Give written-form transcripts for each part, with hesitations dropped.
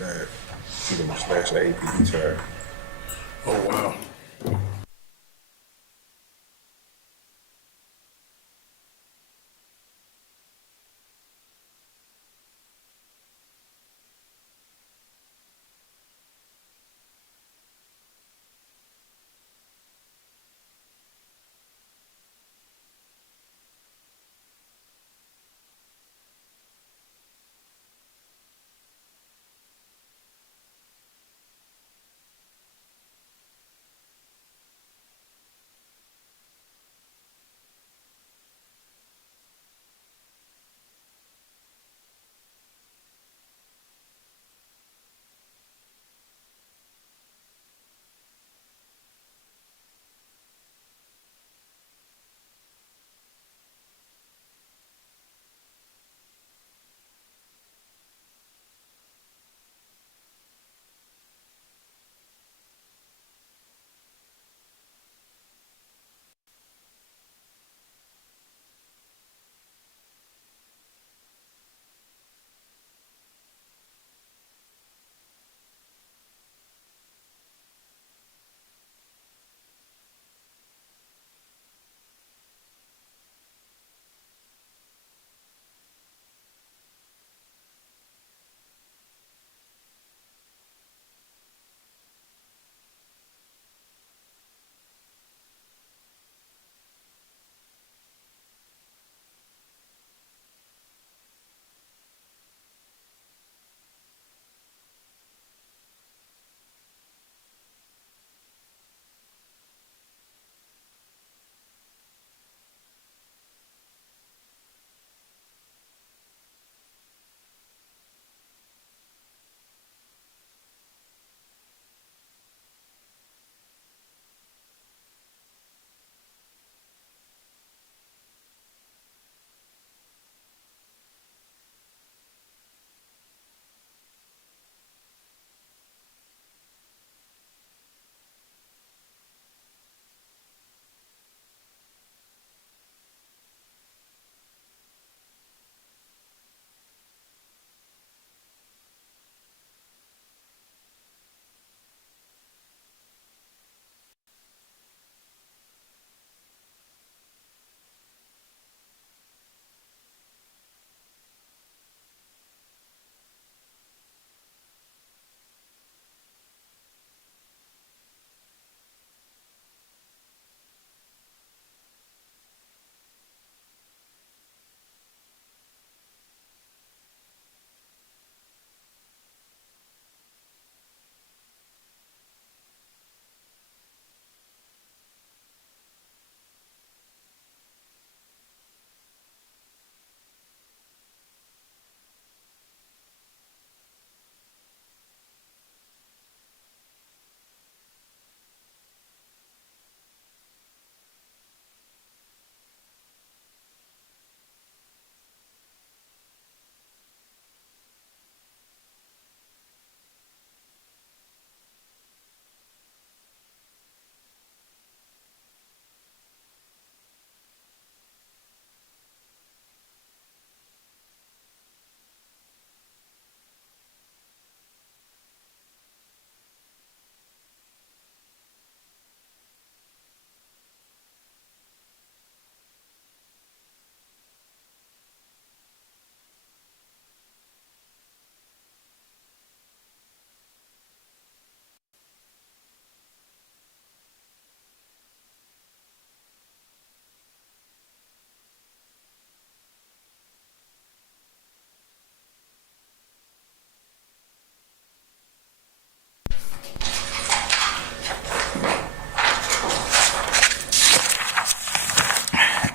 said, pretty much slash the APD charge. Oh, wow.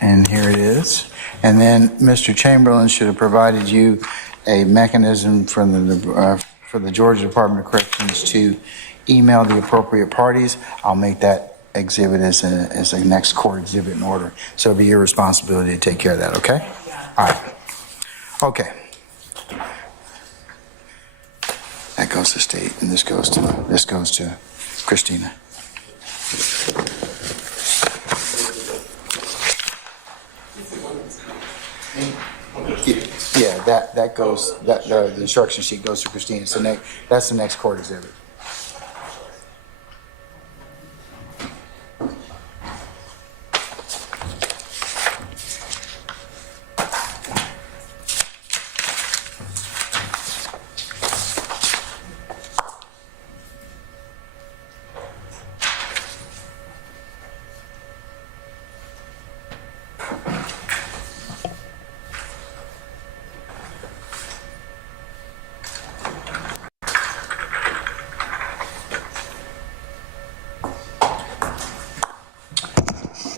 And here it is. And then Mr. Chamberlain should have provided you a mechanism from for the Georgia Department of Corrections to email the appropriate parties. I'll make that exhibit as a next court exhibit in order. So it'll be your responsibility to take care of that, okay? All right. Okay. That goes to state, and this goes to Christina. Yeah, that goes, the instruction sheet goes to Christina. So that's the next court exhibit.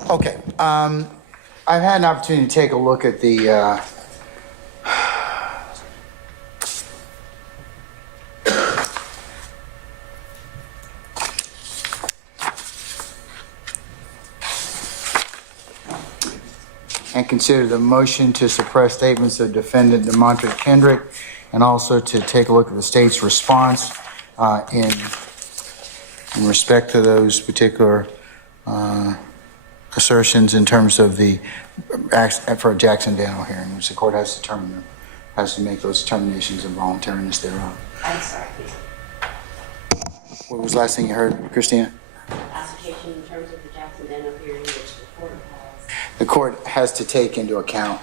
Okay, I've had an opportunity to take a look at the, and consider the motion to suppress statements of defendant DeMontre Kendrick, and also to take a look at the state's response in respect to those particular assertions in terms of the for a Jackson Daniel hearing, which the court has to make those determinations of voluntariness thereof. I'm sorry. What was the last thing you heard, Christina? Application in terms of the Jackson Daniel hearing, which the court has. The court has to take into account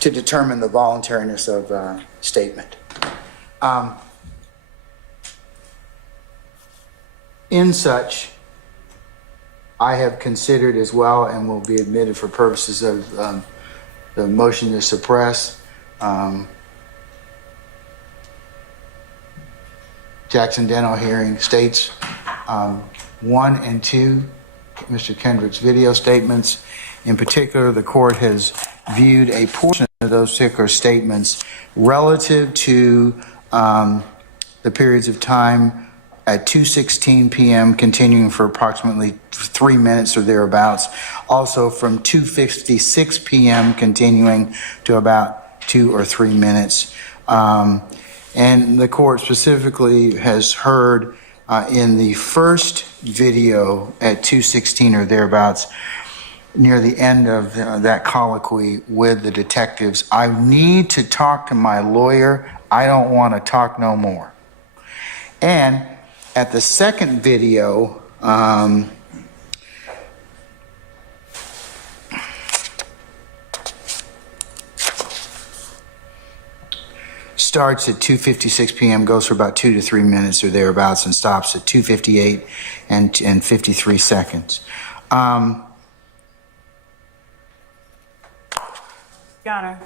to determine the voluntariness of statement. In such, I have considered as well, and will be admitted for purposes of the motion to suppress, Jackson Dental hearing states 1 and 2, Mr. Kendrick's video statements. In particular, the court has viewed a portion of those particular statements relative to the periods of time at 2:16 p.m. continuing for approximately 3 minutes or thereabouts. Also from 2:56 p.m. continuing to about 2 or 3 minutes. And the court specifically has heard in the first video at 2:16 or thereabouts, near the end of that colloquy with the detectives, I need to talk to my lawyer. I don't want to talk no more. And at the second video, starts at 2:56 p.m., goes for about 2 to 3 minutes or thereabouts, and stops at 2:58 and 53 seconds. Your Honor,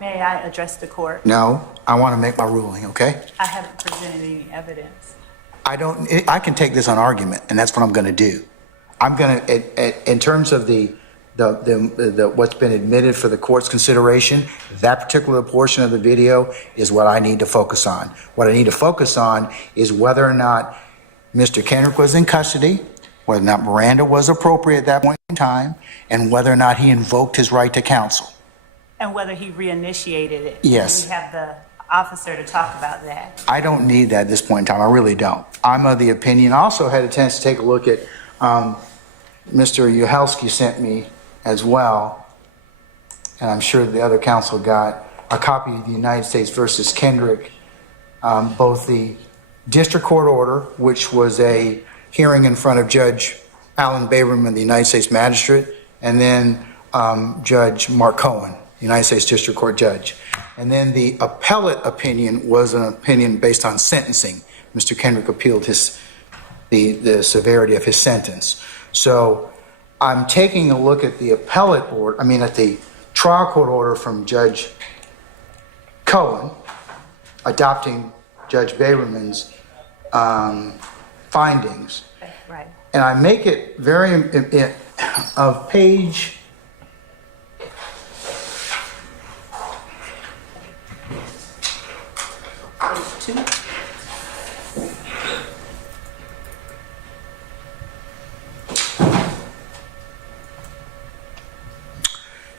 may I address the court? No, I want to make my ruling, okay? I haven't presented any evidence. I can take this on argument, and that's what I'm going to do. I'm going to, in terms of the what's been admitted for the court's consideration, that particular portion of the video is what I need to focus on. What I need to focus on is whether or not Mr. Kendrick was in custody, whether or not Miranda was appropriate at that point in time, and whether or not he invoked his right to counsel. And whether he reinitiated it. Yes. We have the officer to talk about that. I don't need that at this point in time. I really don't. I'm of the opinion. I also had a chance to take a look at Mr. Uhelski sent me as well, and I'm sure the other counsel got a copy of the United States versus Kendrick, both the district court order, which was a hearing in front of Judge Alan Baberman, the United States magistrate, and then Judge Mark Cohen, the United States District Court judge. And then the appellate opinion was an opinion based on sentencing. Mr. Kendrick appealed the severity of his sentence. So I'm taking a look at the appellate order, at the trial court order from Judge Cohen, adopting Judge Baberman's findings. Right. And I make it very, of page 2.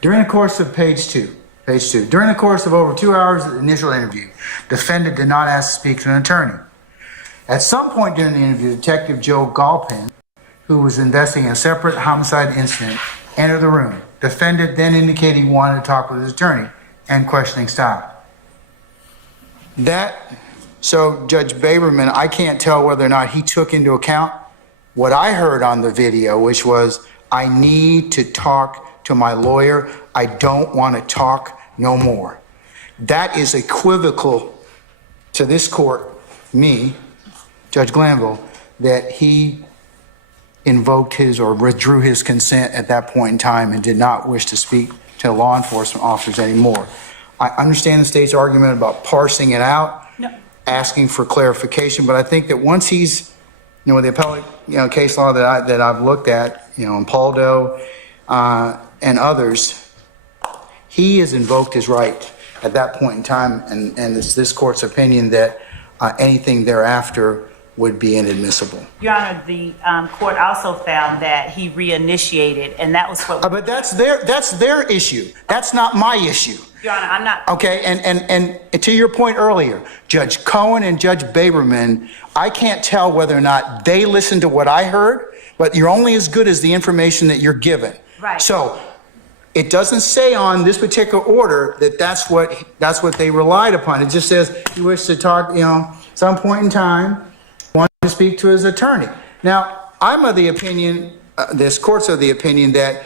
During the course of page two, during the course of over 2 hours of the initial interview, defendant did not ask to speak to an attorney. At some point during the interview, Detective Joe Galpin, who was investigating a separate homicide incident, entered the room. Defendant then indicated he wanted to talk with his attorney, and questioning stopped. So Judge Baberman, I can't tell whether or not he took into account what I heard on the video, which was, I need to talk to my lawyer. I don't want to talk no more. That is equivocal to this court, me, Judge Glanville, that he invoked his or withdrew his consent at that point in time and did not wish to speak to law enforcement officers anymore. I understand the state's argument about parsing it out, asking for clarification, but I think that once he's, with the appellate, case law that I've looked at, in Paul Doe and others, he has invoked his right at that point in time, and it's this court's opinion that anything thereafter would be inadmissible. Your Honor, the court also found that he reinitiated, and that was what... But that's their issue. That's not my issue. Your Honor, I'm not... Okay, and to your point earlier, Judge Cohen and Judge Baberman, I can't tell whether or not they listened to what I heard, but you're only as good as the information that you're given. Right. So it doesn't say on this particular order that that's what they relied upon. It just says he wished to talk, some point in time, wanted to speak to his attorney. Now, I'm of the opinion, this court's of the opinion that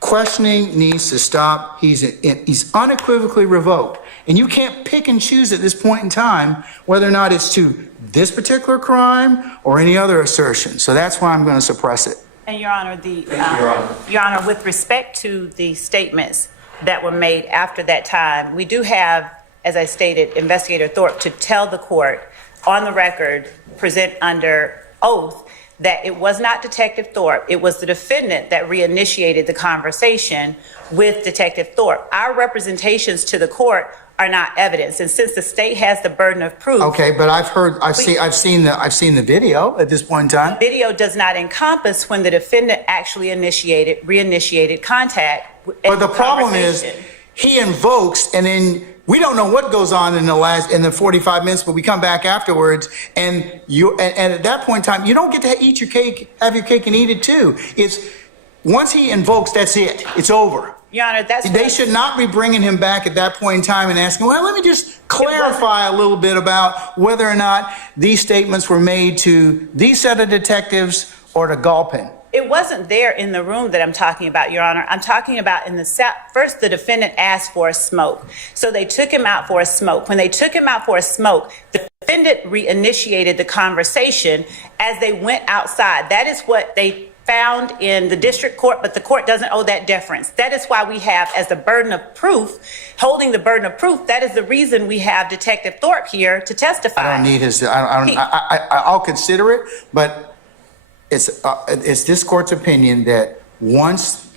questioning needs to stop. He's unequivocally revoked. And you can't pick and choose at this point in time whether or not it's to this particular crime or any other assertion. So that's why I'm going to suppress it. And Your Honor, Your Honor, with respect to the statements that were made after that time, we do have, as I stated, Investigator Thorpe to tell the court on the record, present under oath, that it was not Detective Thorpe, it was the defendant that reinitiated the conversation with Detective Thorpe. Our representations to the court are not evidence, and since the state has the burden of proof... Okay, but I've seen the video at this point in time. Video does not encompass when the defendant actually reinitiated contact. But the problem is, he invokes, and then we don't know what goes on in the 45 minutes, but we come back afterwards, and at that point in time, you don't get to eat your cake, have your cake and eat it too. It's once he invokes, that's it. It's over. Your Honor, they should not be bringing him back at that point in time and asking, well, let me just clarify a little bit about whether or not these statements were made to these set of detectives or to Galpin. It wasn't there in the room that I'm talking about, Your Honor. I'm talking about in the first, the defendant asked for a smoke. So they took him out for a smoke. When they took him out for a smoke, the defendant reinitiated the conversation as they went outside. That is what they found in the district court, but the court doesn't owe that deference. That is why we have, as the burden of proof, holding the burden of proof, that is the reason we have Detective Thorpe here to testify. I don't need his, I'll consider it, but it's this court's opinion that once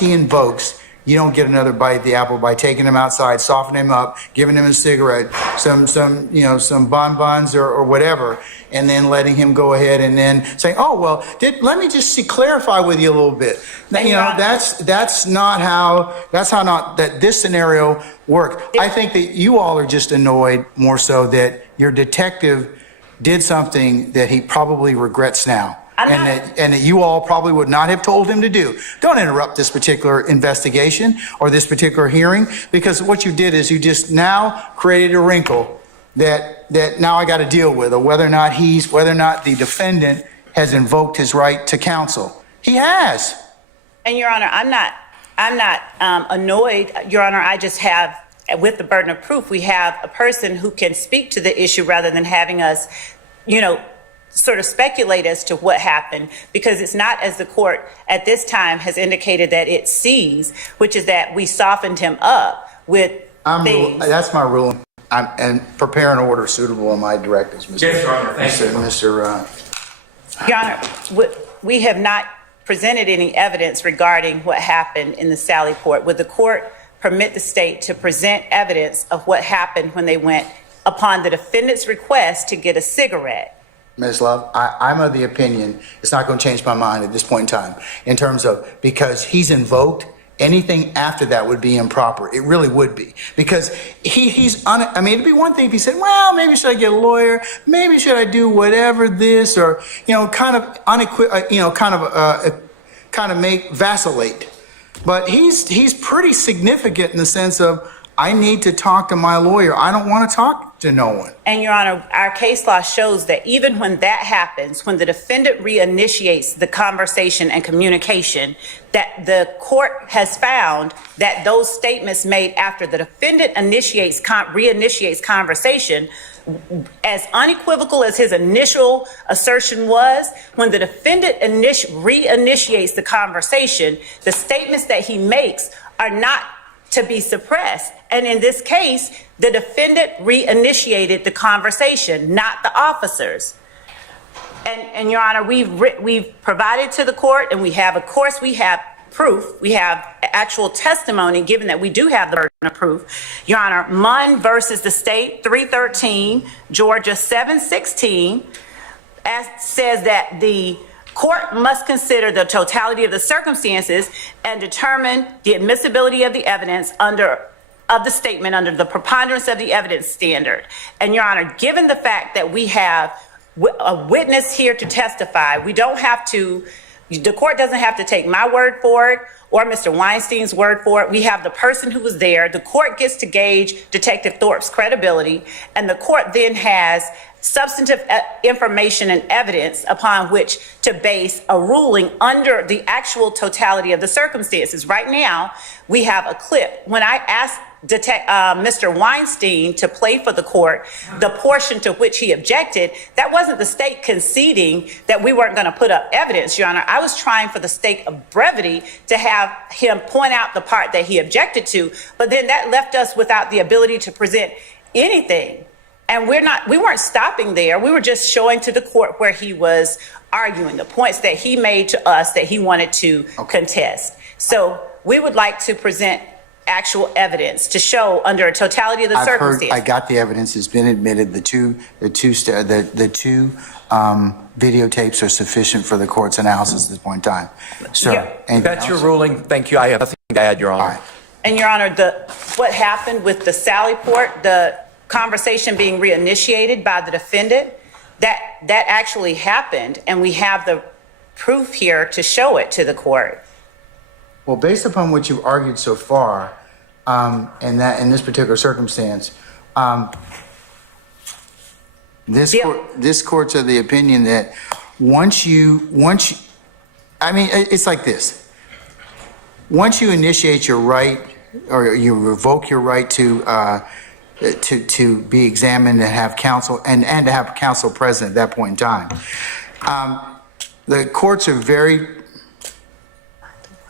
he invokes, you don't get another bite at the apple by taking him outside, softening him up, giving him a cigarette, some bonbons or whatever, and then letting him go ahead and then saying, oh, well, let me just clarify with you a little bit. That's not how that this scenario worked. I think that you all are just annoyed more so that your detective did something that he probably regrets now. And that you all probably would not have told him to do. Don't interrupt this particular investigation or this particular hearing, because what you did is you just now created a wrinkle that now I got to deal with, or whether or not the defendant has invoked his right to counsel. He has. And Your Honor, I'm not annoyed, Your Honor. I just have, with the burden of proof, we have a person who can speak to the issue rather than having us, sort of speculate as to what happened, because it's not as the court at this time has indicated that it sees, which is that we softened him up with things. That's my rule. And prepare an order suitable in my directives, Mr. Yes, Your Honor. Thank you. Your Honor, we have not presented any evidence regarding what happened in the Sally Port. Would the court permit the state to present evidence of what happened when they went upon the defendant's request to get a cigarette? Ms. Love, I'm of the opinion it's not going to change my mind at this point in time in terms of, because he's invoked, anything after that would be improper. It really would be, because it'd be one thing if he said, well, maybe should I get a lawyer? Maybe should I do whatever this, or, kind of vacillate. but he's pretty significant in the sense of, I need to talk to my lawyer. I don't want to talk to no one. And Your Honor, our case law shows that even when that happens, when the defendant reinitiates the conversation and communication, that the court has found that those statements made after the defendant reinitiates conversation, as unequivocal as his initial assertion was, when the defendant reinitiates the conversation, the statements that he makes are not to be suppressed. And in this case, the defendant reinitiated the conversation, not the officers. And Your Honor, we've provided to the court, and we have proof. We have actual testimony, given that we do have the burden of proof. Your Honor, Munn versus the state, 313, Georgia 716, says that the court must consider the totality of the circumstances and determine the admissibility of the evidence of the statement under the preponderance of the evidence standard. And Your Honor, given the fact that we have a witness here to testify, the court doesn't have to take my word for it or Mr. Weinstein's word for it. We have the person who was there. The court gets to gauge Detective Thorpe's credibility, and the court then has substantive information and evidence upon which to base a ruling under the actual totality of the circumstances. Right now, we have a clip. When I asked Mr. Weinstein to play for the court the portion to which he objected, that wasn't the state conceding that we weren't going to put up evidence, Your Honor. I was trying for the sake of brevity to have him point out the part that he objected to, but then that left us without the ability to present anything. And we weren't stopping there. We were just showing to the court where he was arguing the points that he made to us that he wanted to contest. So we would like to present actual evidence to show under a totality of the circumstances. I got the evidence. It's been admitted. The two videotapes are sufficient for the court's analysis at this point in time. Sir, Yeah. That's your ruling. Thank you. I have nothing to add, Your Honor. All right. And Your Honor, what happened with the Sally Port, the conversation being reinitiated by the defendant, that actually happened, and we have the proof here to show it to the court. Well, based upon what you've argued so far, in this particular circumstance, this court's of the opinion that it's like this. Once you initiate your right, or you revoke your right to be examined and have counsel and to have counsel present at that point in time, the courts are very,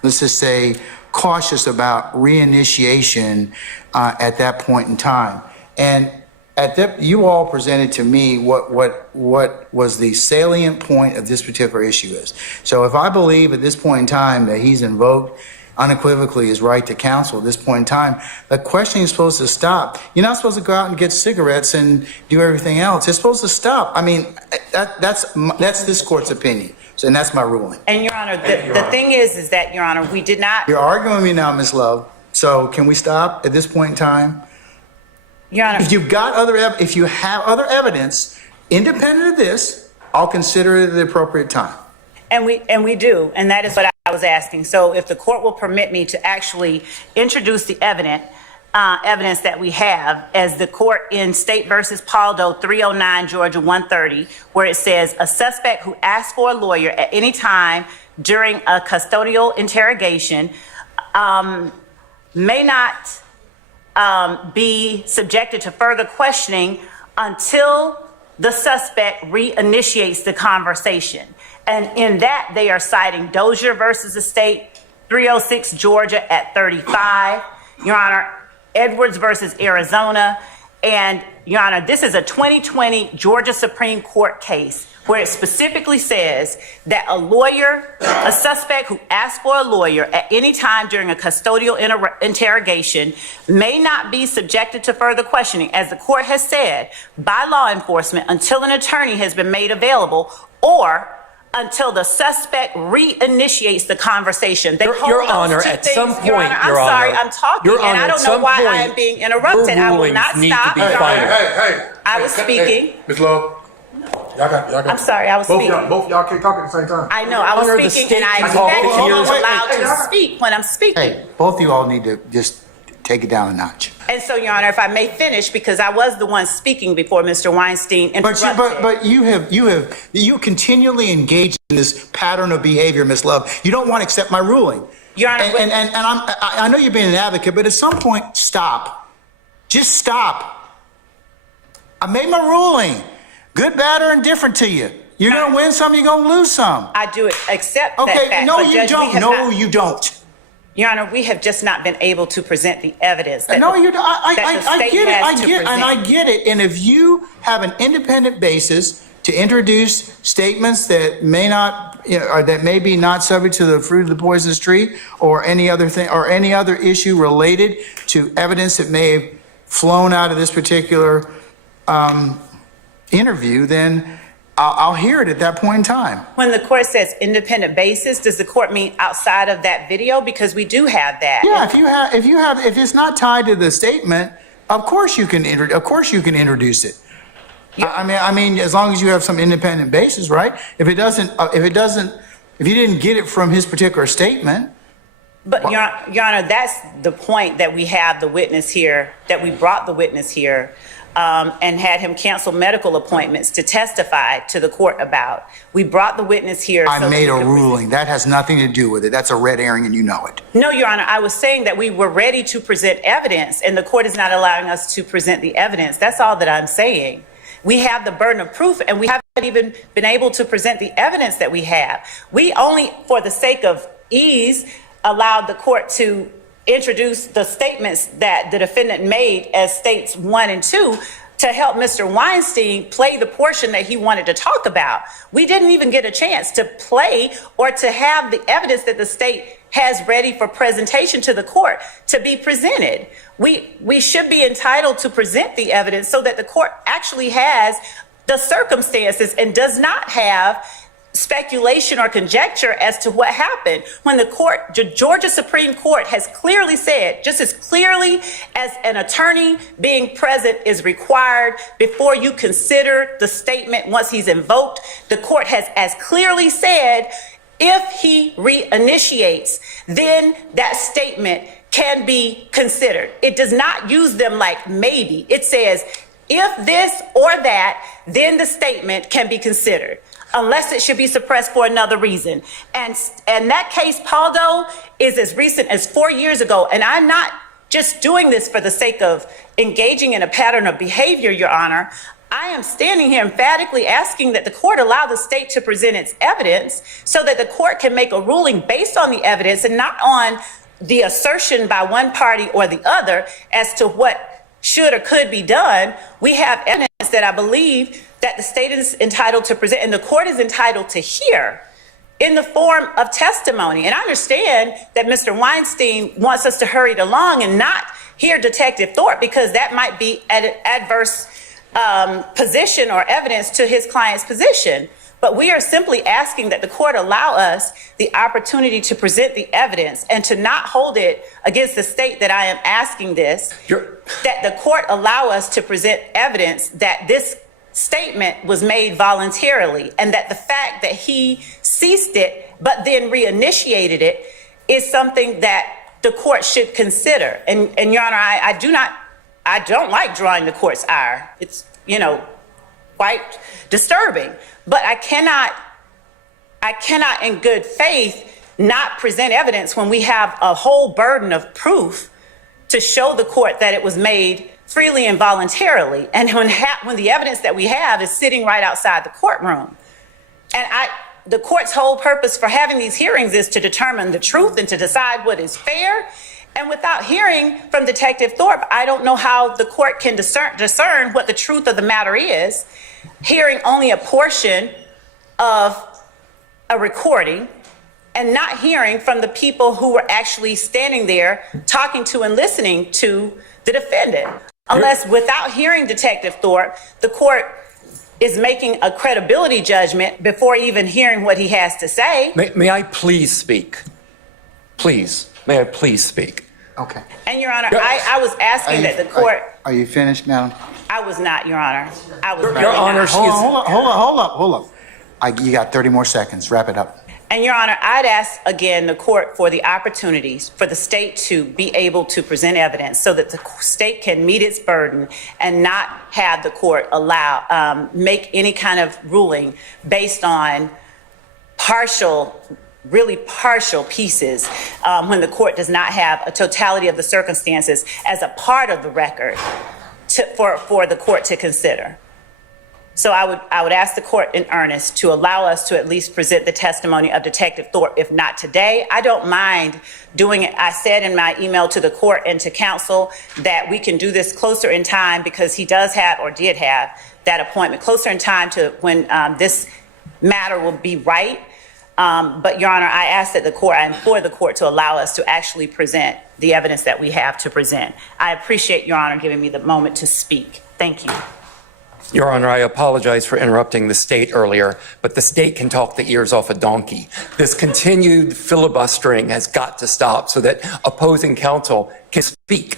let's just say, cautious about reinitiation at that point in time. And you all presented to me what was the salient point of this particular issue is. So if I believe at this point in time that he's invoked unequivocally his right to counsel at this point in time, the questioning is supposed to stop. You're not supposed to go out and get cigarettes and do everything else. It's supposed to stop. I mean, that's this court's opinion. So, and that's my ruling. And Your Honor, the thing is that, Your Honor, we did not. You're arguing with me now, Ms. Love. So can we stop at this point in time? Your Honor. If you have other evidence independent of this, I'll consider it at the appropriate time. And we do, and that is what I was asking. So if the court will permit me to actually introduce the evidence that we have, as the court in State versus Paldo 309 Georgia 130, where it says a suspect who asks for a lawyer at any time during a custodial interrogation may not be subjected to further questioning until the suspect reinitiates the conversation. And in that, they are citing Dozier versus the State 306 Georgia at 35. Your Honor, Edwards versus Arizona. And Your Honor, this is a 2020 Georgia Supreme Court case where it specifically says that a suspect who asks for a lawyer at any time during a custodial interrogation may not be subjected to further questioning, as the court has said, by law enforcement until an attorney has been made available or until the suspect reinitiates the conversation. Your Honor, at some point, Your Honor, I'm sorry, I'm talking, and I don't know why I am being interrupted. I will not stop. Hey, I was speaking. Ms. Love, I'm sorry, I was both speaking. Y'all, both y'all can't talk at the same time. I know, I Under the was speaking, and I state expect law, to be years- allowed to speak when I'm speaking. Hey, both of you all need to just take it down a notch. And so, Your Honor, if I may finish, because I was the one speaking before Mr. Weinstein interrupted. But you continually engage in this pattern of behavior, Ms. Love. You don't want to accept my ruling. Your Honor, and I know you're being an advocate, but at some point, stop. Just stop. I made my ruling. Good, bad, or indifferent to you. You're going to win some, you're going to lose some. I do accept that Okay, fact. no, but you Judge, we don't. have No, not- you don't. Your Honor, we have just not been able to present the evidence. That No, the- you don't. that the I state get it. has I to get, and present. I get it. And if you have an independent basis to introduce statements that may not, or that may be not subject to the fruit of the poisonous tree, or any other thing, or any other issue related to evidence that may have flown out of this particular interview, then I'll hear it at that point in time. When the court says independent basis, does the court mean outside of that video? Because we do have that. Yeah, if it's not tied to the statement, of course you can introduce it. I mean, as long as you have some independent basis, right? If you didn't get it from his particular statement. But Your Honor, that's the point, that we have the witness here, that we brought the witness here, and had him cancel medical appointments to testify to the court about. We brought the witness here. I so made that a we could ruling. That has nothing to do with it. That's a red herring and you know it. No, Your Honor, I was saying that we were ready to present evidence, and the court is not allowing us to present the evidence. That's all that I'm saying. We have the burden of proof, and we haven't even been able to present the evidence that we have. We only, for the sake of ease, allowed the court to introduce the statements that the defendant made as states 1 and 2 to help Mr. Weinstein play the portion that he wanted to talk about. We didn't even get a chance to play or to have the evidence that the state has ready for presentation to the court to be presented. We should be entitled to present the evidence so that the court actually has the circumstances and does not have speculation or conjecture as to what happened when the Georgia Supreme Court has clearly said, just as clearly as an attorney being present is required before you consider the statement once he's invoked, the court has as clearly said, if he reinitiates, then that statement can be considered. It does not use them like maybe. It says, if this or that, then the statement can be considered, unless it should be suppressed for another reason. And that case, Paul Doe, is as recent as 4 years ago. And I'm not just doing this for the sake of engaging in a pattern of behavior, Your Honor. I am standing here emphatically asking that the court allow the state to present its evidence so that the court can make a ruling based on the evidence and not on the assertion by one party or the other as to what should or could be done. We have evidence that I believe that the state is entitled to present and the court is entitled to hear in the form of testimony. And I understand that Mr. Weinstein wants us to hurry it along and not hear Detective Thorpe because that might be an adverse position or evidence to his client's position. But we are simply asking that the court allow us the opportunity to present the evidence and to not hold it against the state that I am asking this, that the court allow us to present evidence that this statement was made voluntarily and that the fact that he ceased it but then reinitiated it is something that the court should consider. And Your Honor, I don't like drawing the court's ire. It's, quite disturbing. But I cannot in good faith not present evidence when we have a whole burden of proof to show the court that it was made freely and voluntarily. And when the evidence that we have is sitting right outside the courtroom. And the court's whole purpose for having these hearings is to determine the truth and to decide what is fair. And without hearing from Detective Thorpe, I don't know how the court can discern what the truth of the matter is, hearing only a portion of a recording and not hearing from the people who were actually standing there talking to and listening to the defendant. Unless without hearing Detective Thorpe, the court is making a credibility judgment before even hearing what he has to say. May I please speak? Please, may I please speak? Okay. And Your Honor, I was asking that the court, Are you finished, madam? I was not, Your Honor. I was Your really Honor, not. she Hold is. on, hold up. You got 30 more seconds. Wrap it up. And Your Honor, I'd ask again the court for the opportunities for the state to be able to present evidence so that the state can meet its burden and not have the court make any kind of ruling based on really partial pieces when the court does not have a totality of the circumstances as a part of the record for the court to consider. So I would ask the court in earnest to allow us to at least present the testimony of Detective Thorpe, if not today. I don't mind doing it. I said in my email to the court and to counsel that we can do this closer in time because he does have or did have that appointment closer in time to when this matter will be right. But Your Honor, I implore the court to allow us to actually present the evidence that we have to present. I appreciate Your Honor giving me the moment to speak. Thank you. Your Honor, I apologize for interrupting the state earlier, but the state can talk the ears off a donkey. This continued filibustering has got to stop so that opposing counsel can speak.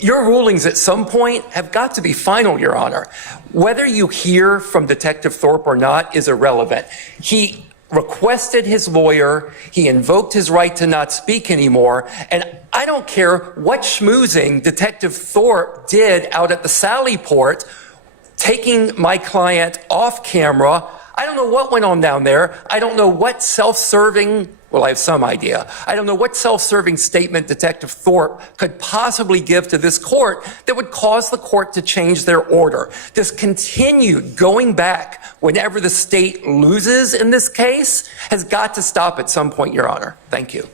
Your rulings at some point have got to be final, Your Honor. Whether you hear from Detective Thorpe or not is irrelevant. He requested his lawyer, he invoked his right to not speak anymore, and I don't care what schmoozing Detective Thorpe did out at the Sally Port, taking my client off camera. I don't know what went on down there. I don't know what self-serving, well, I have some idea. I don't know what self-serving statement Detective Thorpe could possibly give to this court that would cause the court to change their order. This continued going back whenever the state loses in this case has got to stop at some point, Your Honor. Thank you.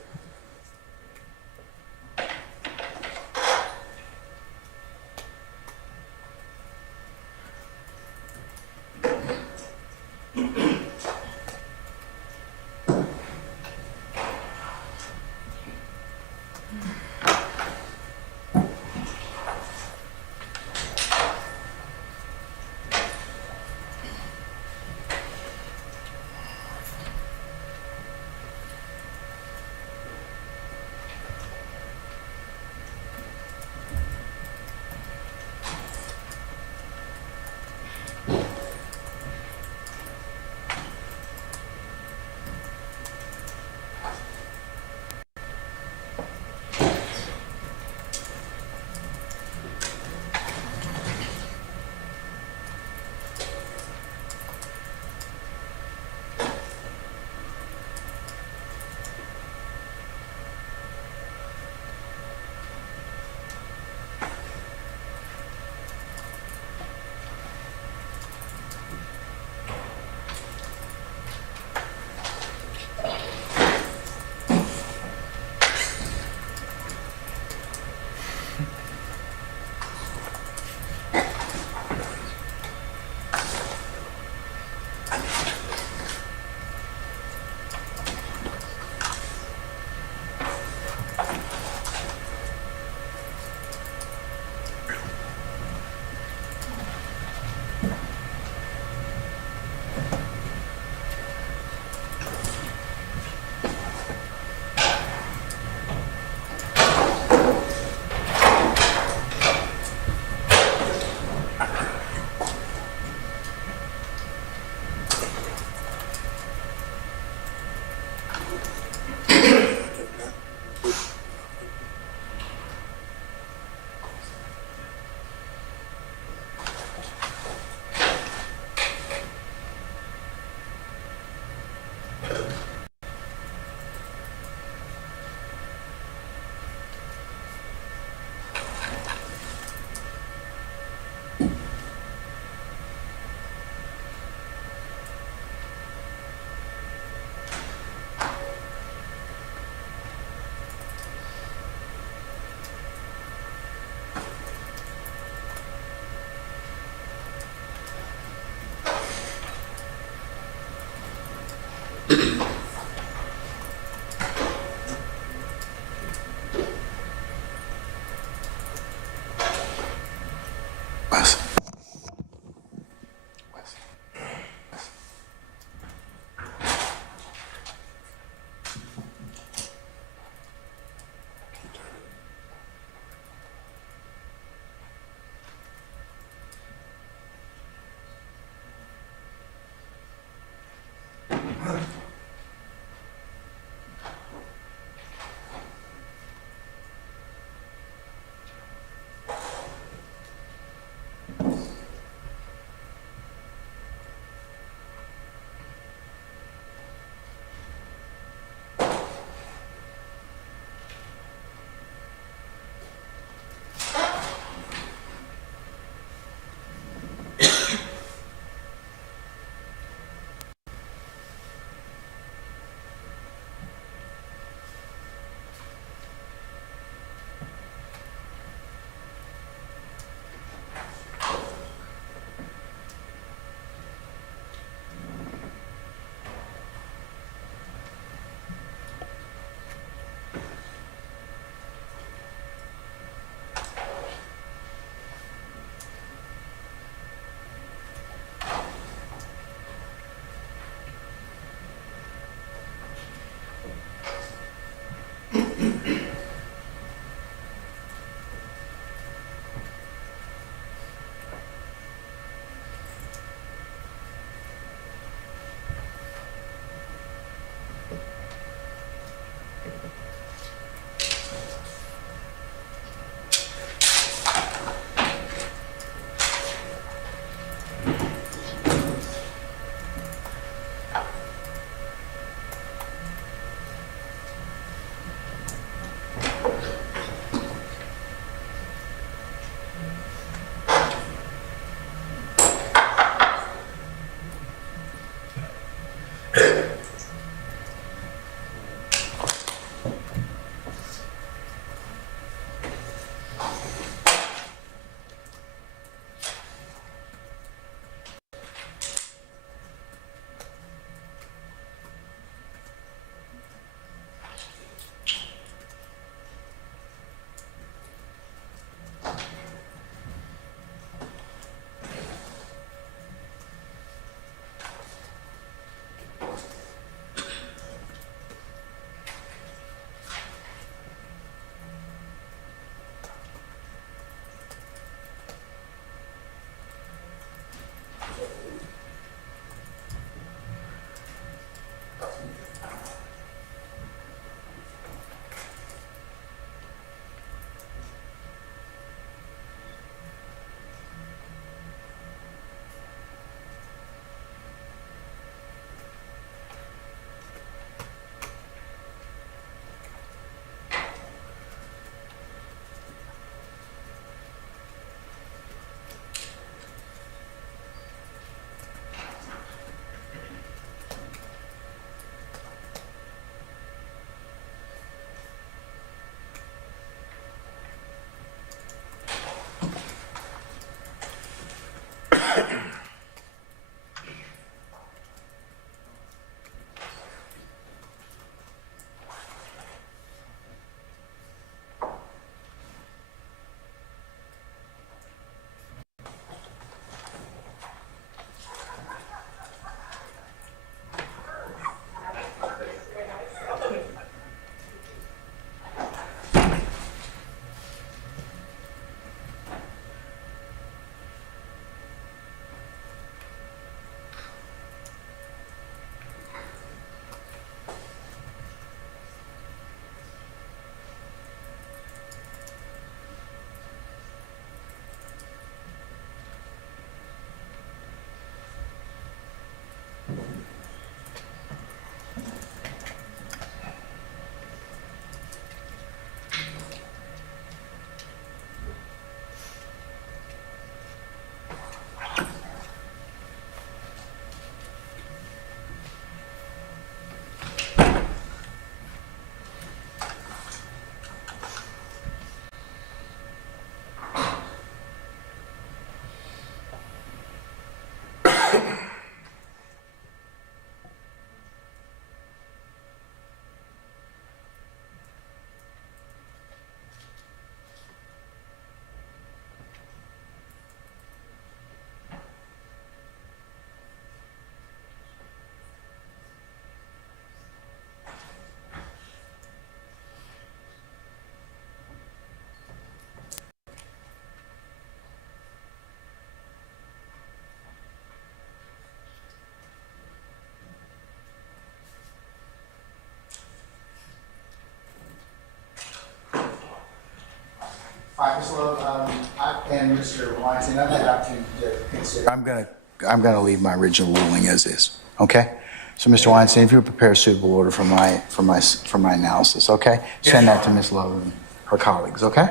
All right, Ms. Love, and Mr. Weinstein, I've had the opportunity to consider. I'm gonna leave my original ruling as is, okay? So, Mr. Weinstein, if you would prepare a suitable order for my analysis, okay? Send that to Ms. Love and her colleagues, okay?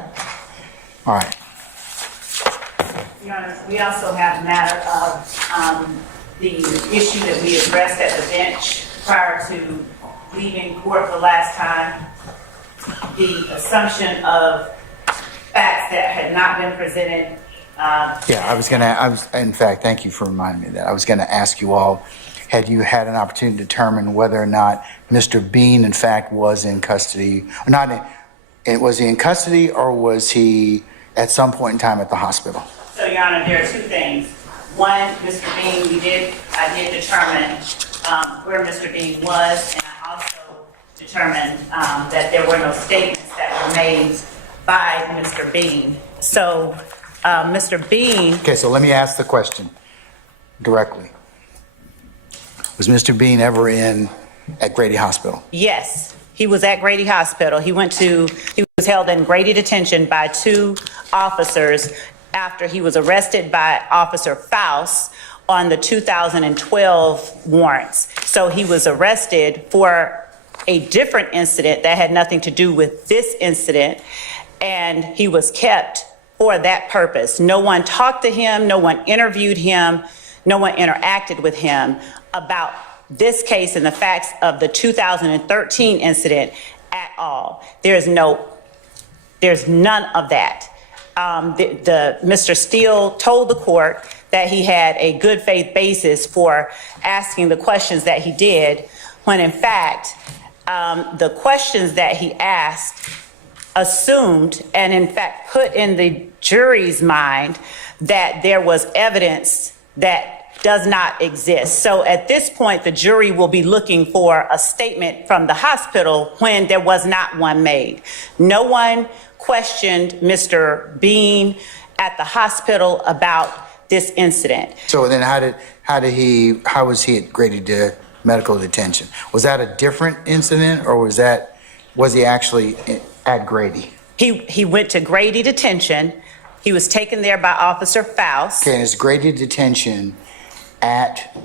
All right. Your Honor, we also have a matter of the issue that we addressed at the bench prior to leaving court the last time, the assumption of facts that had not been presented. In fact, thank you for reminding me of that. I was gonna ask you all, had you had an opportunity to determine whether or not Mr. Bean, in fact, was in custody, or not was he in custody, or was he at some point in time at the hospital? So, Your Honor, there are two things. One, Mr. Bean, I did determine where Mr. Bean was, and I also determined that there were no statements that were made by Mr. Bean. So, Mr. Bean, Okay, so let me ask the question directly. Was Mr. Bean ever at Grady Hospital? yes, he was at Grady Hospital. He was held in Grady detention by two officers after he was arrested by Officer Faust on the 2012 warrants. So he was arrested for a different incident that had nothing to do with this incident, and he was kept for that purpose. No one talked to him, no one interviewed him, no one interacted with him about this case and the facts of the 2013 incident at all. There's none of that. Mr. Steele told the court that he had a good faith basis for asking the questions that he did, when in fact, the questions that he asked assumed and in fact put in the jury's mind that there was evidence that does not exist. So at this point, the jury will be looking for a statement from the hospital when there was not one made. No one questioned Mr. Bean at the hospital about this incident. So then how was he at Grady medical detention? Was that a different incident, or was he actually at Grady? He went to Grady detention. He was taken there by Officer Faust. Okay, and is Grady detention at,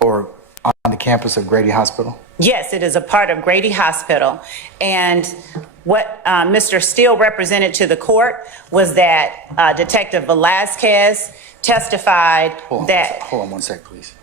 or on the campus of Grady Hospital? Yes, it is a part of Grady Hospital. And what Mr. Steele represented to the court was that Detective Velazquez testified that... Hold on one sec, please.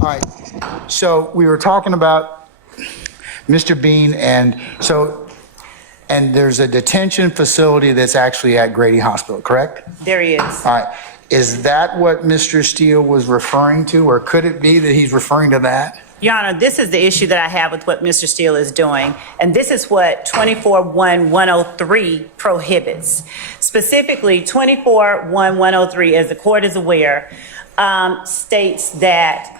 All right, so we were talking about Mr. Bean, and there's a detention facility that's actually at Grady Hospital, correct? There he is. All right, is that what Mr. Steele was referring to, or could it be that he's referring to that? Your Honor, this is the issue that I have with what Mr. Steele is doing, and this is what 24-1-103 prohibits. Specifically, 24-1-103, as the court is aware, states that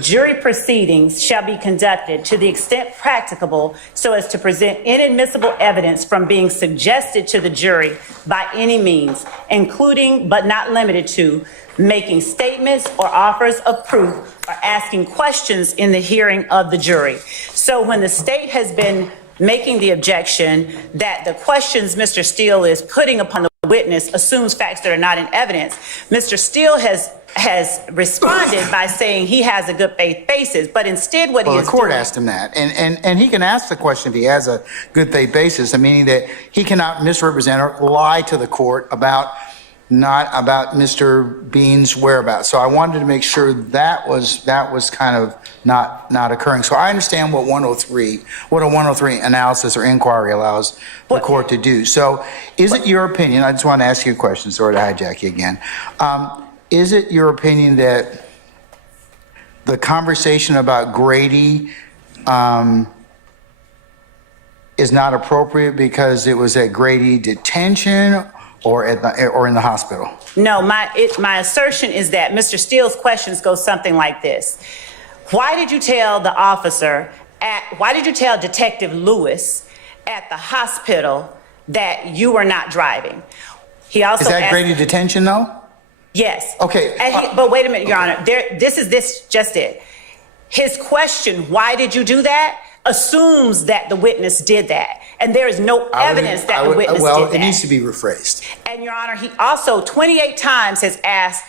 jury proceedings shall be conducted to the extent practicable so as to present inadmissible evidence from being suggested to the jury by any means, including but not limited to making statements or offers of proof or asking questions in the hearing of the jury. So when the state has been making the objection that the questions Mr. Steele is putting upon the witness assumes facts that are not in evidence, Mr. Steele has responded by saying he has a good faith basis, but instead what he is The court doing... asked him that, and he can ask the question if he has a good faith basis, meaning that he cannot misrepresent or lie to the court about Mr. Bean's whereabouts. So I wanted to make sure that was kind of not occurring. So I understand what a 103 analysis or inquiry allows the court to do. So is it your opinion, I just want to ask you a question, sorry to hijack you again. Is it your opinion that the conversation about Grady is not appropriate because it was at Grady detention or in the hospital? No, my assertion is that Mr. Steele's questions go something like this. Why did you tell Detective Lewis at the hospital that you were not driving? He also Is that asked, Grady detention though? Yes. Okay. But wait a minute, Your Honor. This is just it. His question, why did you do that, assumes that the witness did that. And there is no evidence that the witness did that. Well, it needs to be rephrased. And Your Honor, he also 28 times has asked,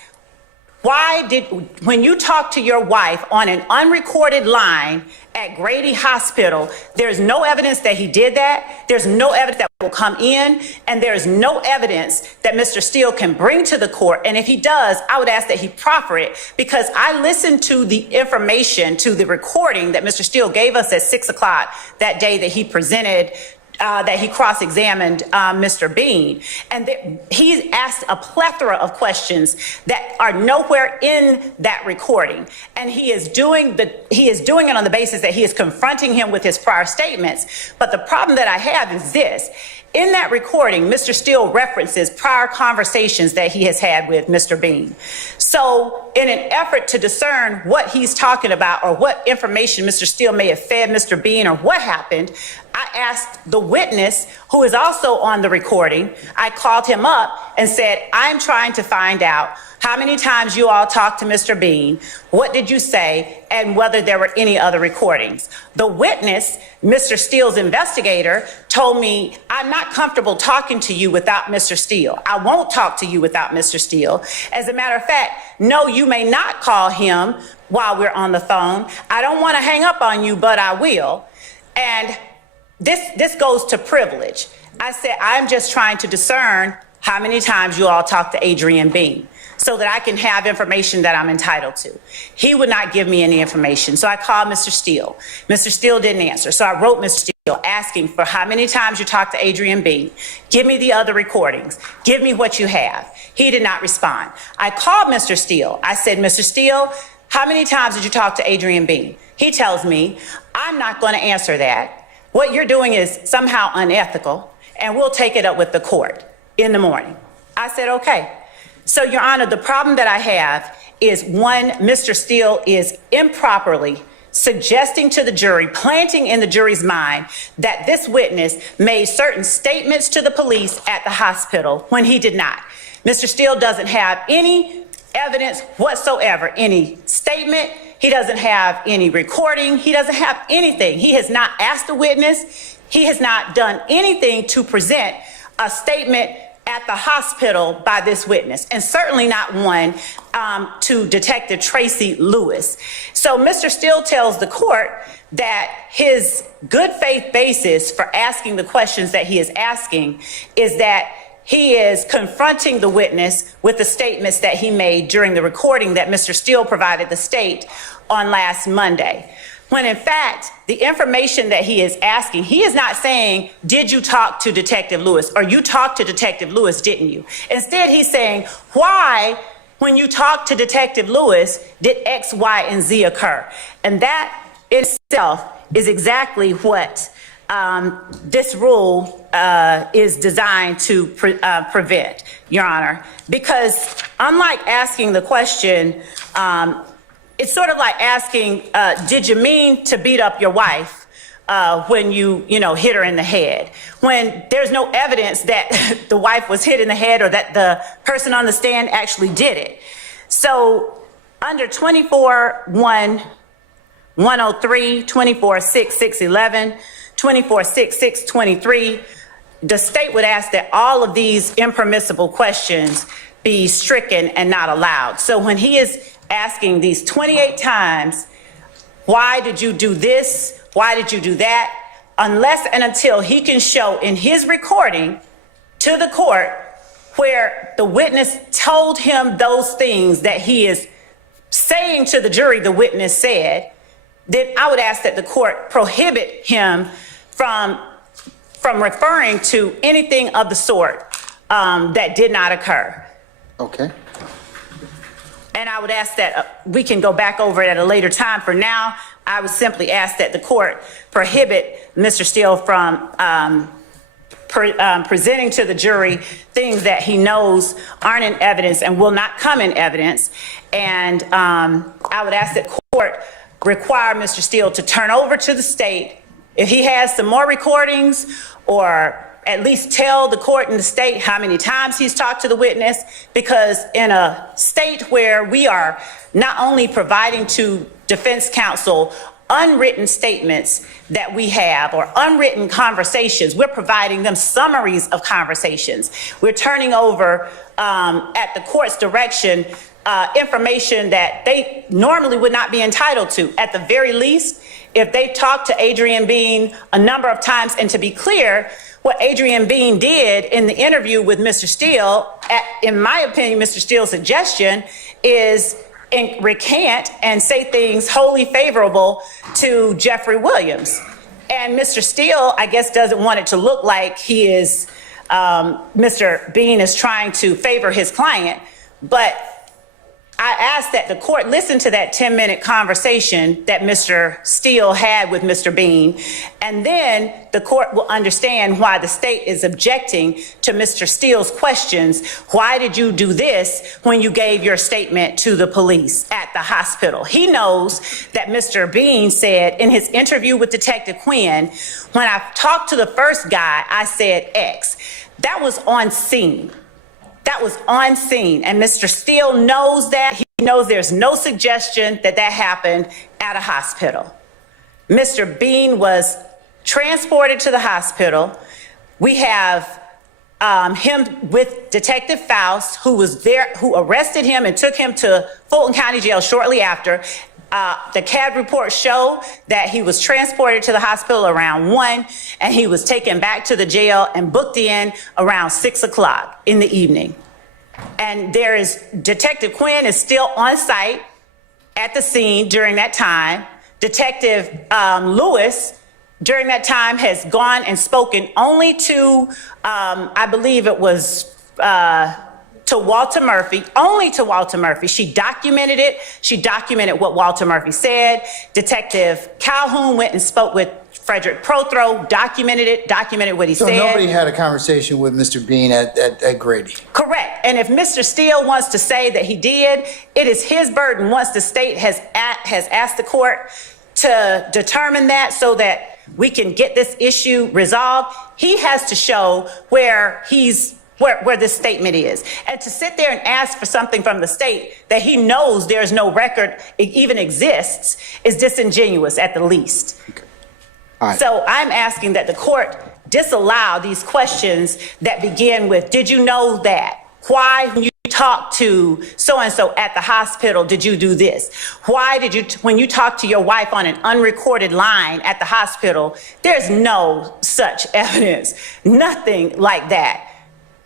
when you talk to your wife on an unrecorded line at Grady Hospital, there's no evidence that he did that. There's no evidence that will come in, and there's no evidence that Mr. Steele can bring to the court. And if he does, I would ask that he proffer it, because I listened to the information, to the recording that Mr. Steele gave us at 6 o'clock that day that he presented, that he cross-examined Mr. Bean. And he asked a plethora of questions that are nowhere in that recording. And he is doing it on the basis that he is confronting him with his prior statements. But the problem that I have is this. In that recording, Mr. Steele references prior conversations that he has had with Mr. Bean. So in an effort to discern what he's talking about or what information Mr. Steele may have fed Mr. Bean or what happened, I asked the witness, who is also on the recording, I called him up and said, I'm trying to find out how many times you all talked to Mr. Bean, what did you say, and whether there were any other recordings. The witness, Mr. Steele's investigator, told me, I'm not comfortable talking to you without Mr. Steele. I won't talk to you without Mr. Steele. As a matter of fact, no, you may not call him while we're on the phone. I don't want to hang up on you, but I will. And this goes to privilege. I said, I'm just trying to discern how many times you all talked to Adrian Bean so that I can have information that I'm entitled to. He would not give me any information. So I called Mr. Steele. Mr. Steele didn't answer. So I wrote Mr. Steele asking for how many times you talked to Adrian Bean. Give me the other recordings. Give me what you have. He did not respond. I called Mr. Steele. I said, Mr. Steele, how many times did you talk to Adrian Bean? He tells me, I'm not going to answer that. What you're doing is somehow unethical, and we'll take it up with the court in the morning. I said, okay. So, Your Honor, the problem that I have is, one, Mr. Steele is improperly suggesting to the jury, planting in the jury's mind that this witness made certain statements to the police at the hospital when he did not. Mr. Steele doesn't have any evidence whatsoever, any statement. He doesn't have any recording. He doesn't have anything. He has not asked the witness. He has not done anything to present a statement at the hospital by this witness, and certainly not one to Detective Tracy Lewis. So Mr. Steele tells the court that his good faith basis for asking the questions that he is asking is that he is confronting the witness with the statements that he made during the recording that Mr. Steele provided the state on last Monday. When in fact, the information that he is asking, he is not saying, did you talk to Detective Lewis? Or you talked to Detective Lewis, didn't you? Instead, he's saying, why, when you talked to Detective Lewis, did X, Y, and Z occur? And that in itself is exactly what this rule is designed to prevent, Your Honor. Because unlike asking the question, it's sort of like asking, did you mean to beat up your wife when you hit her in the head? When there's no evidence that the wife was hit in the head or that the person on the stand actually did it. So under 24-1-103, 24-6-6-11, 24-6-6-23, the state would ask that all of these impermissible questions be stricken and not allowed. So when he is asking these 28 times, why did you do this? Why did you do that? Unless and until he can show in his recording to the court where the witness told him those things that he is saying to the jury the witness said, then I would ask that the court prohibit him from referring to anything of the sort that did not occur. Okay. And I would ask that we can go back over it at a later time. For now, I would simply ask that the court prohibit Mr. Steele from presenting to the jury things that he knows aren't in evidence and will not come in evidence. And I would ask that court require Mr. Steele to turn over to the state if he has some more recordings, or at least tell the court and the state how many times he's talked to the witness, because in a state where we are not only providing to defense counsel unwritten statements that we have or unwritten conversations, we're providing them summaries of conversations. We're turning over at the court's direction information that they normally would not be entitled to. At the very least, if they talked to Adrian Bean a number of times, and to be clear, what Adrian Bean did in the interview with Mr. Steele, in my opinion, Mr. Steele's suggestion is recant and say things wholly favorable to Jeffrey Williams. And Mr. Steele, I guess, doesn't want it to look like he is, Mr. Bean is trying to favor his client, but I ask that the court listen to that 10-minute conversation that Mr. Steele had with Mr. Bean, and then the court will understand why the state is objecting to Mr. Steele's questions. Why did you do this when you gave your statement to the police at the hospital? He knows that Mr. Bean said in his interview with Detective Quinn, when I talked to the first guy, I said X. That was on scene. That was on scene, and Mr. Steele knows that. He knows there's no suggestion that that happened at a hospital. Mr. Bean was transported to the hospital. We have him with Detective Faust, who was there, who arrested him and took him to Fulton County Jail shortly after. The CAD reports show that he was transported to the hospital around 1, and he was taken back to the jail and booked in around 6 o'clock in the evening. And there is, Detective Quinn is still on site at the scene during that time. Detective Lewis, during that time, has gone and spoken only to, I believe it was, to Walter Murphy, only to Walter Murphy. She documented it. She documented what Walter Murphy said. Detective Calhoun went and spoke with Frederick Prothro, documented it, documented what he said. So nobody had a conversation with Mr. Bean at Grady? Correct. And if Mr. Steele wants to say that he did, it is his burden once the state has asked the court to determine that so that we can get this issue resolved. He has to show where this statement is. And to sit there and ask for something from the state that he knows there's no record it even exists is disingenuous at the least. Okay. All right. So I'm asking that the court disallow these questions that begin with, did you know that? Why, when you talked to so-and-so at the hospital, did you do this? Why did you, when you talked to your wife on an unrecorded line at the hospital, there's no such evidence, nothing like that.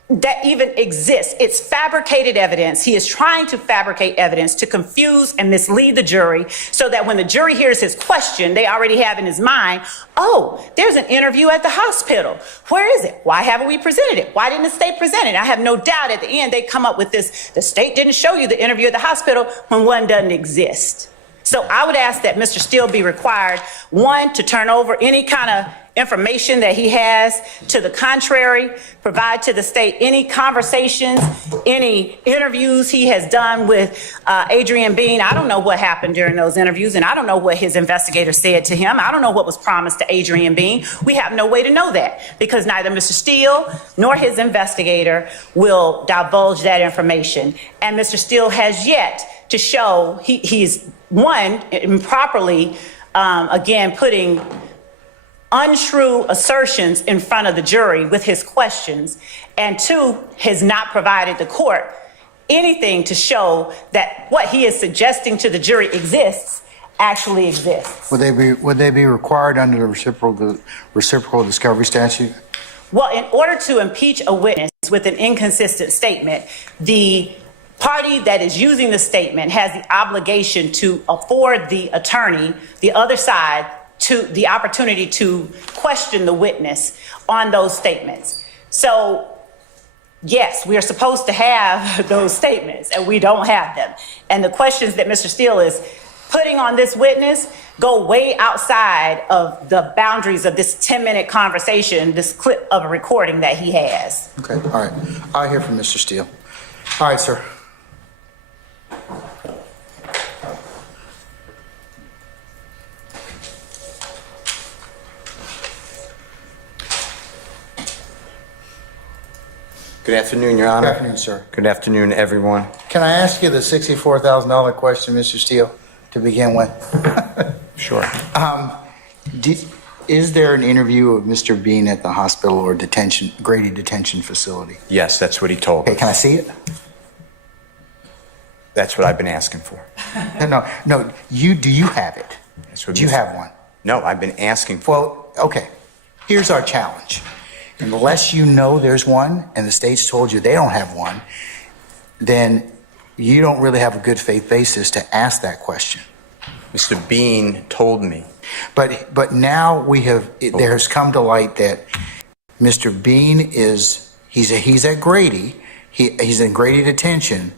that even exists. It's fabricated evidence. He is trying to fabricate evidence to confuse and mislead the jury so that when the jury hears his question, they already have in his mind, oh, there's an interview at the hospital. Where is it? Why haven't we presented it? Why didn't the state present it? I have no doubt at the end they come up with this, the state didn't show you the interview at the hospital when one doesn't exist. So I would ask that Mr. Steele be required, one, to turn over any kind of information that he has to the contrary, provide to the state any conversations, any interviews he has done with Adrian Bean. I don't know what happened during those interviews, and I don't know what his investigator said to him. I don't know what was promised to Adrian Bean. We have no way to know that because neither Mr. Steele nor his investigator will divulge that information. And Mr. Steele has yet to show he's, one, improperly, again, putting untrue assertions in front of the jury with his questions, and two, has not provided the court anything to show that what he is suggesting to the jury exists actually exists. Would they be required under the reciprocal discovery statute? Well, in order to impeach a witness with an inconsistent statement, the party that is using the statement has the obligation to afford the attorney, the other side, to the opportunity to question the witness on those statements. So, yes, we are supposed to have those statements, and we don't have them. And the questions that Mr. Steele is putting on this witness go way outside of the boundaries of this 10-minute conversation, this clip of a recording that he has. Okay, all right. I'll hear from Mr. Steele. All right, sir. Good afternoon, Your Honor. Good afternoon, sir. Good afternoon, everyone. Can I ask you the $64,000 question, Mr. Steele, to begin with? Sure. Is there an interview of Mr. Bean at the hospital or Grady detention facility? Yes, that's what he told me. Okay, can I see it? That's what I've been asking for. No. Do you have it? That's what Do you Mr. have one? No, I've been asking for. Well, okay. Here's our challenge. Unless you know there's one and the state's told you they don't have one, then you don't really have a good faith basis to ask that question. Mr. Bean told me. But now there has come to light that Mr. Bean he's at Grady, he's in Grady detention,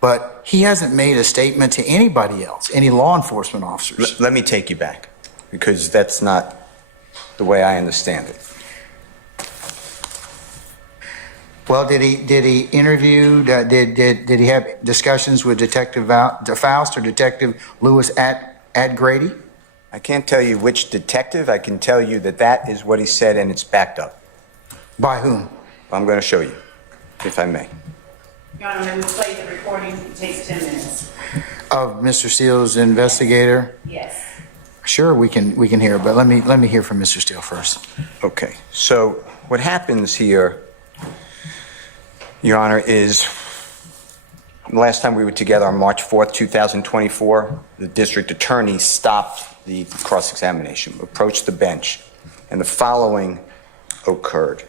but he hasn't made a statement to anybody else, any law enforcement officers. Let me take you back, because that's not the way I understand it. Well, did he interview? Did he have discussions with Detective Faust or Detective Lewis at Grady? I can't tell you which detective. I can tell you that is what he said, and it's backed up. By whom? I'm going to show you, if I may. Your Honor, when we play the recording, it takes 10 minutes. Of Mr. Steele's investigator? Yes. Sure, we can hear, but let me hear from Mr. Steele first. Okay. So what happens here, Your Honor, is last time we were together on March 4th, 2024, the district attorney stopped the cross-examination, approached the bench, and the following occurred.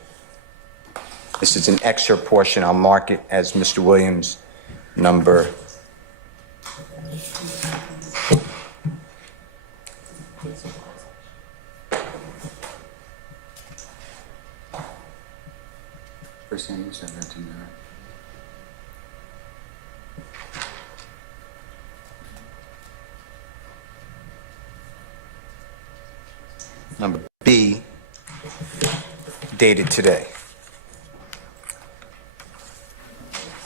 This is an excerpt portion. I'll mark it as Mr. Williams, number. First thing you said that to me. Number B, dated today.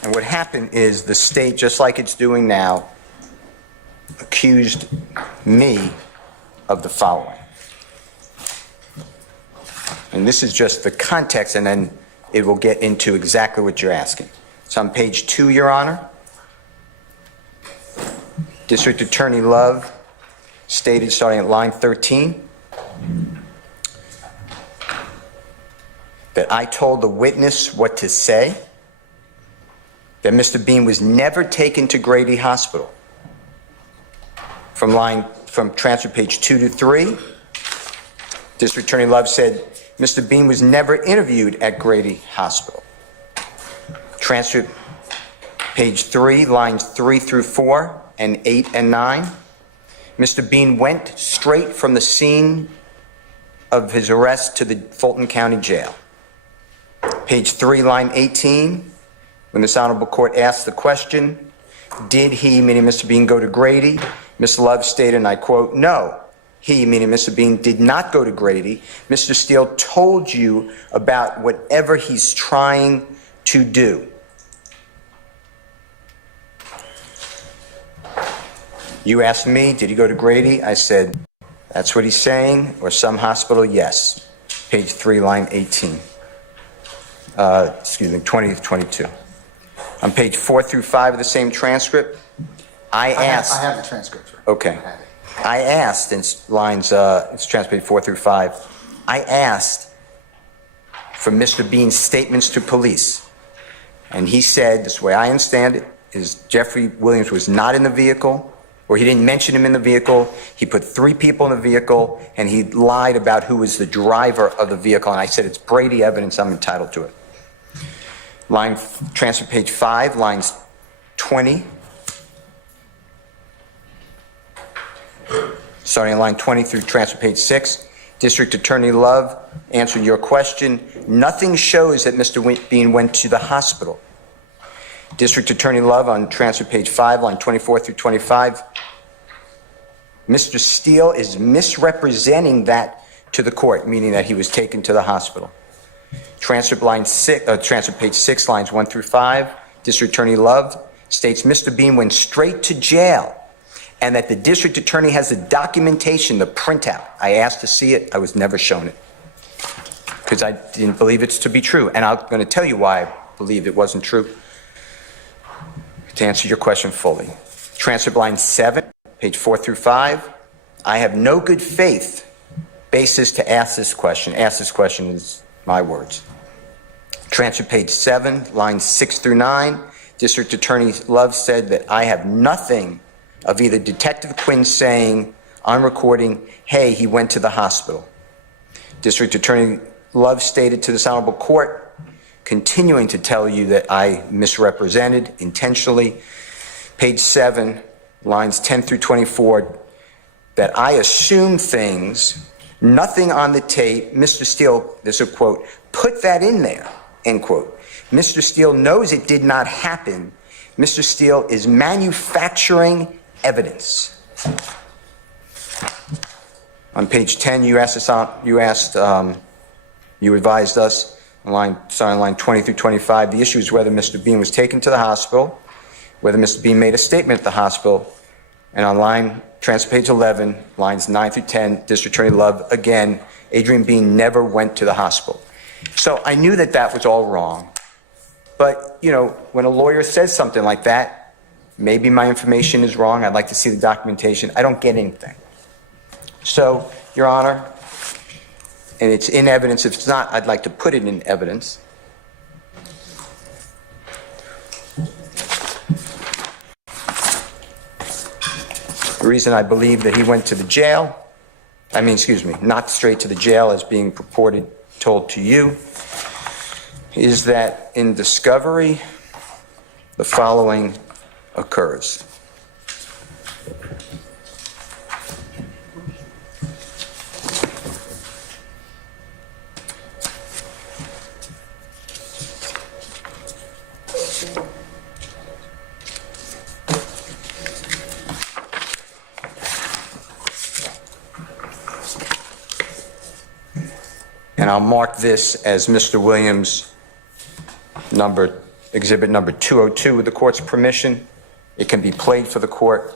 And what happened is the state, just like it's doing now, accused me of the following. And this is just the context, and then it will get into exactly what you're asking. It's on page 2, Your Honor. District Attorney Love stated, starting at line 13, that I told the witness what to say, that Mr. Bean was never taken to Grady Hospital. From transfer page 2 to 3, District Attorney Love said, Mr. Bean was never interviewed at Grady Hospital. Transcript, page 3, lines 3 through 4, and 8 and 9. Mr. Bean went straight from the scene of his arrest to the Fulton County Jail. Page 3, line 18, when this honorable court asked the question, did he, meaning Mr. Bean, go to Grady? Ms. Love stated, and I quote, no, he, meaning Mr. Bean, did not go to Grady. Mr. Steele told you about whatever he's trying to do. You asked me, did he go to Grady? I said, that's what he's saying, or some hospital, yes. Page 3, line 18. 20 to 22. On page 4 through 5 of the same transcript, I asked... I have the transcript, sir. Okay. I asked, in lines, it's transcript 4 through 5, I asked for Mr. Bean's statements to police. And he said, this way I understand it, is Jeffrey Williams was not in the vehicle, or he didn't mention him in the vehicle. He put 3 people in the vehicle, and he lied about who was the driver of the vehicle. And I said, it's Brady evidence, I'm entitled to it. Transcript page 5, lines 20. Starting in line 20 through transcript page 6. District Attorney Love answered your question. Nothing shows that Mr. Bean went to the hospital. District Attorney Love on transcript page 5, line 24 through 25. Mr. Steele is misrepresenting that to the court, meaning that he was taken to the hospital. Transcript page 6, lines 1 through 5. District Attorney Love states Mr. Bean went straight to jail and that the district attorney has the documentation, the printout. I asked to see it. I was never shown it because I didn't believe it to be true. And I'm going to tell you why I believe it wasn't true to answer your question fully. Transcript line 7, page 4 through 5. I have no good faith basis to ask this question. Ask this question is my words. Transcript page 7, lines 6 through 9. District Attorney Love said that I have nothing of either Detective Quinn saying on recording, hey, he went to the hospital. District Attorney Love stated to this honorable court, continuing to tell you that I misrepresented intentionally, page 7, lines 10 through 24, that I assume things, nothing on the tape, Mr. Steele, there's a quote, put that in there, end quote. Mr. Steele knows it did not happen. Mr. Steele is manufacturing evidence. On page 10, you advised us, starting on line 20 through 25, the issue is whether Mr. Bean was taken to the hospital, whether Mr. Bean made a statement at the hospital, and on transcript page 11, lines 9 through 10, District Attorney Love, again, Adrian Bean never went to the hospital. So I knew that that was all wrong. But, you know, when a lawyer says something like that, maybe my information is wrong. I'd like to see the documentation. I don't get anything. So, Your Honor, and it's in evidence. If it's not, I'd like to put it in evidence. The reason I believe that he went to the jail, not straight to the jail as being told to you, is that in discovery, the following occurs. And I'll mark this as Mr. Williams' exhibit number 202 with the court's permission. It can be played for the court.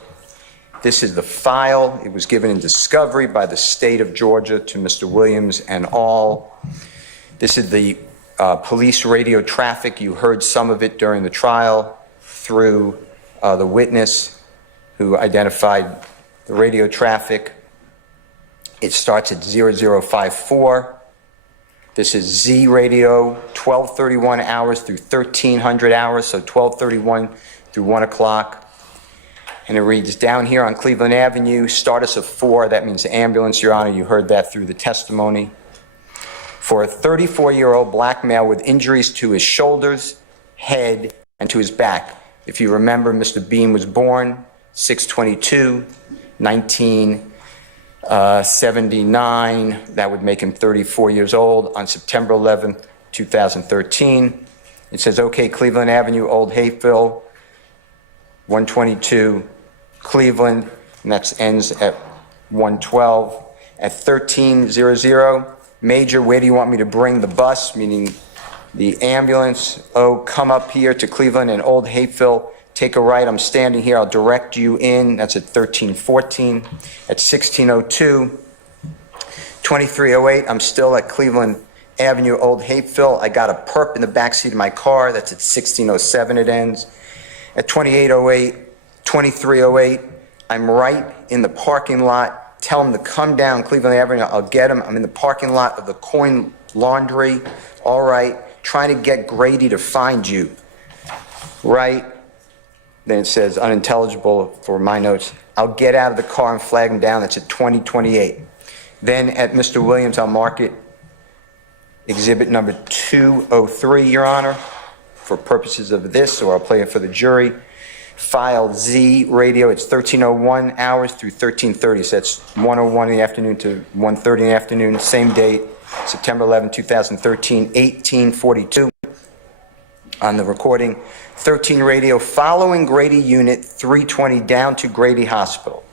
This is the file. It was given in discovery by the state of Georgia to Mr. Williams and all. This is the police radio traffic. You heard some of it during the trial through the witness who identified the radio traffic. It starts at 0054. This is Z radio, 1231 hours through 1300 hours, so 1231 through 1 o'clock. And it reads, down here on Cleveland Avenue, status of 4, that means ambulance, Your Honor, you heard that through the testimony. For a 34-year-old black male with injuries to his shoulders, head, and to his back. If you remember, Mr. Bean was born 6/22/1979. That would make him 34 years old on September 11th, 2013. It says, OK, Cleveland Avenue, Old Hayfield, 122, Cleveland, and that ends at 112. At 1300, Major, where do you want me to bring the bus, meaning the ambulance? Oh, come up here to Cleveland and Old Hayfield. Take a right. I'm standing here. I'll direct you in. That's at 1314. At 1602, 2308, I'm still at Cleveland Avenue, Old Hayfield. I got a perp in the backseat of my car. That's at 1607 it ends. At 2808, 2308, I'm right in the parking lot. Tell him to come down Cleveland Avenue. I'll get him. I'm in the parking lot of the Coin Laundry. All right. Trying to get Grady to find you. Right. Then it says unintelligible for my notes. I'll get out of the car and flag him down. That's at 2028. Then at Mr. Williams, I'll mark it exhibit number 203, Your Honor, for purposes of this, or I'll play it for the jury. File Z radio, it's 1301 hours through 1330, so that's 1:01 in the afternoon to 1:30 in the afternoon, same date, September 11, 2013, 1842. On the recording, 13 radio, following Grady Unit 320 down to Grady Hospital,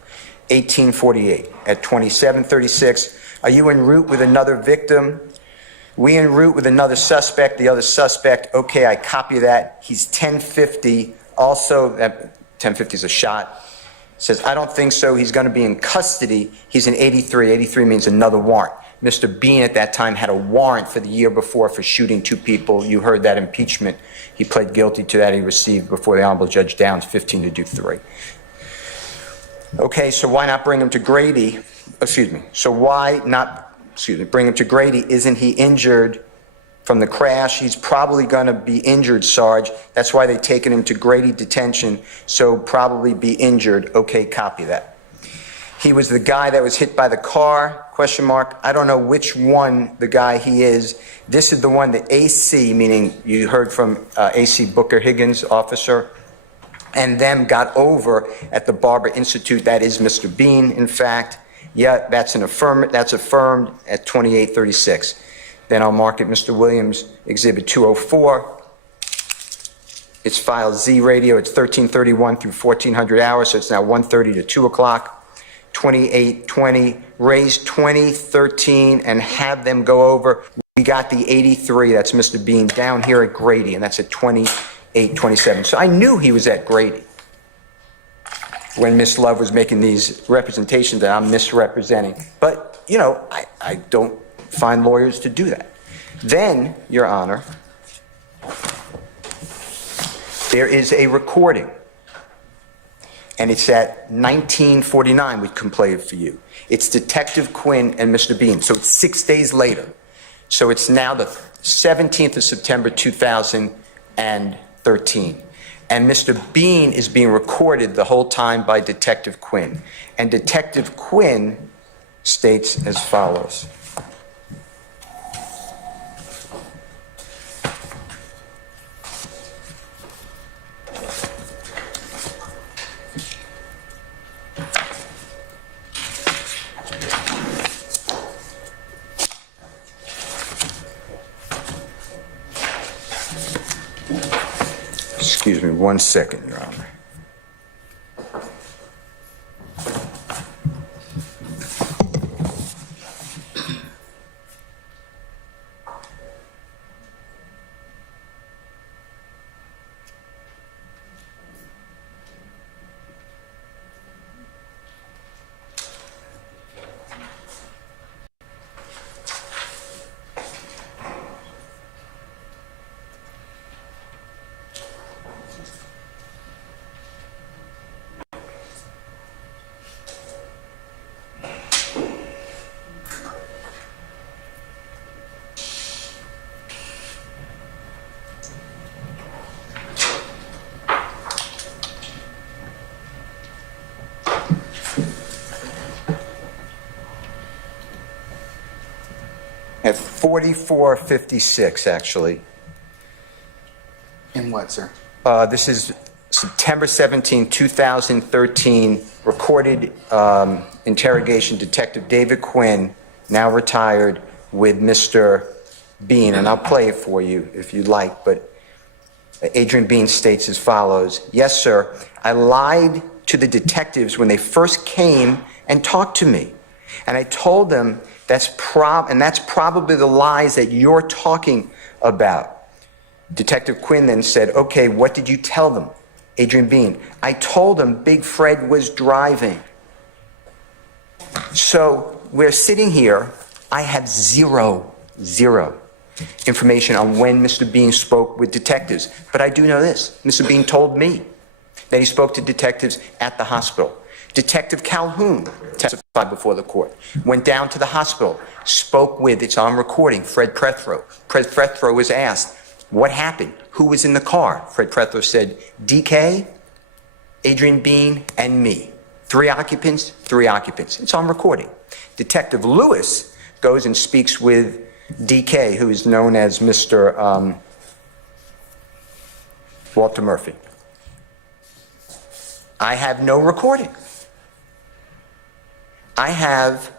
1848. At 2736, are you en route with another victim? We en route with another suspect. The other suspect, okay, I copy that. He's 1050. Also, that 1050 is a shot. Says, I don't think so. He's going to be in custody. He's in 83. 83 means another warrant. Mr. Bean at that time had a warrant for the year before for shooting 2 people. You heard that impeachment. He pled guilty to that. He received before the Honorable Judge Downs 15 to do 3. Okay, so why not bring him to Grady? Excuse me. So why not, bring him to Grady? Isn't he injured from the crash? He's probably going to be injured, Sarge. That's why they've taken him to Grady detention, so probably be injured. Okay, copy that. He was the guy that was hit by the car, question mark. I don't know which one the guy he is. This is the one that AC, meaning you heard from AC Booker Higgins, officer, and them got over at the Barber Institute. That is Mr. Bean, in fact. Yeah, that's affirmed at 2836. Then I'll mark it Mr. Williams, Exhibit 204. It's file Z radio. It's 1331 through 1400 hours, so it's now 1:30 to 2 o'clock. 2820, raise 2013 and have them go over. We got the 83, that's Mr. Bean, down here at Grady, and that's at 2827. So I knew he was at Grady when Miss Love was making these representations that I'm misrepresenting. But, you know, I don't find lawyers to do that. Then, Your Honor, there is a recording, and it's at 1949. We can play it for you. It's Detective Quinn and Mr. Bean, so it's 6 days later. So it's now the 17th of September 2013. And Mr. Bean is being recorded the whole time by Detective Quinn. And Detective Quinn states as follows. Excuse me 1 second, Your Honor. At 44:56, actually. And in what, sir? This is September 17, 2013, recorded interrogation, Detective David Quinn, now retired, with Mr. Bean, and I'll play it for you if you'd like, but Adrian Bean states as follows: "Yes, sir, I lied to the detectives when they first came and talked to me, and I told them that's probably the lies that you're talking about." Detective Quinn then said, "Okay, what did you tell them?" Adrian Bean: "I told them Big Fred was driving." So we're sitting here, I have zero information on when Mr. Bean spoke with detectives, but I do know this: Mr. Bean told me that he spoke to detectives at the hospital. Detective Calhoun testified before the court, went down to the hospital, spoke with, it's on recording, Fred Prethrow. Fred Prethrow was asked, "What happened? Who was in the car?" Fred Prethrow said, "DK, Adrian Bean, and me. 3 occupants, 3 occupants. It's on recording. Detective Lewis goes and speaks with DK, who is known as Mr. Walter Murphy. I have no recording. I have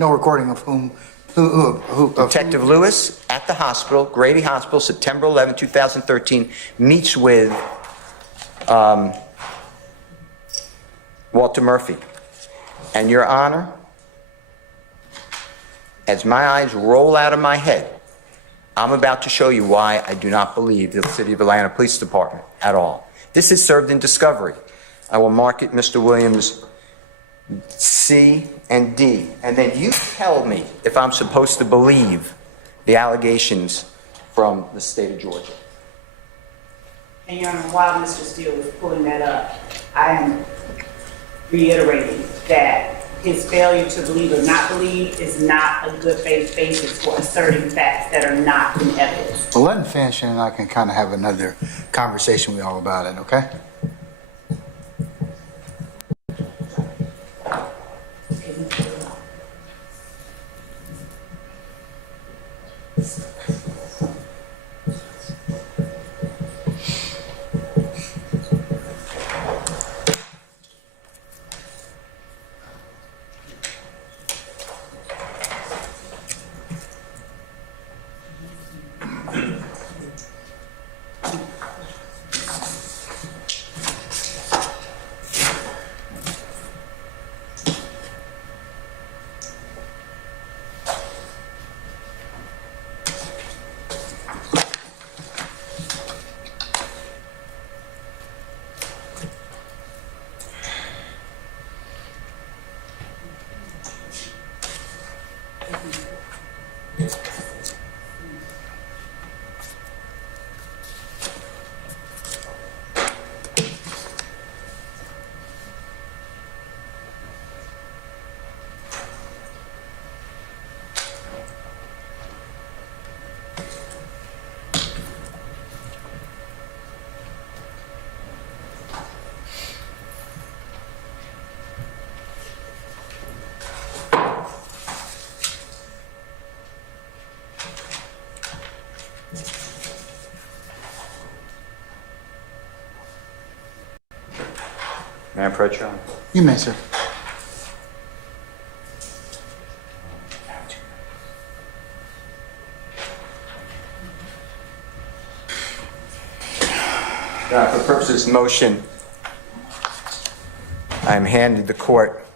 No recording of whom? Of Detective Lewis at the hospital, Grady Hospital, September 11, 2013, meets with Walter Murphy. And Your Honor, as my eyes roll out of my head, I'm about to show you why I do not believe the City of Atlanta Police Department at all. This is served in discovery. I will mark it Mr. Williams C and D, and then you tell me if I'm supposed to believe the allegations from the state of Georgia. And Your Honor, while Mr. Steele was pulling that up, I am reiterating that his failure to believe or not believe is not a good faith basis for asserting facts that are not in evidence. Well, let him finish, and I can kind of have another conversation with all about it, okay? May I approach you? You may, sir. For purposes of this motion, I am handing the court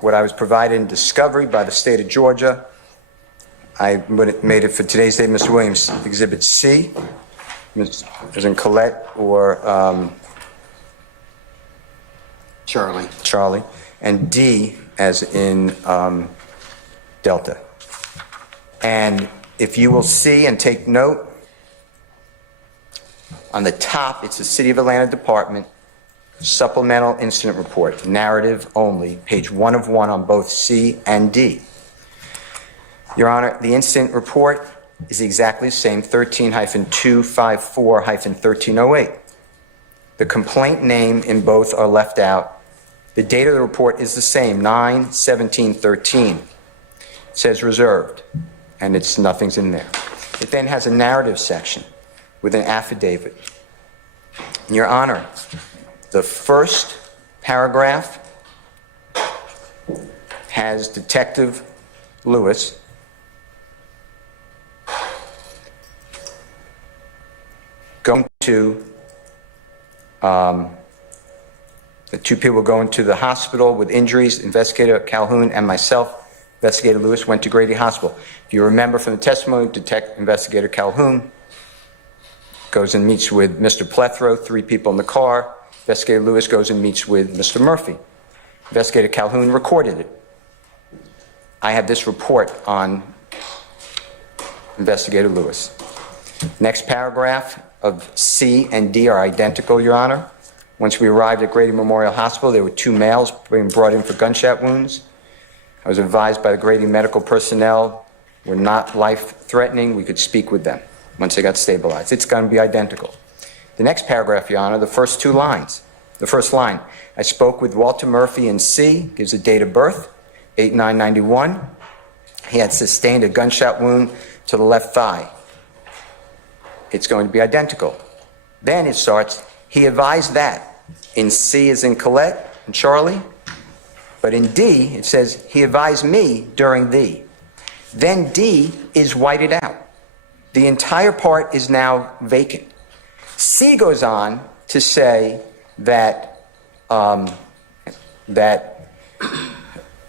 what I was provided in discovery by the state of Georgia. I made it for today's date, Mr. Williams, Exhibit C, as in Colette or Charlie, and D as in Delta. And if you will see and take note, on the top, it's the City of Atlanta Department Supplemental Incident Report, narrative only, page 1 of 1 on both C and D. Your Honor, the incident report is exactly the same, 13-254-1308. The complaint name in both are left out. The date of the report is the same, 9/17/13. It says reserved, and nothing's in there. It then has a narrative section with an affidavit Your Honor, the first paragraph has Detective Lewis going to, the two people going to the hospital with injuries, Investigator Calhoun and myself. Investigator Lewis went to Grady Hospital. If you remember from the testimony, Investigator Calhoun goes and meets with Mr. Plethro, 3 people in the car. Investigator Lewis goes and meets with Mr. Murphy. Investigator Calhoun recorded it. I have this report on Investigator Lewis. Next paragraph of C and D are identical, Your Honor. Once we arrived at Grady Memorial Hospital, there were 2 males being brought in for gunshot wounds. I was advised by the Grady medical personnel were not life-threatening. We could speak with them once they got stabilized. It's going to be identical. The next paragraph, Your Honor, the first 2 lines. The first line, I spoke with Walter Murphy in C, gives a date of birth, 8/9/91. He had sustained a gunshot wound to the left thigh. It's going to be identical. Then it starts, he advised that. In C is in Colette and Charlie, but in D it says, he advised me during the. Then D is whited out. The entire part is now vacant. C goes on to say that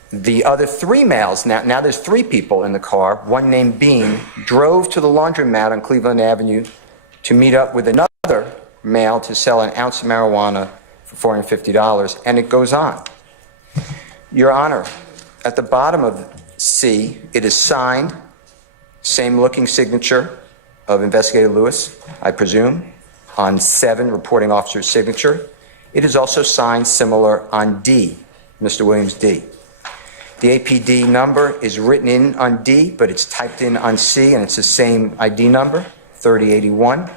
the other 3 males, now there's 3 people in the car, one named Bean, drove to the laundromat on Cleveland Avenue to meet up with another male to sell an ounce of marijuana for $450, and it goes on. Your Honor, at the bottom of C, it is signed, same looking signature of Investigator Lewis, I presume, on 7, reporting officer's signature. It is also signed similar on D, Mr. Williams D. The APD number is written in on D, but it's typed in on C, and it's the same ID number, 3081.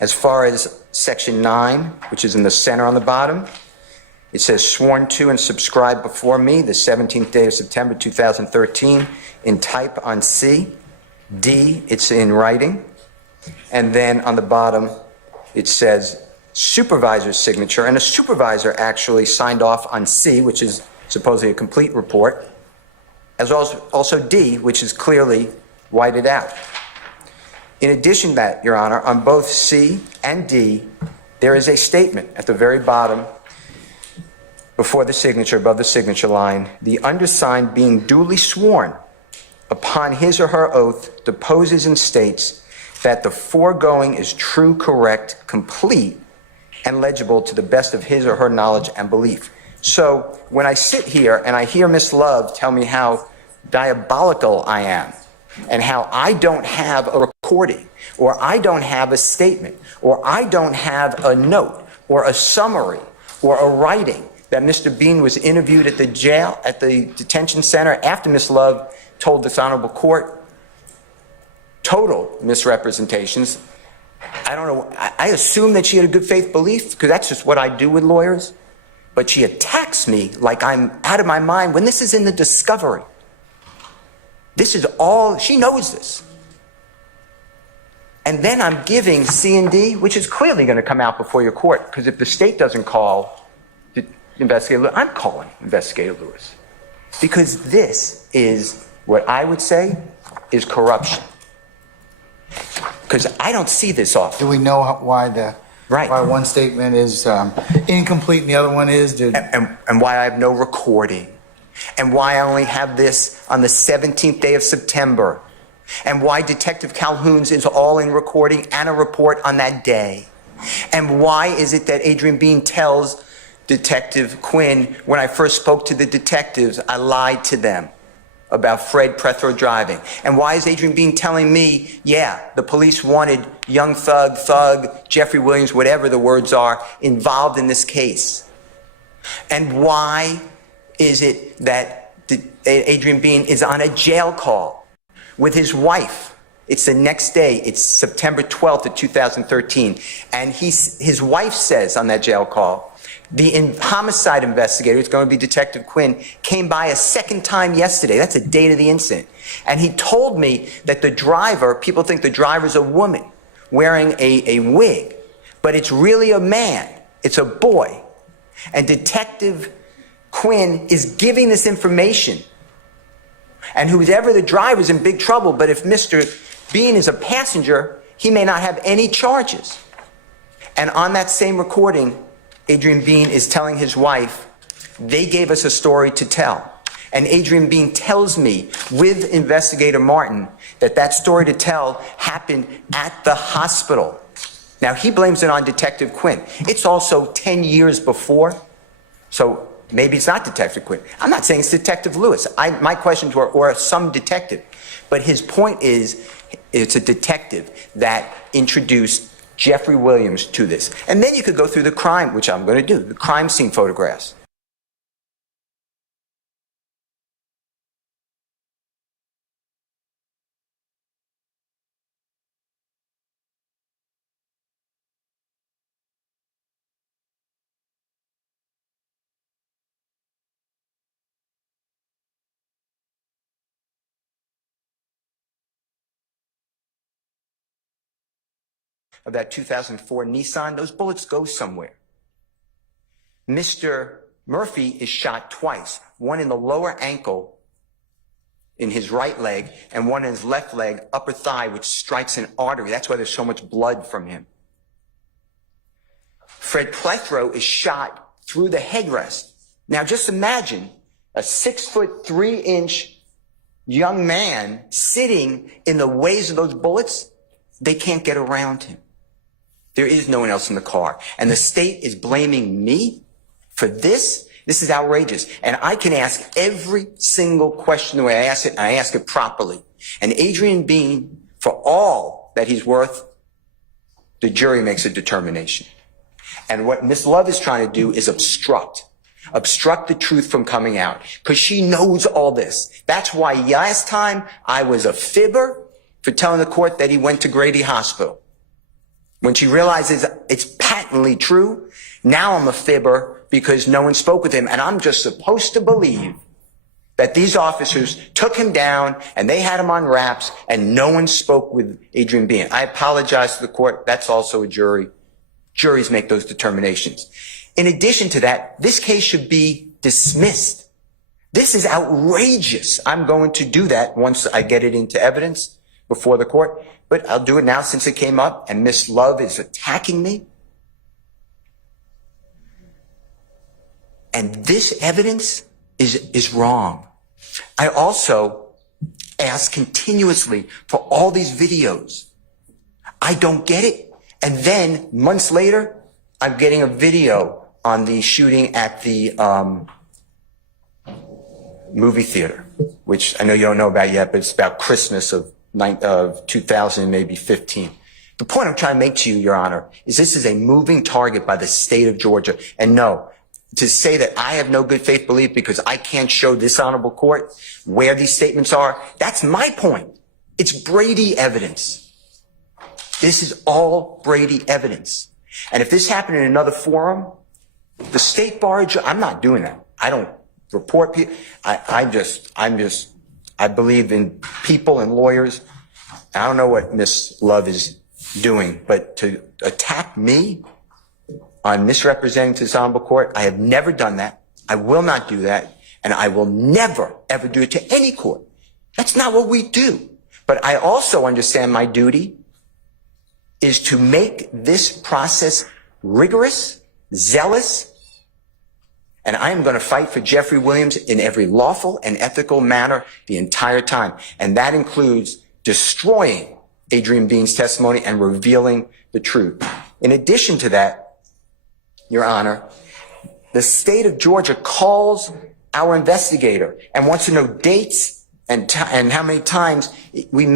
As far as Section 9, which is in the center on the bottom, it says sworn to and subscribed before me the 17th day of September 2013 in type on C. D, it's in writing. And then on the bottom, it says supervisor's signature, and a supervisor actually signed off on C, which is supposedly a complete report, as also D, which is clearly whited out. In addition to that, Your Honor, on both C and D, there is a statement at the very bottom before the signature, above the signature line, the undersigned being duly sworn upon his or her oath deposes and states that the foregoing is true, correct, complete, and legible to the best of his or her knowledge and belief. So when I sit here and I hear Miss Love tell me how diabolical I am and how I don't have a recording or I don't have a statement or I don't have a note or a summary or a writing that Mr. Bean was interviewed at the jail, at the detention center after Miss Love told this honorable court total misrepresentations. I don't know. I assume that she had a good faith belief because that's just what I do with lawyers. But she attacks me like I'm out of my mind when this is in the discovery. This is all, she knows this. And then I'm giving C and D, which is clearly going to come out before your court, because if the state doesn't call Investigator Lewis, I'm calling Investigator Lewis. Because this is what I would say is corruption. Because I don't see this often. Do we know why Right. why one statement is incomplete and the other one is? And why I have no recording. And why I only have this on the 17th day of September. And why Detective Calhoun's is all in recording and a report on that day. And why is it that Adrian Bean tells Detective Quinn, when I first spoke to the detectives, I lied to them about Fred Prethro driving? And why is Adrian Bean telling me, yeah, the police wanted young thug, Jeffrey Williams, whatever the words are, involved in this case? And why is it that Adrian Bean is on a jail call with his wife? It's the next day. It's September 12th of 2013. And his wife says on that jail call, the homicide investigator, it's going to be Detective Quinn, came by a second time yesterday. That's the date of the incident. And he told me that the driver, people think the driver's a woman wearing a wig. but it's really a man. It's a boy. And Detective Quinn is giving this information. And whoever the driver is in big trouble, but if Mr. Bean is a passenger, he may not have any charges. And on that same recording, Adrian Bean is telling his wife, they gave us a story to tell. And Adrian Bean tells me, with Investigator Martin, that story to tell happened at the hospital. Now, he blames it on Detective Quinn. It's also 10 years before, so maybe it's not Detective Quinn. I'm not saying it's Detective Lewis. My questions were, or some detective. But his point is, it's a detective that introduced Jeffrey Williams to this. And then you could go through the crime, which I'm going to do, the crime scene photographs. Of that 2004 Nissan, those bullets go somewhere. Mr. Murphy is shot twice, one in the lower ankle in his right leg and one in his left leg, upper thigh, which strikes an artery. That's why there's so much blood from him. Fred Plethro is shot through the headrest. Now just imagine a 6'3" young man sitting in the ways of those bullets. They can't get around him. There is no one else in the car. And the state is blaming me for this? This is outrageous. And I can ask every single question the way I ask it, and I ask it properly. And Adrian Bean, for all that he's worth, the jury makes a determination. And what Miss Love is trying to do is obstruct the truth from coming out, because she knows all this. That's why last time I was a fibber for telling the court that he went to Grady Hospital. When she realizes it's patently true, now I'm a fibber because no one spoke with him, and I'm just supposed to believe that these officers took him down and they had him on wraps and no one spoke with Adrian Bean. I apologize to the court. That's also a jury. Juries make those determinations. In addition to that, this case should be dismissed. This is outrageous. I'm going to do that once I get it into evidence before the court, but I'll do it now since it came up and Miss Love is attacking me. And this evidence is wrong. I also ask continuously for all these videos. I don't get it. And then months later, I'm getting a video on the shooting at the movie theater, which I know you don't know about yet, but it's about Christmas of 2000, maybe 15. The point I'm trying to make to you, Your Honor, is this is a moving target by the state of Georgia. And no, to say that I have no good faith belief because I can't show this honorable court where these statements are, that's my point. It's Brady evidence. This is all Brady evidence. And if this happened in another forum, the state bar, I'm not doing that. I don't report people. I believe in people and lawyers. I don't know what Miss Love is doing, but to attack me on misrepresenting to this honorable court, I have never done that. I will not do that. And I will never, ever do it to any court. That's not what we do. But I also understand my duty is to make this process rigorous, zealous, and I am going to fight for Jeffrey Williams in every lawful and ethical manner the entire time. And that includes destroying Adrian Bean's testimony and revealing the truth. In addition to that, Your Honor, the state of Georgia calls our investigator and wants to know dates and how many times we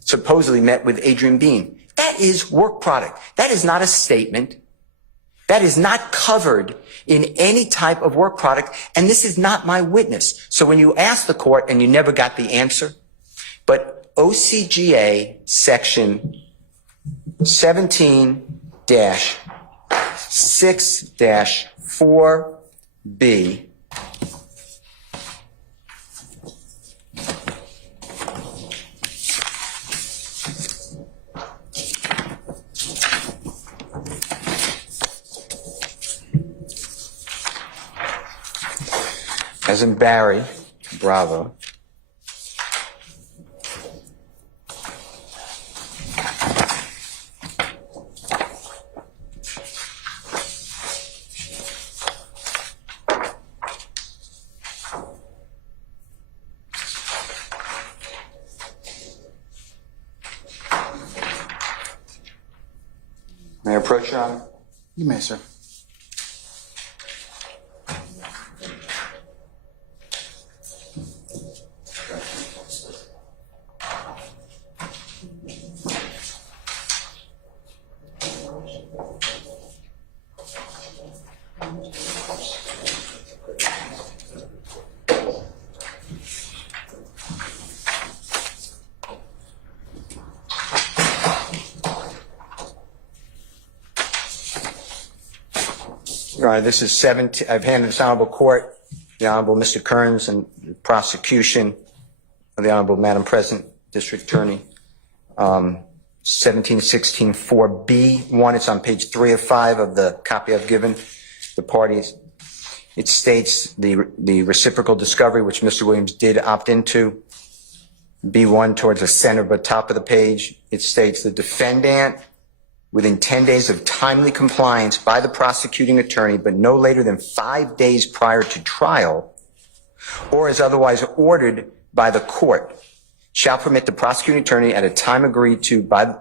supposedly met with Adrian Bean. That is work product. That is not a statement. That is not covered in any type of work product, and this is not my witness. So when you ask the court and you never got the answer, but OCGA section 17-6-4B as in Barry, Bravo. May I approach, Your Honor? You may, sir. Your Honor, this is 17, I've handed this honorable court, the Honorable Mr. Kearns, and the prosecution of the Honorable Madam President, District Attorney, 1716-4B1. It's on page 3 of 5 of the copy I've given the parties. It states the reciprocal discovery, which Mr. Williams did opt into. B1 towards the center but top of the page. It states the defendant, within 10 days of timely compliance by the prosecuting attorney, but no later than 5 days prior to trial, or as otherwise ordered by the court, shall permit the prosecuting attorney at a time agreed to by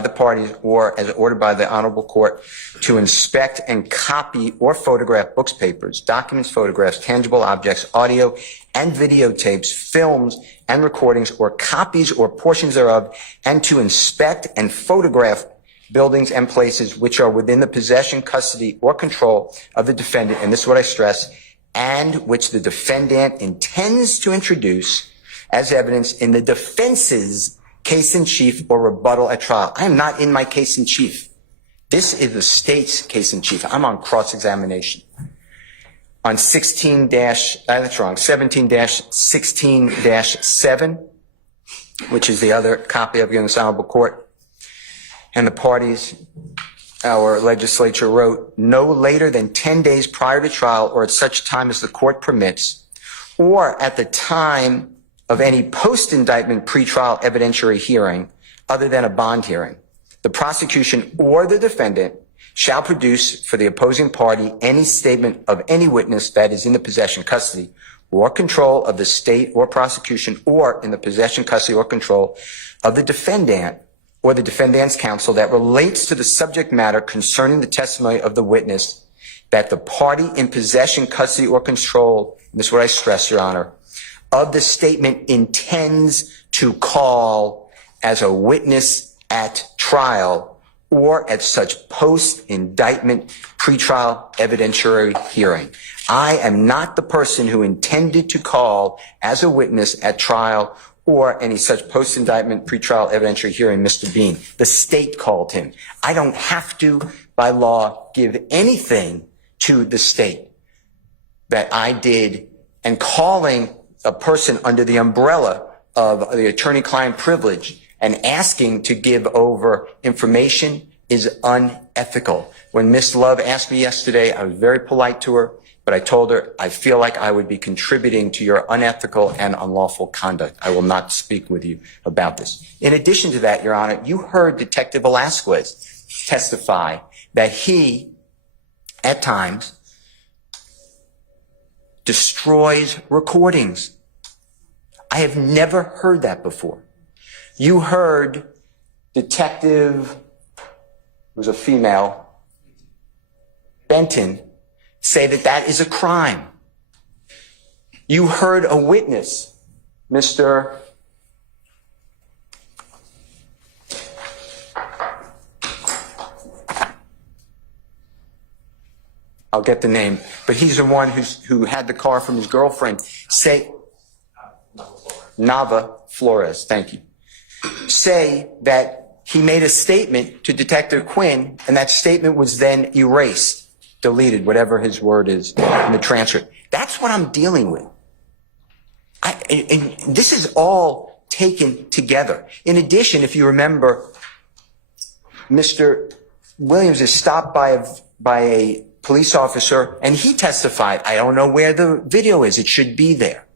the parties or as ordered by the honorable court to inspect and copy or photograph books, papers, documents, photographs, tangible objects, audio and videotapes, films and recordings, or copies or portions thereof, and to inspect and photograph buildings and places which are within the possession, custody, or control of the defendant, and this is what I stress, and which the defendant intends to introduce as evidence in the defense's case in chief or rebuttal at trial. I am not in my case in chief. This is the state's case in chief. I'm on cross-examination. On 17-16-7, which is the other copy I've given this honorable court, and the parties, our legislature wrote, no later than 10 days prior to trial or at such time as the court permits, or at the time of any post-indictment pretrial evidentiary hearing other than a bond hearing, the prosecution or the defendant shall produce for the opposing party any statement of any witness that is in the possession, custody, or control of the state or prosecution, or in the possession, custody, or control of the defendant or the defendant's counsel that relates to the subject matter concerning the testimony of the witness that the party in possession, custody, or control, and this is what I stress, Your Honor, of the statement intends to call as a witness at trial or at such post-indictment pretrial evidentiary hearing. I am not the person who intended to call as a witness at trial or any such post-indictment pretrial evidentiary hearing, Mr. Bean. The state called him. I don't have to, by law, give anything to the state that I did, and calling a person under the umbrella of the attorney-client privilege and asking to give over information is unethical. When Ms. Love asked me yesterday, I was very polite to her, but I told her I feel like I would be contributing to your unethical and unlawful conduct. I will not speak with you about this. In addition to that, Your Honor, you heard Detective Velasquez testify that he, at times, destroys recordings. I have never heard that before. You heard Detective, who was a female, Benton, say that that is a crime. You heard a witness, Mr. I'll get the name, but he's the one who had the car from his girlfriend, say, Nava Flores, thank you, say that he made a statement to Detective Quinn, and that statement was then erased, deleted, whatever his word is, in the transcript. That's what I'm dealing with. And this is all taken together. In addition, if you remember, Mr. Williams is stopped by a police officer, and he testified, I don't know where the video is. It should be there.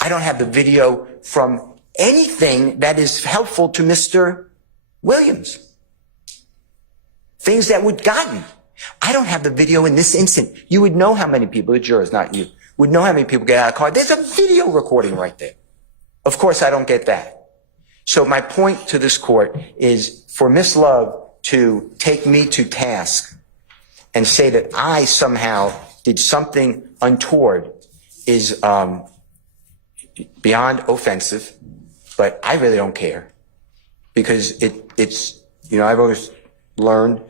I don't have the video from anything that is helpful to Mr. Williams. Things that would gotten. I don't have the video in this instant. You would know how many people, the jurors, not you, would know how many people get out of the car. There's a video recording right there. Of course, I don't get that. So my point to this court is for Miss Love to take me to task and say that I somehow did something untoward is beyond offensive, but I really don't care because it's, you know, I've always learned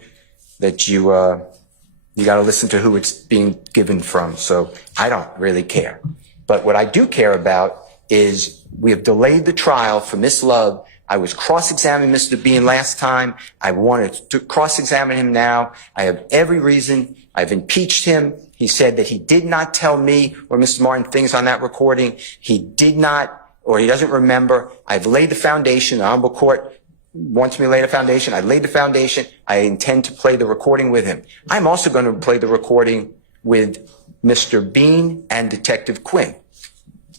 that you got to listen to who it's being given from. So I don't really care. But what I do care about is we have delayed the trial for Miss Love. I was cross-examining Mr. Bean last time. I wanted to cross-examine him now. I have every reason. I've impeached him. He said that he did not tell me or Mr. Martin things on that recording. He did not, or he doesn't remember. I've laid the foundation. The Honorable Court wants me to lay the foundation. I laid the foundation. I intend to play the recording with him. I'm also going to play the recording with Mr. Bean and Detective Quinn.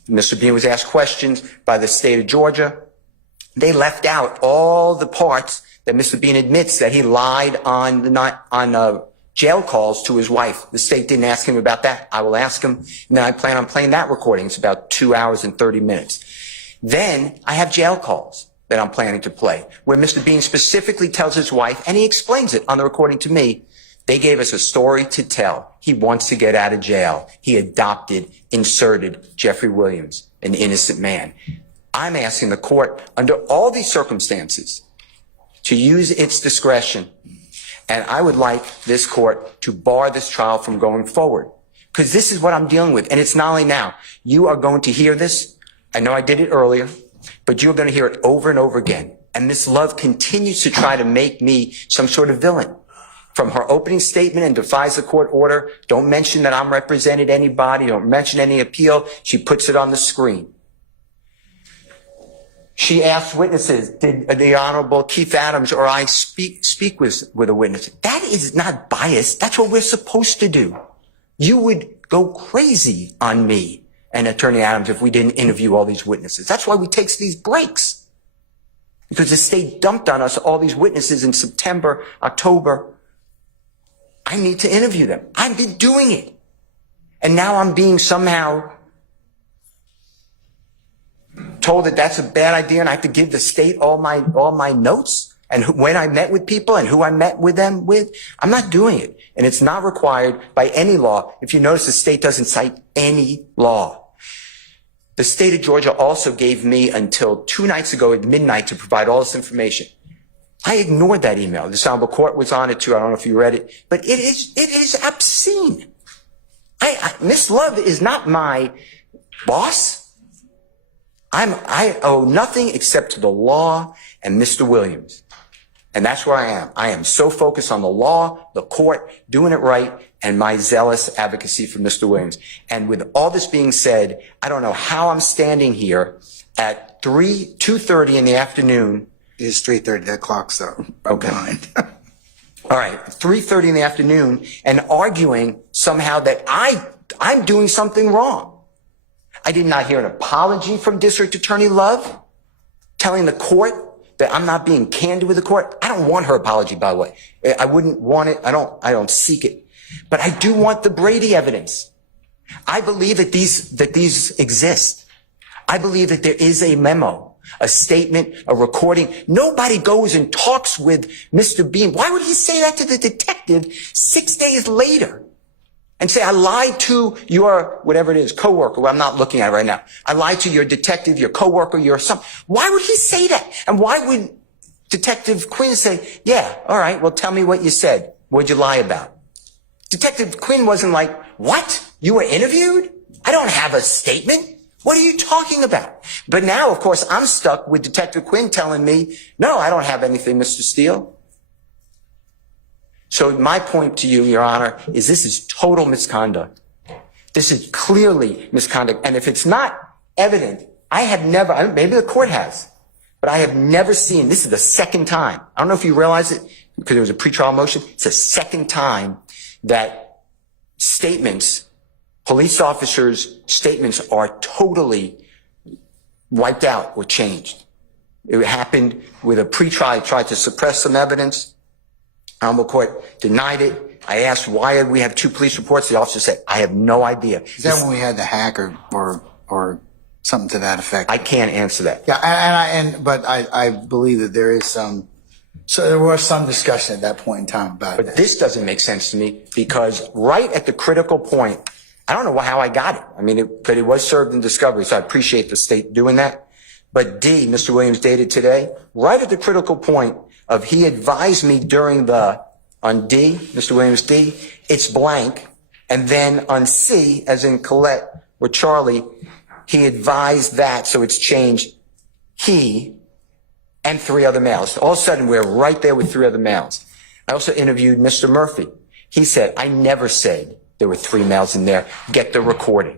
Mr. Bean was asked questions by the state of Georgia. They left out all the parts that Mr. Bean admits that he lied on jail calls to his wife. The state didn't ask him about that. I will ask him, and then I plan on playing that recording. It's about 2 hours and 30 minutes. Then I have jail calls that I'm planning to play, where Mr. Bean specifically tells his wife, and he explains it on the recording to me, they gave us a story to tell. He wants to get out of jail. He inserted Jeffrey Williams, an innocent man. I'm asking the court, under all these circumstances, to use its discretion, and I would like this court to bar this trial from going forward, because this is what I'm dealing with, and it's not only now. You are going to hear this. I know I did it earlier, but you're going to hear it over and over again. And Miss Love continues to try to make me some sort of villain. From her opening statement and defies the court order, don't mention that I'm represented anybody, don't mention any appeal. She puts it on the screen. She asked witnesses, did the Honorable Keith Adams or I speak with a witness? That is not bias. That's what we're supposed to do. You would go crazy on me and Attorney Adams if we didn't interview all these witnesses. That's why we take these breaks. Because the state dumped on us all these witnesses in September, October. I need to interview them. I've been doing it. And now I'm being somehow told that that's a bad idea and I have to give the state all my notes and when I met with people and who I met with them with. I'm not doing it. And it's not required by any law. If you notice, the state doesn't cite any law. The state of Georgia also gave me until 2 nights ago at midnight to provide all this information. I ignored that email. The Honorable Court was on it too. I don't know if you read it, but it is obscene. Miss Love is not my boss. I owe nothing except to the law and Mr. Williams. And that's where I am. I am so focused on the law, the court, doing it right, and my zealous advocacy for Mr. Williams. And with all this being said, I don't know how I'm standing here at 2:30 in the afternoon. It's 3:30, that clock's up. Okay. All right, 3:30 in the afternoon, and arguing somehow that I'm doing something wrong. I did not hear an apology from District Attorney Love telling the court that I'm not being candid with the court. I don't want her apology, by the way. I wouldn't want it. I don't seek it. But I do want the Brady evidence. I believe that these exist. I believe that there is a memo, a statement, a recording. Nobody goes and talks with Mr. Bean. Why would he say that to the detective 6 days later? And say, I lied to your, whatever it is, coworker. Well, I'm not looking at it right now. I lied to your detective, your coworker, your son. Why would he say that? And why would Detective Quinn say, yeah, all right, well, tell me what you said. What'd you lie about? Detective Quinn wasn't like, what? You were interviewed? I don't have a statement. What are you talking about? But now, of course, I'm stuck with Detective Quinn telling me, no, I don't have anything, Mr. Steele. So my point to you, Your Honor, is this is total misconduct. This is clearly misconduct. And if it's not evident, I have never, maybe the court has, but I have never seen, this is the second time. I don't know if you realize it, because it was a pretrial motion. It's the second time that statements, police officers' statements are totally wiped out or changed. It happened with a pretrial, tried to suppress some evidence. Honorable Court denied it. I asked, why did we have 2 police reports? The officer said, I have no idea. Is that when we had the hack or something to that effect? I can't answer that. Yeah, but I believe that there is some, so there was some discussion at that point in time about But that. this doesn't make sense to me because right at the critical point, I don't know how I got it. I mean, but it was served in discovery, so I appreciate the state doing that. But D, Mr. Williams dated today, right at the critical point of he advised me on D, Mr. Williams D, it's blank. And then on C, as in Colette or Charlie, he advised that, so it's changed, he and 3 other males. All of a sudden, we're right there with 3 other males. I also interviewed Mr. Murphy. He said, I never said there were 3 males in there. Get the recording.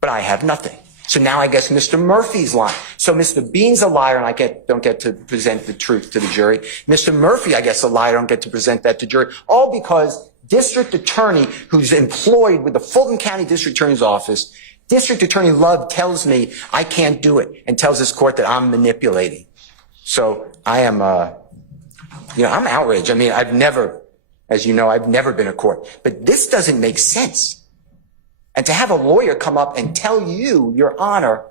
But I have nothing. So now I guess Mr. Murphy's lying. So Mr. Bean's a liar and I don't get to present the truth to the jury. Mr. Murphy, I guess, a liar, don't get to present that to jury. All because district attorney who's employed with the Fulton County District Attorney's Office, District Attorney Love tells me I can't do it and tells this court that I'm manipulating. So I am, I'm outraged. I mean, I've never been a court, but this doesn't make sense. And to have a lawyer come up and tell you, Your Honor,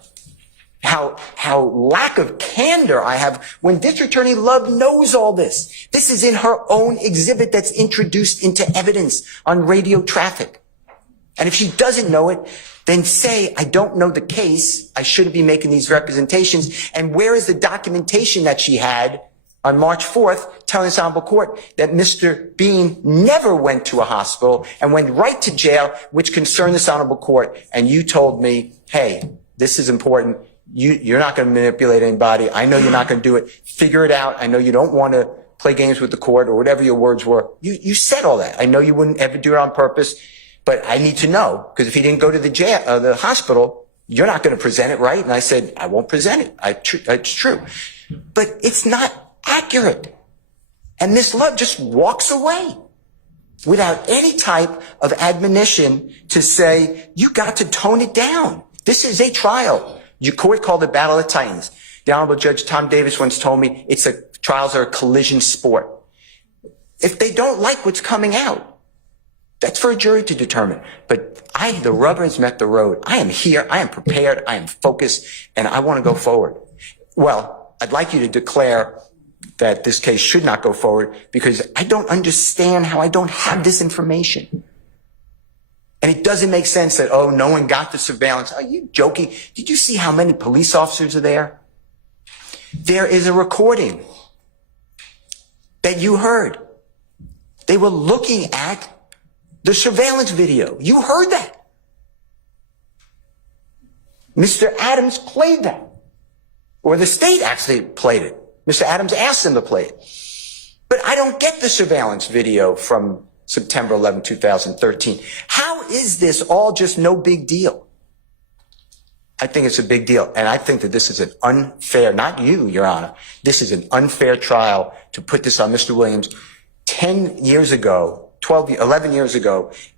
how lack of candor I have when District Attorney Love knows all this. This is in her own exhibit that's introduced into evidence on radio traffic. And if she doesn't know it, then say, I don't know the case. I shouldn't be making these representations. And where is the documentation that she had on March 4th telling this honorable court that Mr. Bean never went to a hospital and went right to jail, which concerned this honorable court. And you told me, hey, this is important. You're not going to manipulate anybody. I know you're not going to do it. Figure it out. I know you don't want to play games with the court or whatever your words were. You said all that. I know you wouldn't ever do it on purpose, but I need to know because if he didn't go to the hospital, you're not going to present it, right? And I said, I won't present it. It's true. But it's not accurate. And Ms. Love just walks away without any type of admonition to say, you got to tone it down. This is a trial. Your court called it Battle of the Titans. The Honorable Judge Tom Davis once told me trials are a collision sport. If they don't like what's coming out, that's for a jury to determine. But the rubber has met the road. I am here. I am prepared. I am focused, and I want to go forward. Well, I'd like you to declare that this case should not go forward because I don't understand how I don't have this information. And it doesn't make sense that, oh, no one got the surveillance. Are you joking? Did you see how many police officers are there? There is a recording that you heard. They were looking at the surveillance video. You heard that. Mr. Adams played that. Or the state actually played it. Mr. Adams asked them to play it. But I don't get the surveillance video from September 11, 2013. How is this all just no big deal? I think it's a big deal. And I think that this is an unfair, not you, Your Honor, this is an unfair trial to put this on Mr. Williams 11 years ago,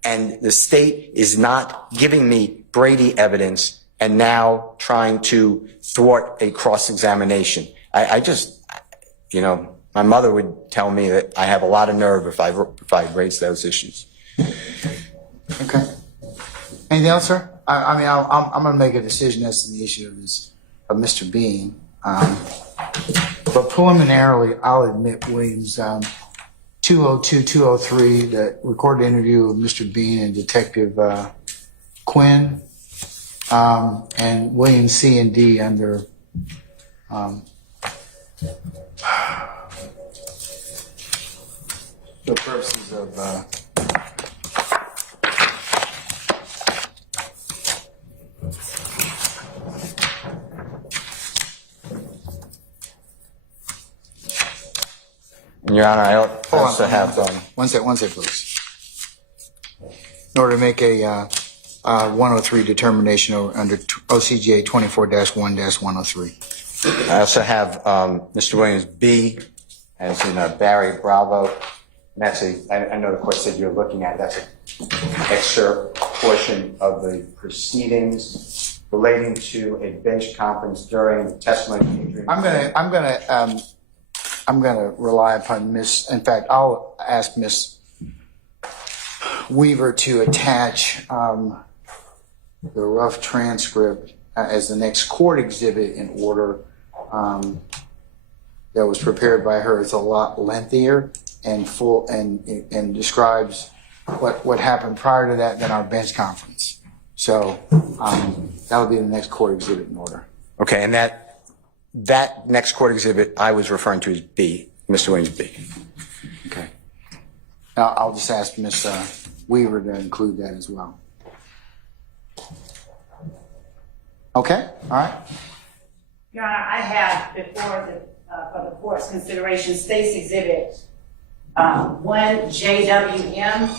and the state is not giving me Brady evidence and now trying to thwart a cross-examination. My mother would tell me that I have a lot of nerve if I raise those issues. Okay. Anything else, sir? I'm going to make a decision as to the issue of Mr. Bean. But preliminarily, I'll admit Williams 202-203, the recorded interview of Mr. Bean and Detective Quinn, and Williams C and D under the purposes of Your Honor, I also have... One second, please. In order to make a 103 determination under OCGA 24-1-103. I also have Mr. Williams B as in Barry Bravo. And that's I know the court said you're looking at, that's an excerpt portion of the proceedings relating to a bench conference during the testimony. I'm gonna rely upon in fact, I'll ask Miss Weaver to attach the rough transcript as the next court exhibit in order that was prepared by her. It's a lot lengthier and full and describes what happened prior to that than our bench conference. So that'll be the next court exhibit in order. Okay, and that next court exhibit I was referring to as B, Mr. Williams B. Okay. Now I'll just ask Miss Weaver to include that as well. Okay, all right. Your Honor, I have before for the court's consideration State's Exhibit 1JWM.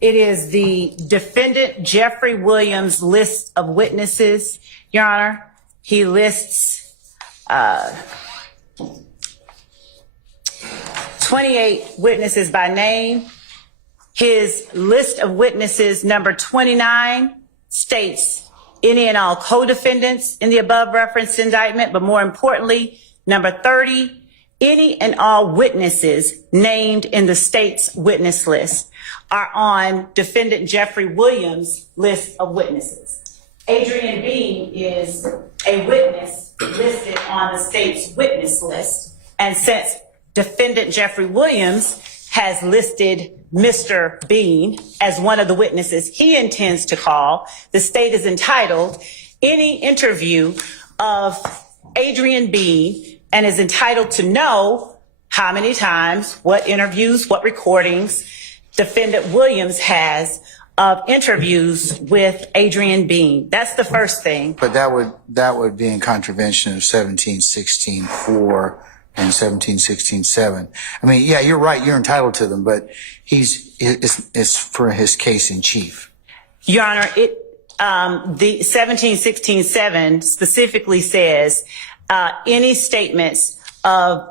It is the defendant Jeffrey Williams list of witnesses, Your Honor. He lists 28 witnesses by name. His list of witnesses, number 29, states any and all co-defendants in the above referenced indictment, but more importantly, number 30, any and all witnesses named in the state's witness list are on defendant Jeffrey Williams' list of witnesses. Adrian Bean is a witness listed on the state's witness list, and since defendant Jeffrey Williams has listed Mr. Bean as one of the witnesses he intends to call, the state is entitled any interview of Adrian Bean and is entitled to know how many times, what interviews, what recordings defendant Williams has of interviews with Adrian Bean. That's the first thing. But that would be in contravention of 1716-4 and 1716-7. I mean, yeah, you're right. You're entitled to them, but it's for his case in chief. Your Honor, the 1716-7 specifically says any statements of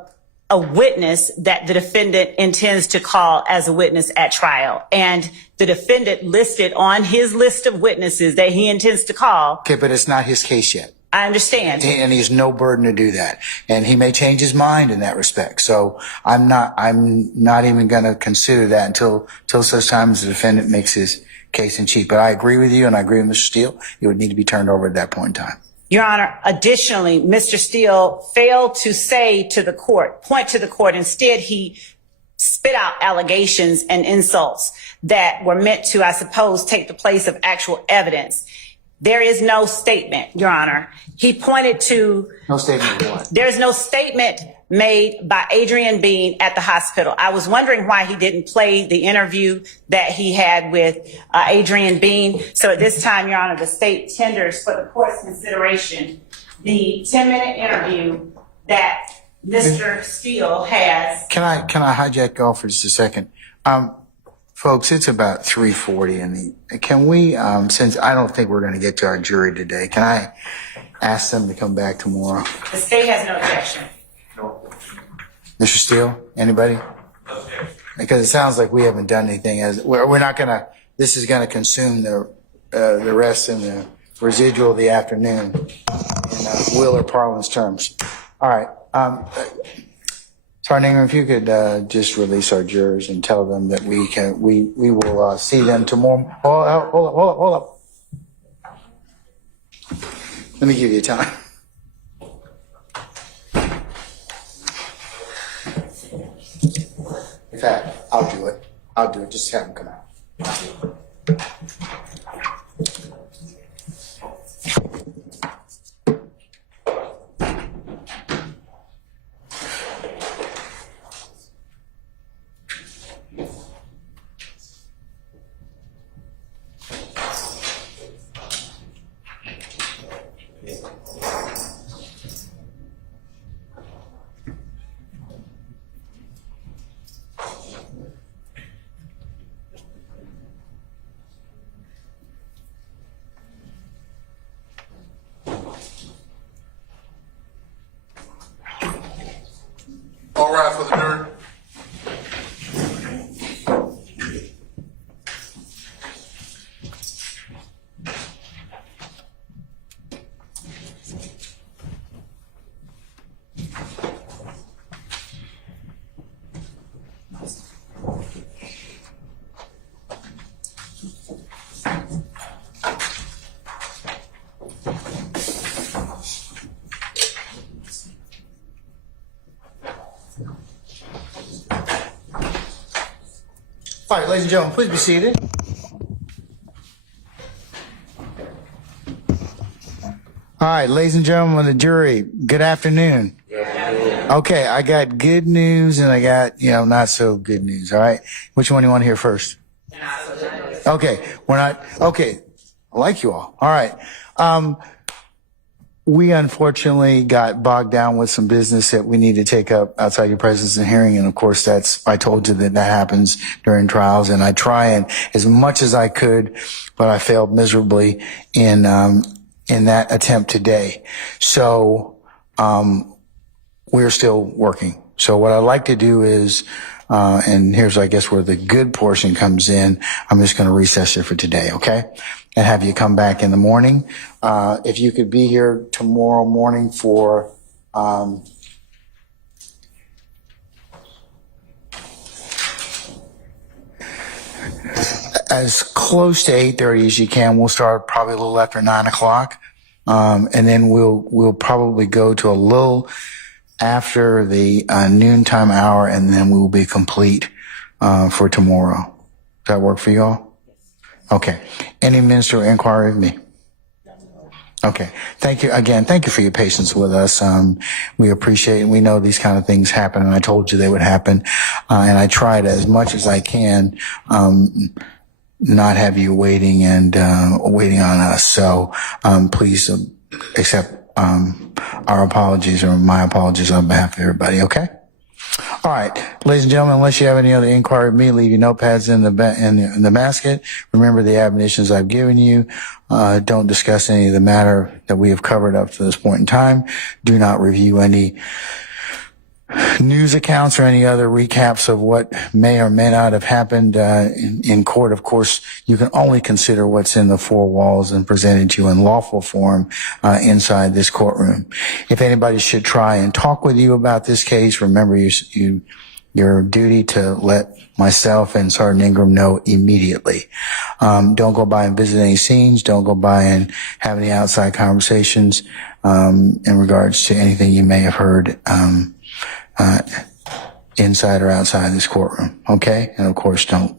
a witness that the defendant intends to call as a witness at trial. And the defendant listed on his list of witnesses that he intends to call. Okay, but it's not his case yet. I understand. And he has no burden to do that. And he may change his mind in that respect. So I'm not even going to consider that until such time as the defendant makes his case in chief. But I agree with you, and I agree with Mr. Steele. It would need to be turned over at that point in time. Your Honor, additionally, Mr. Steele failed to say to the court, point to the court. Instead, he spit out allegations and insults that were meant to, I suppose, take the place of actual evidence. There is no statement, Your Honor. He pointed to... No statement of what? There's no statement made by Adrian Bean at the hospital. I was wondering why he didn't play the interview that he had with Adrian Bean. So at this time, Your Honor, the state tenders for the court's consideration the 10-minute interview that Mr. Steele has. Can I hijack off for just a second? Folks, it's about 3:40 can we, since I don't think we're going to get to our jury today, can I ask them to come back tomorrow? The state has no objection. Mr. Steele, anybody? Because it sounds like we haven't done anything. We're not going to, this is going to consume the rest and the residual of the afternoon in Will or Parlin's terms. All right. Sarnington, if you could just release our jurors and tell them that we will see them tomorrow. Hold up. Let me give you time. In fact, I'll do it. Just have them come out. All right, ladies and gentlemen, please be seated. All right, ladies and gentlemen of the jury, good afternoon. Okay, I got good news and I got, not so good news, all right? Which one do you want to hear first? Okay, okay, I like you all. All right. We unfortunately got bogged down with some business that we need to take up outside your presence and hearing. And of course, I told you that happens during trials. And I try and as much as I could, but I failed miserably in that attempt today. So, we're still working. So what I'd like to do is, and here's, I guess, where the good portion comes in. I'm just going to recess it for today, okay? And have you come back in the morning. If you could be here tomorrow morning for, as close to 8:30 as you can. We'll start probably a little after 9 o'clock. And then we'll probably go to a little after the noontime hour, and then we will be complete for tomorrow. Does that work for you all? Okay. Any ministerial inquiry of me? Okay. Thank you again. Thank you for your patience with us. We appreciate it. We know these kind of things happen, and I told you they would happen. And I tried as much as I can not have you waiting and waiting on us. So please accept our apologies, or my apologies, on behalf of everybody. Okay. All right, ladies and gentlemen, unless you have any other inquiry of me, leave your notepads in the basket. Remember the admonitions I've given you. Don't discuss any of the matter that we have covered up to this point in time. Do not review any news accounts or any other recaps of what may or may not have happened in court. Of course, you can only consider what's in the four walls and presented to you in lawful form inside this courtroom. If anybody should try and talk with you about this case, remember your duty to let myself and Sergeant Ingram know immediately. Don't go by and visit any scenes. Don't go by and have any outside conversations in regards to anything you may have heard inside or outside this courtroom. Okay? And of course, don't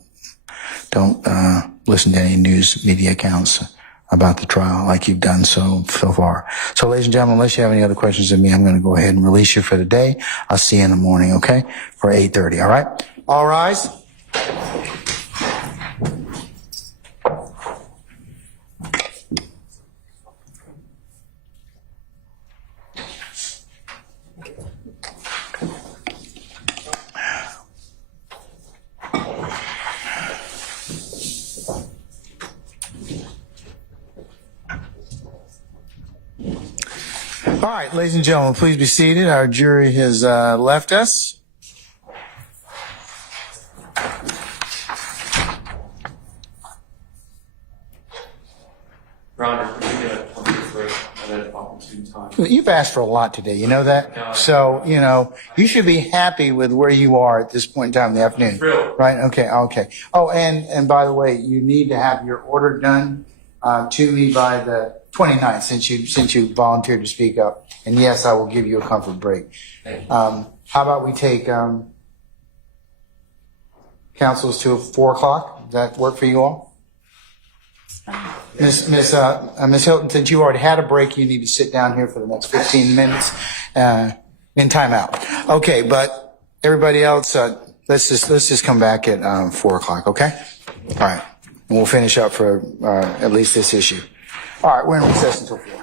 listen to any news media accounts about the trial like you've done so far. So ladies and gentlemen, unless you have any other questions of me, I'm going to go ahead and release you for the day. I'll see you in the morning, okay? For 8:30, all right? All rise. All right, ladies and gentlemen, please be seated. Our jury has left us. Your Honor, could you get a 23 minute opportune time? You've asked for a lot today, you know that? No. So, you should be happy with where you are at this point in time in the afternoon. Thrilled. Right? Okay. Oh, and by the way, you need to have your order done to me by the 29th since you volunteered to speak up. And yes, I will give you a comfort break. Thank you. How about we take councils to 4 o'clock? Does that work for you all? Miss Hilton, since you already had a break, you need to sit down here for the next 15 minutes in timeout. Okay, but everybody else, let's just come back at 4 o'clock. Okay. All right, and we'll finish up for at least this issue. All right, we're in recess until 4.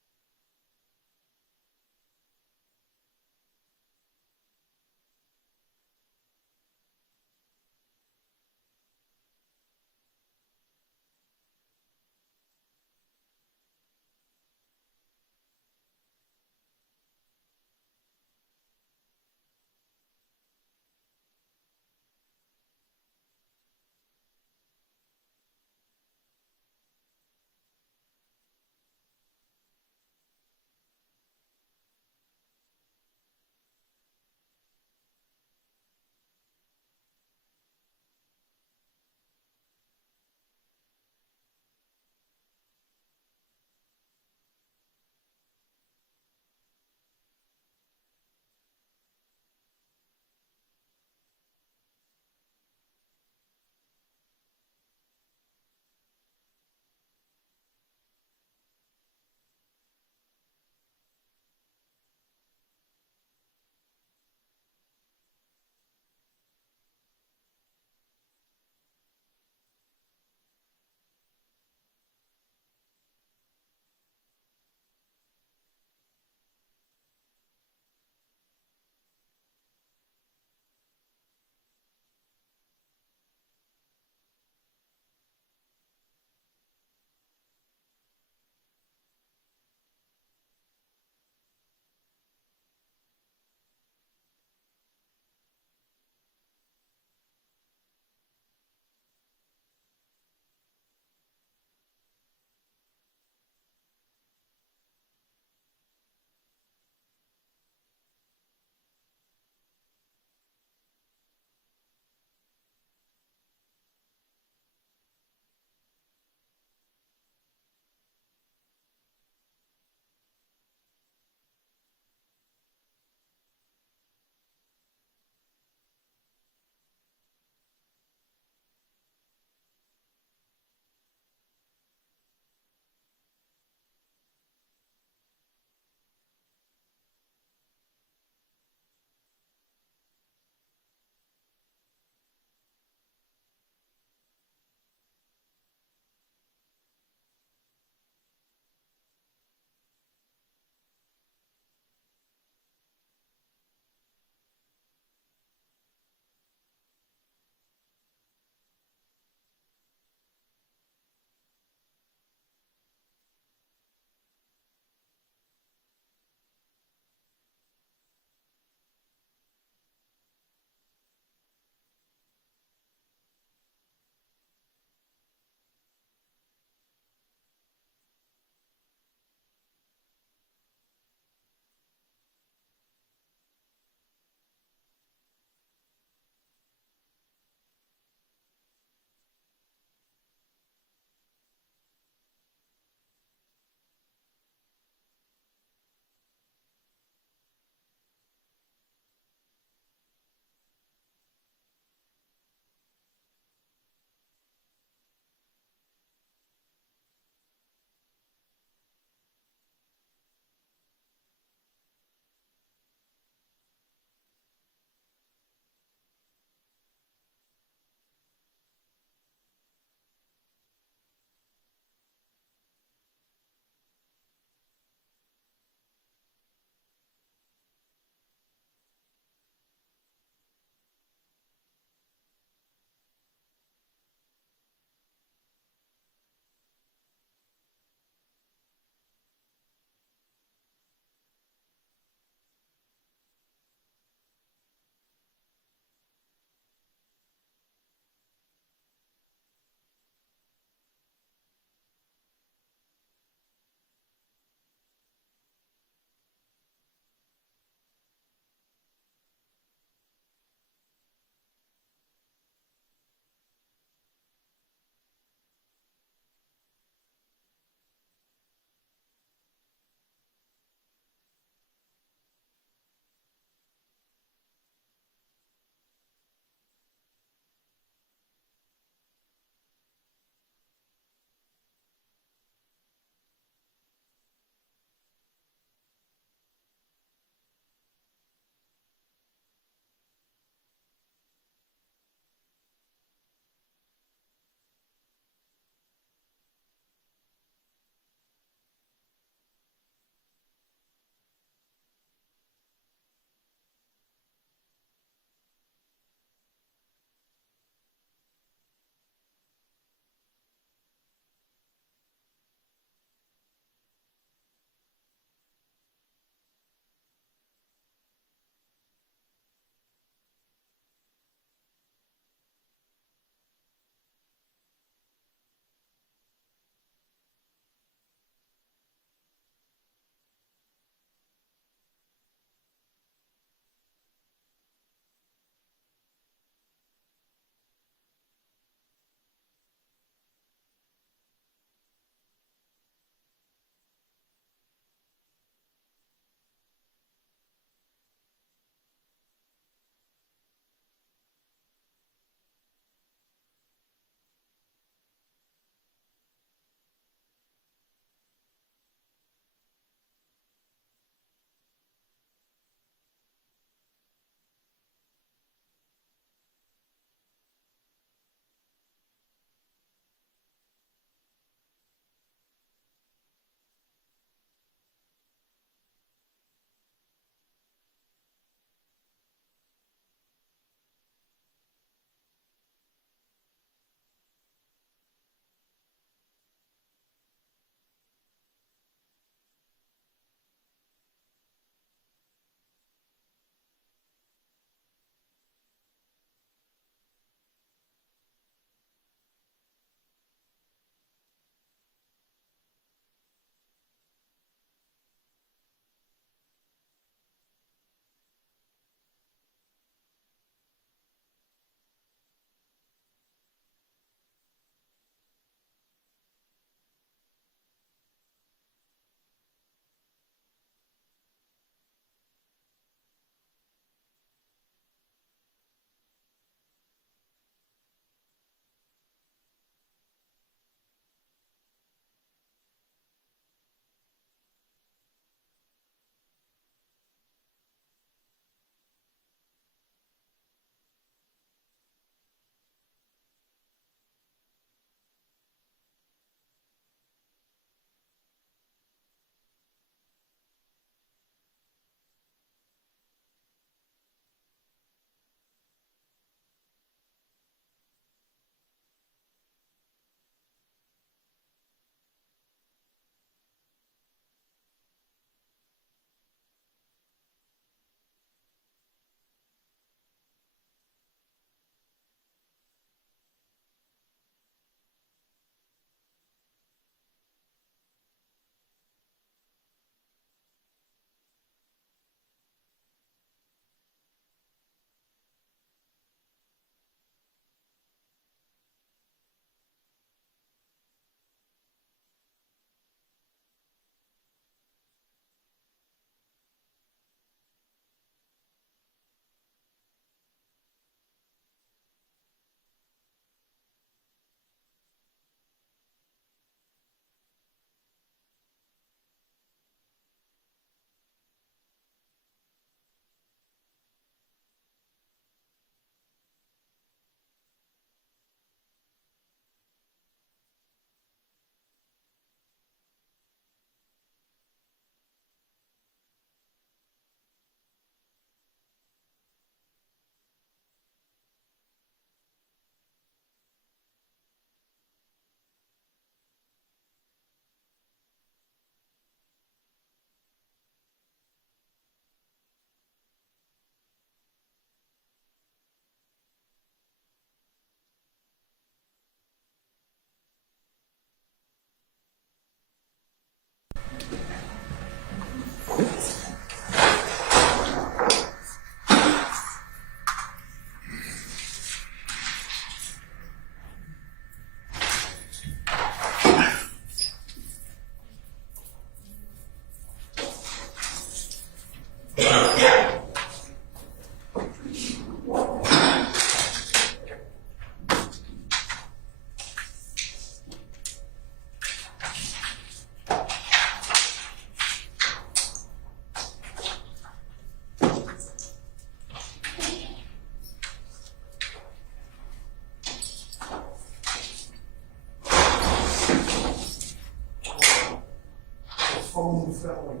felony.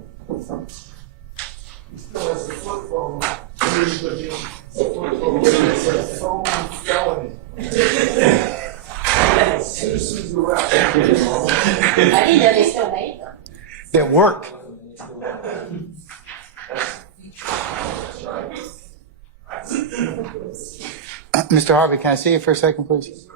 He still has a flip phone. He's a flip phone that says phone felony. Citizens arrest. I didn't know they still made them. That work. Mr. Harvey, can I see you for a second, please?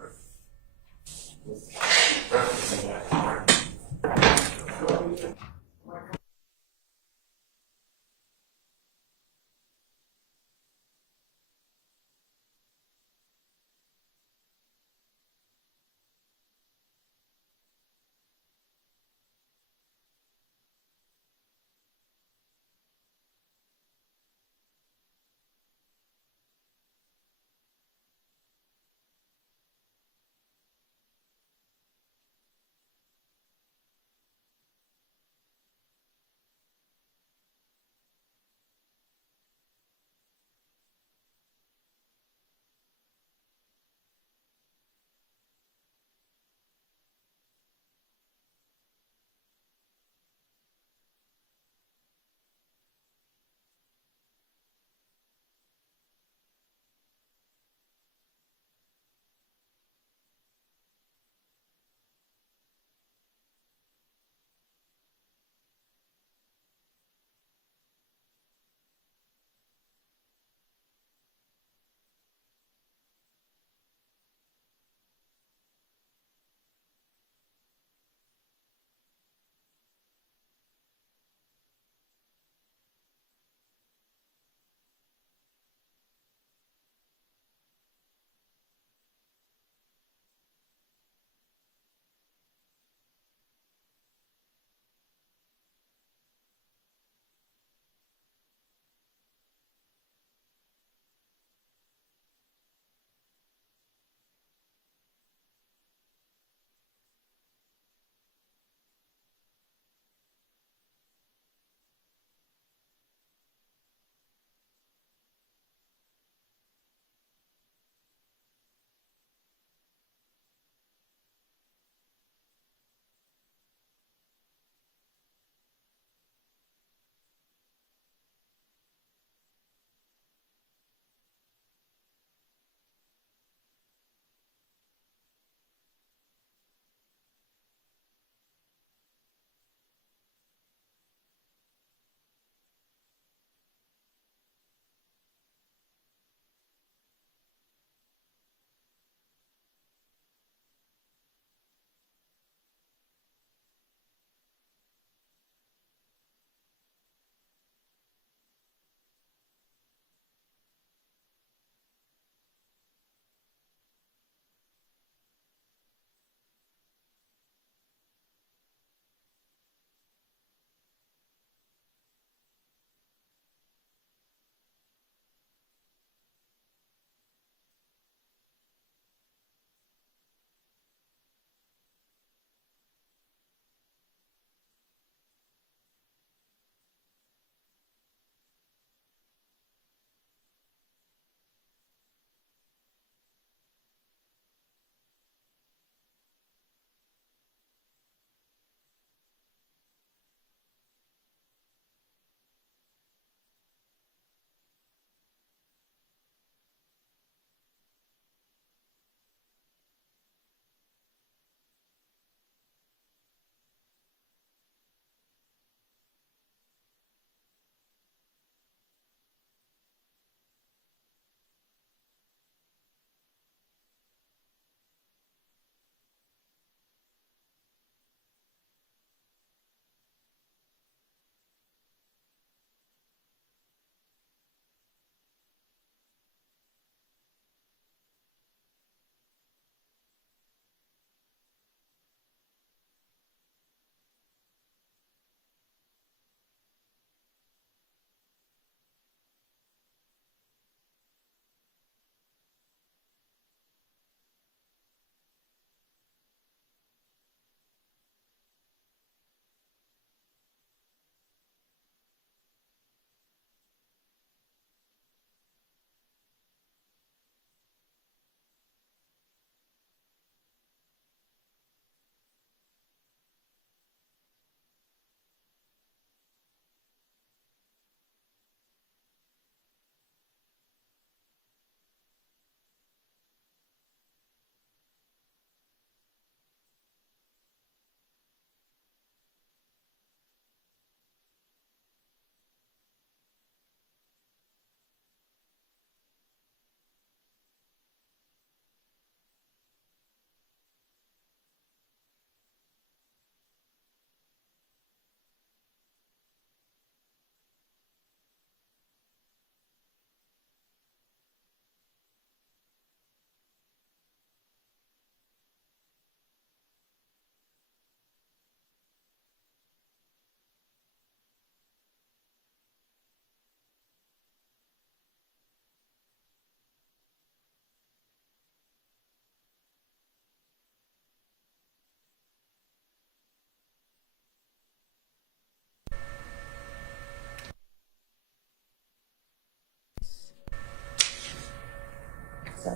So,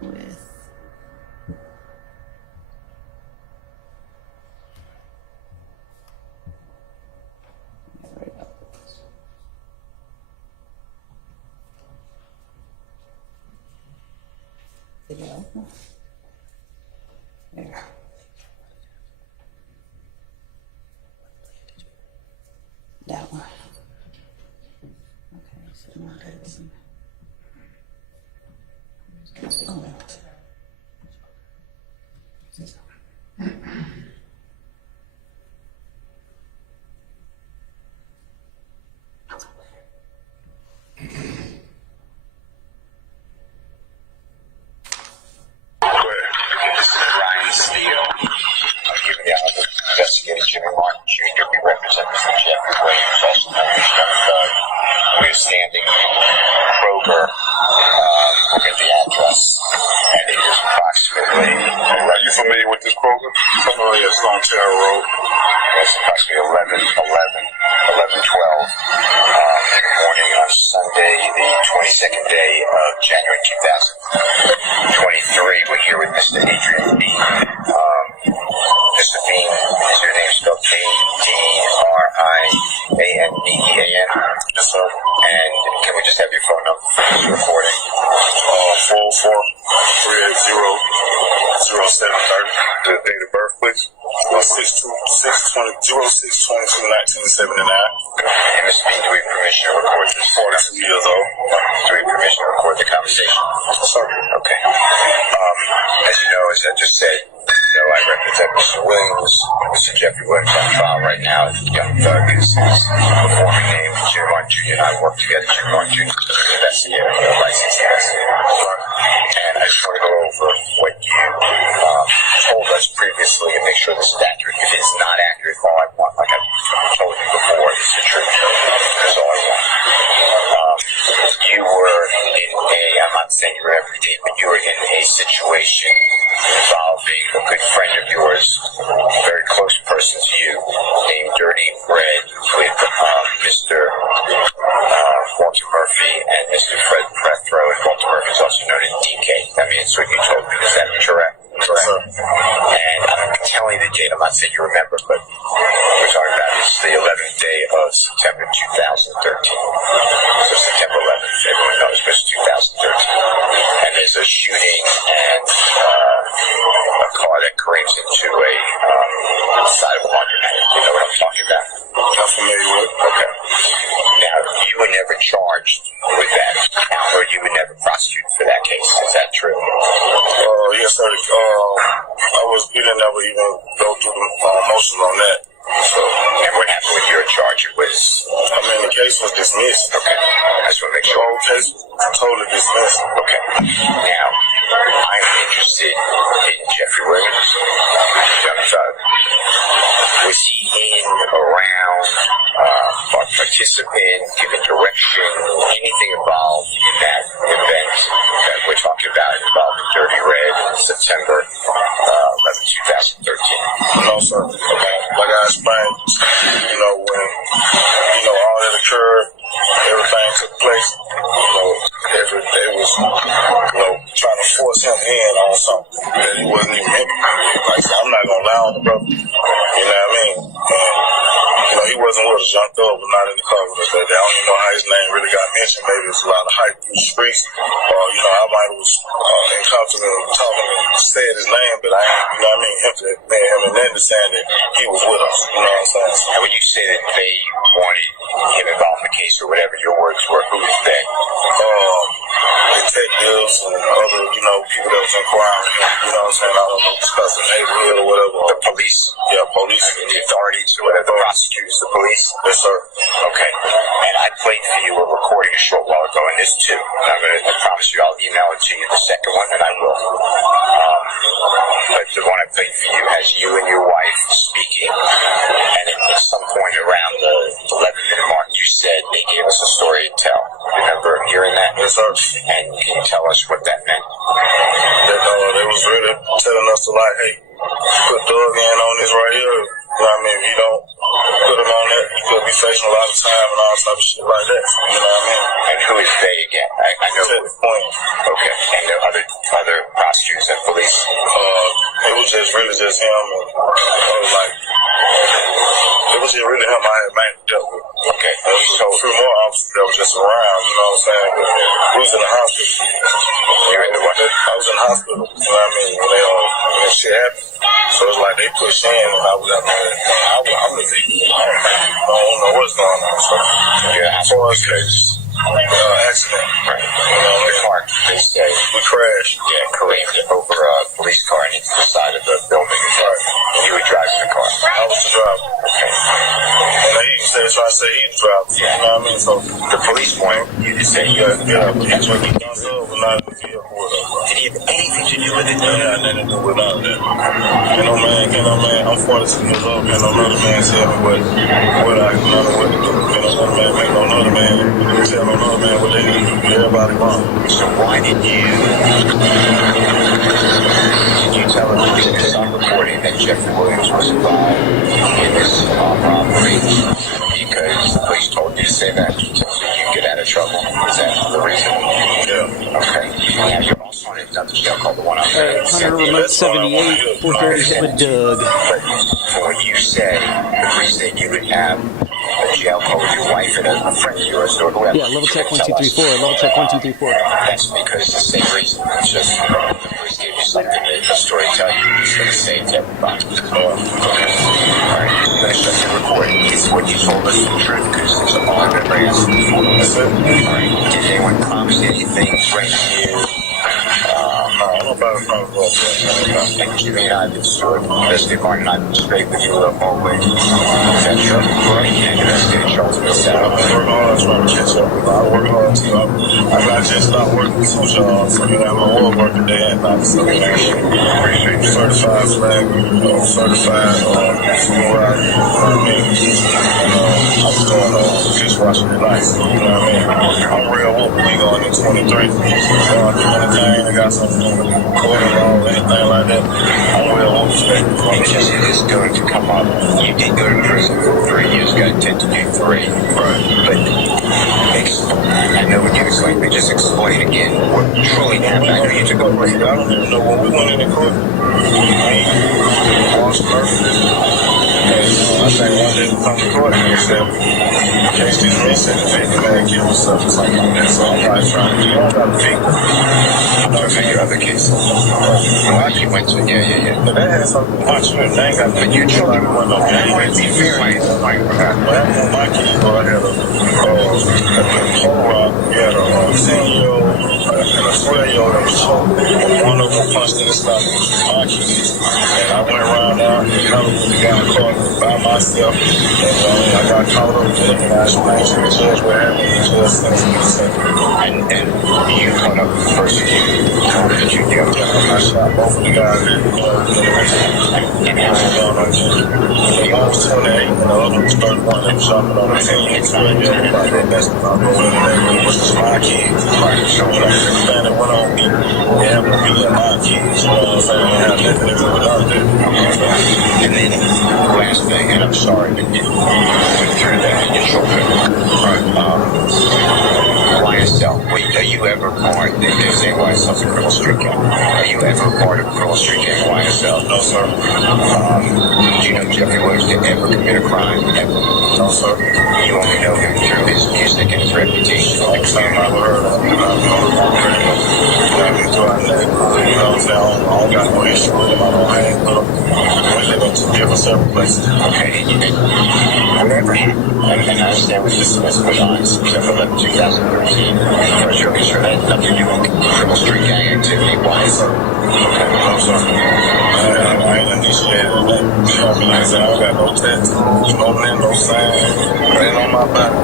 with video. There. That one. Okay, so now that's. Oh, well. Investigator Jimmy Martin Jr. We represent Mr. Jeffrey Williams, also known as Young Thug. We're standing in Kroger. Look at the address. And it is approximately... Are you familiar with this Kroger? Oh, yes, on Terra Road. It's approximately 11:12 morning on Sunday, the 22nd day of January 2023. We're here with Mr. Adrian Bean. Mr. Bean, is your name spelled K-D-R-I-A-N-B-E-A-N? Yes, sir. And can we just have your phone number for the recording? 404-380-0730. The date of birth, please. 06/22/1979. And Mr. Bean, do we have permission to record this? 42 years old. Do we have permission to record the conversation? Sir. Okay. As you know, as I just said, I represent Mr. Williams, Mr. Jeffrey Williams on trial right now. Young Thug is his performing name. Jim Martin Jr. and I work together. Jim Martin Jr. is an investigator, a licensed investigator. And I just want to go over what you told us previously and make sure this is accurate. If it is not accurate, all I want, like I told you before, is the truth. That's all I want. You were in I'm not saying you were every day, but you were in a situation involving a good friend of yours, a very close person to you, named Dirty Red, with Mr. Walter Murphy and Mr. Fred Prethro, and Walter Murphy is also known as DK. I mean, it's what you told me. Is that correct? Correct. And I'm telling the date, I'm not saying you remember, but we're talking about it's the 11th day of September 2013. So September 11th, everyone knows, but it's 2013. And there's a shooting and a car that creams into a side of a laundromat. You know what I'm talking about? I'm familiar with it. Okay. Now, you were never charged with that, or you were never prosecuted for that case. Is that true? Yes, sir. We didn't ever even go through the motions on that. So, and what happened with your charge? It was... the case was dismissed. Okay. I just want to make sure. The whole case was totally dismissed. Okay. Now, I'm interested in Jeffrey Williams. Young Thug. Was he in, around, or participant, giving direction, anything involved in that event that we're talking about involving Dirty Red in September 11, 2013? No, sir. Like I explained, when, all that occurred, everything took place, they was, trying to force him in on something that he wasn't even in. Like I said, I'm not going to lie on the brother. You know what I mean? And, he wasn't with us. Young Thug was not in the car with us that day. I don't even know how his name really got mentioned. Maybe it was a lot of hype through the streets. Or, I might have was in concert and talking and said his name, but I ain't, him and Linda saying that he was with us. You know what I'm saying? And when you say that they wanted him involved in the case or whatever your words were, who is they? Detectives and other, people that was inquiring. You know what I'm saying? I don't know, discuss the neighborhood or whatever. The police? Yeah, police. I mean, the authorities or whatever, the prosecutors, the police? Yes, sir. Okay. And I played for you a recording a short while ago, and this too. And I promise you I'll email it to you, the second one, and I will. But the one I played for you has you and your wife speaking, and at some point around the 11-minute mark, you said they gave us a story to tell. Remember hearing that? Yes, sir. And can you tell us what that meant? That they was really telling us to hey, put Doug in on this right here. You know what I mean? If you don't put him on that, you could be be facing a lot of time and all type of shit like that. You know what I mean? And who is they again? I know. At the point. Okay. And the other prosecutors and police? It was just really just him, and it was just really him I had mainly dealt with. Okay. There was a few more officers that was just around, you know what I'm saying? But we was in the hospital. You're in the what? I was in the hospital, you know what I mean, when that shit happened. So it's like they pushed in and I was out there. I don't know what's going on. So, Yeah. as far as accident. Right. The car, they say. We crashed. Yeah, careened over a police car and into the side of the building. Right. And you were driving the car. I was the driver. Okay. And they even said, so I said he was driving. You know what I mean? So The police point, you just said you got to get up. That's what he done. So it was not in the vehicle with us. did he have anything to do with it? That had nothing to do with all that. Can't no man, I'm 46 years old, can't no other man tell me what I can know what to do. Can't no other man make no other man tell no other man what they need to do. Everybody wrong. So why did you tell the police in some reporting that Jeffrey Williams was involved in this robbery because the police told you to say that so you get out of trouble? Is that the reason? Yeah. Okay. Now you're also on another jail called the one on Hunter Remote 78, 430 with Doug. But for what you say, the reason you would have a jail call with your wife and a friend of yours or whoever. Yeah, level check 1234. Level check 1234. That's because the same reason. It's just the police gave you something that the story tell you is going to save everybody. Okay. All right. I'm going to shut the recording. It's what you told us the truth because it's all I've ever asked for. That's it. All right. Did anyone promise anything right here? No, nobody probably wrote that. And Jimmy and I have been sort of investigating Martin and I've been straight with you always. Is that true? Right. And investigating Charlottesville South. I work hard trying to catch up. I work hard too. I got just not working two jobs. So I'm a worker day and night. So certified flag, certified supervisor. You know what I mean? I was doing dishwashing at night. You know what I mean? I'm real whoop. We going in 23. Anything that got something to do with court law or anything like that, I'm real whoop. It is going to come up. You did go to prison for 3 years, got 10 to do 3. Right. But I know what you explained, but just explain again what truly happened. I know you took a break. I don't even know when we went in the court. Lost perfect. I think one day we come to court and they said, case dismissed and the 50 man killed himself or something like that. So I'm not trying to, you don't got to think. No, for your other case. Well, you went to, yeah. But that had something to watch with. They ain't got to you truly went no game. Might be very But my kids, I had a whole rock. We had a 10-year-old and a 12-year-old that was choked. One of them punched in the stomach. My kids. And I went around there and got caught by myself. And I got caught up with it. And I explained to the judge what happened. The judge sentenced me to 7. and you caught up with the person that you knew. I shot both of the guys that And how one was 28 and the other was 31. They were shopping on the 10. It's not that's what I go in there. Which is my kids. So when everything that went on me, it happened to me and my kids. You know what I'm saying? It had nothing to do with all that. And then last thing, and I'm sorry that you went through that in your children. YSL. Wait, are you ever part? They say YSL's a criminal street gang. Are you ever part of a criminal street gang YSL? No, sir. Do you know Jeffrey Williams did ever commit a crime? Ever? No, sir. You only know him through his music and his reputation. Like Same I heard of. You know what I'm saying? I don't got no issue with them. I don't hang with them. We live in two different separate places. Okay, whatever. And I understand what this was put on September 11, 2013. I'm sure that had nothing to do with criminal street gang activity. Why is it? No, sir. I ain't initiated that. You know what I mean? Like I said, I don't got no tattoos, no name, no sign. Ain't on my body.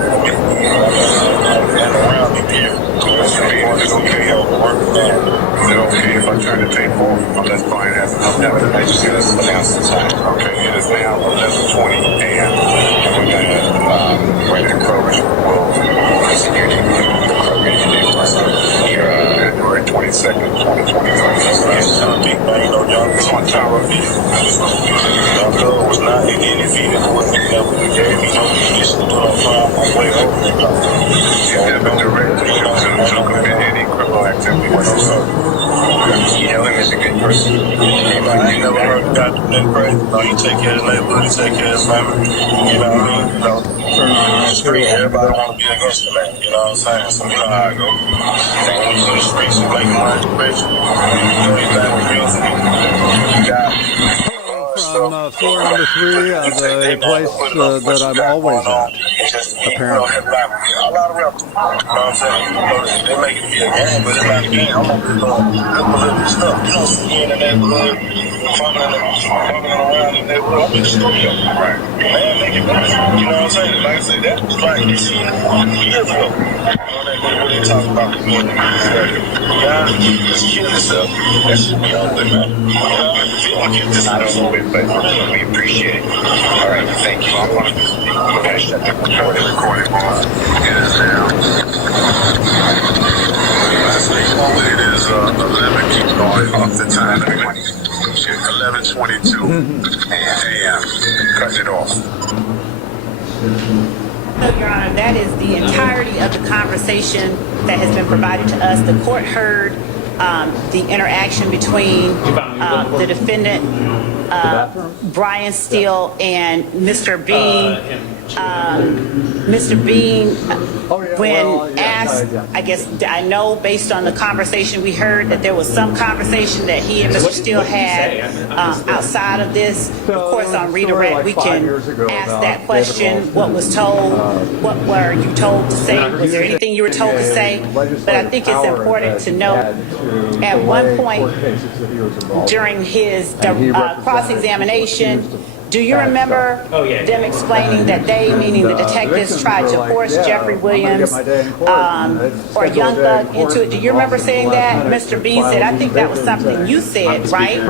And around me, period. It's okay. Work down. Is it okay if I turn the tape off unless Brian has enough evidence? I just let's announce the time. Okay, it is now 11:20 a.m. And we're going to write the coverage. Well, continue to the coverage here February 22nd, 2023. It's a big thing, no young. It's on top of me. Young girl was not in any vehicle with me. Never gave me no permission to do person. I ain't never heard a guy do nothing crazy. He take care of the neighborhood, he take care of his family. You know what I mean? The street, everybody want to be against the man. You know what I'm saying? So you know how I go. When you in the streets, you making money, rich. You know you got music. You got from floor number 3 of a place that I'm always at, apparently. A lot of reps, you know what I'm saying? They make it be a game, but it's not a game. I'm on this political stuff. You don't see me in the neighborhood, fumbling around in the neighborhood. I'm in the studio. Right. Man, make it better. You know what I'm saying? Like I said, that was like 10 years ago. What they talk about the more God, just kill yourself. That should be over, man. You know, if you want to get this out of the way, but we appreciate it. All right, thank you. I want to shut the recording off. It is 11, keep going off the time. 11:22 a.m. Cut it off. No, Your Honor, that is the entirety of the conversation that has been provided to us. The court heard the interaction between the defendant, Brian Steele, and Mr. Bean. Mr. Bean, when asked, I guess I know based on the conversation we heard that there was some conversation that he and Mr. Steele had outside of this. Of course, on redirect, we can ask that question. What was told? What were you told to say? Was there anything you were told to say? But I think it's important to note at one point during his cross-examination, do you remember them explaining that they, meaning the detectives, tried to force Jeffrey Williams or Young Thug into it? Do you remember saying that? Mr. Bean said, I think that was something you said, right?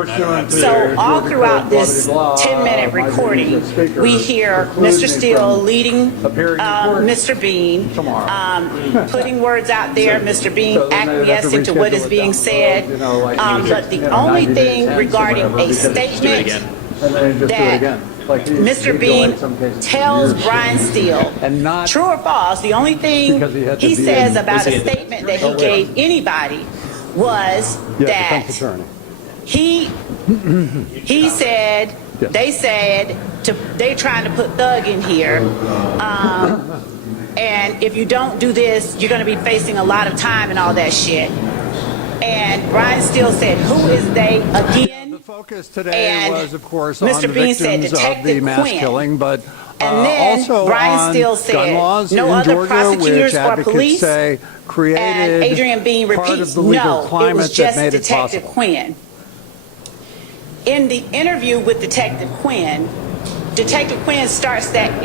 So all throughout this 10-minute recording, we hear Mr. Steele leading Mr. Bean, putting words out there, Mr. Bean acquiescing to what is being said. But the only thing regarding a statement that Mr. Bean tells Brian Steele, true or false, the only thing he says about a statement that he gave anybody was that he said, they said, they're trying to put Thug in here, and if you don't do this, you're going to be facing a lot of time and all that shit. And Brian Steele said, who is they again? Focus today was, of course, Mr. on the Bean said victims of Detective the mass Quinn. killing, but And then also Brian on Steele gun said laws no in other Georgia, prosecutors which or advocates police. say created And Adrian Bean part repeats, of the legal no, it climate was that just made it Detective possible. Quinn. In the interview with Detective Quinn starts that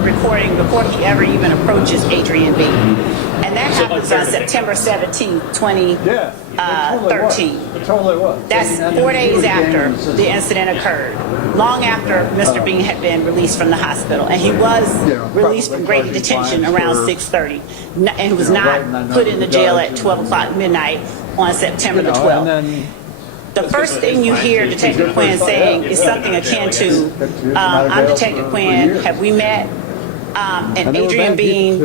recording before he ever even approaches Adrian Bean. And that happens on September 17th, 2013. It totally was. That's 4 days after the incident occurred, long after Mr. Bean had been released from the hospital. And he was released from Grady detention around 6:30. And he was not put in the jail at 12 o'clock midnight on September the 12th. The first thing you hear Detective Quinn saying is something akin to, I'm Detective Quinn, have we met? And Adrian Bean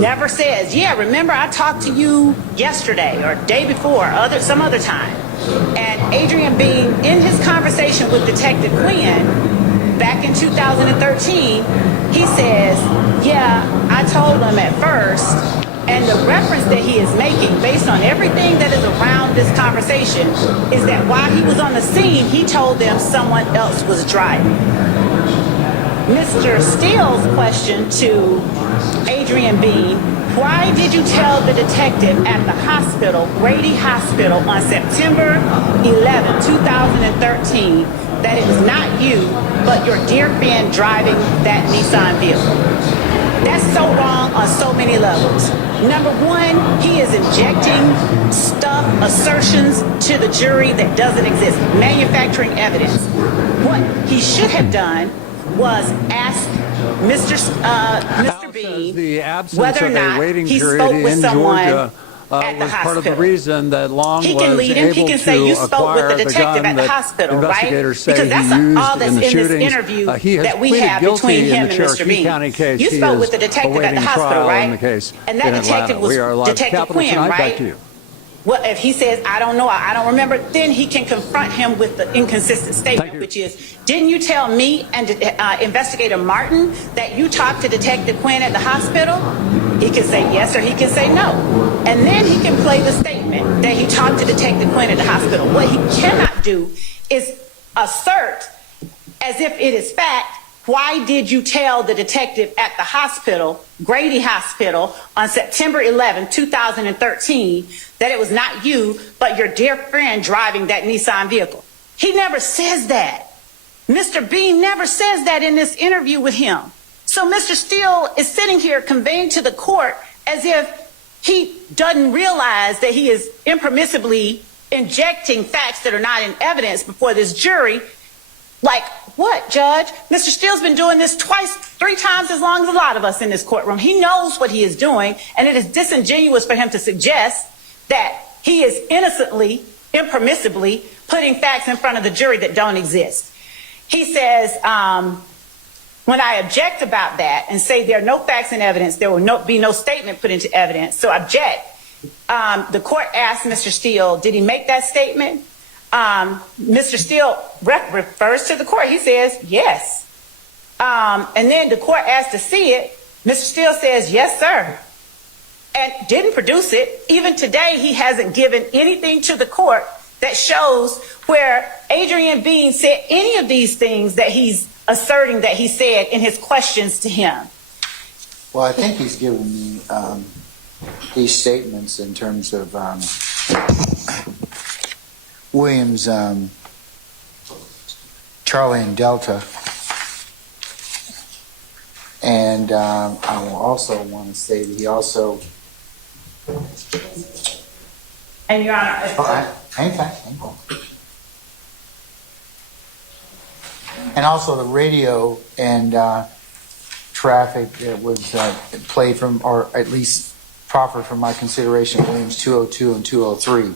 never says, yeah, remember I talked to you yesterday or day before, some other time. And Adrian Bean, in his conversation with Detective Quinn back in 2013, he says, yeah, I told him at first. And the reference that he is making, based on everything that is around this conversation, is that while he was on the scene, he told them someone else was driving. Mr. Steele's question to Adrian Bean, why did you tell the detective at the hospital, Grady Hospital, on September 11, 2013, that it was not you, but your dear friend driving that Nissan vehicle? That's so wrong on so many levels. Number one, he is injecting stuff, assertions to the jury that doesn't exist, manufacturing evidence. What he should have done was ask Mr. Bean whether or not he spoke with someone at the was hospital. part of the reason that Long He can was lead him. He able can say to you spoke with the acquire detective gun at the that hospital, right? investigators say Because that's he used all that's in the in this shootings. interview He has that we pleaded have guilty between in him the and Mr. Cherokee Bean. County case. You He spoke is with the detective at the awaiting hospital, trial right? in the case And that in detective Atlanta. was We are live. Detective Capital Quinn, tonight. Back right? to you. Well, if he says, I don't know, I don't remember, then he can confront him with the inconsistent statement, which is, didn't you tell me and Investigator Martin that you talked to Detective Quinn at the hospital? He can say yes or he can say no. And then he can play the statement that he talked to Detective Quinn at the hospital. What he cannot do is assert, as if it is fact, why did you tell the detective at the hospital, Grady Hospital, on September 11, 2013, that it was not you, but your dear friend driving that Nissan vehicle? He never says that. Mr. Bean never says that in this interview with him. So Mr. Steele is sitting here conveying to the court as if he doesn't realize that he is impermissibly injecting facts that are not in evidence before this jury. Like what, Judge? Mr. Steele's been doing this twice, 3 times as long as a lot of us in this courtroom. He knows what he is doing, and it is disingenuous for him to suggest that he is innocently, impermissibly putting facts in front of the jury that don't exist. He says, when I object about that and say there are no facts and evidence, there will be no statement put into evidence, so object. The court asked Mr. Steele, did he make that statement? Mr. Steele refers to the court. He says, yes. And then the court asked to see it. Mr. Steele says, yes, sir. And didn't produce it. Even today, he hasn't given anything to the court that shows where Adrian Bean said any of these things that he's asserting that he said in his questions to him. Well, I think he's given me these statements in terms of Williams, Charlie and Delta. And I will also want to say that he also... And Your Honor... Hang on. And also the radio and traffic that was played from, or at least proffered from my consideration, Williams 202 and 203,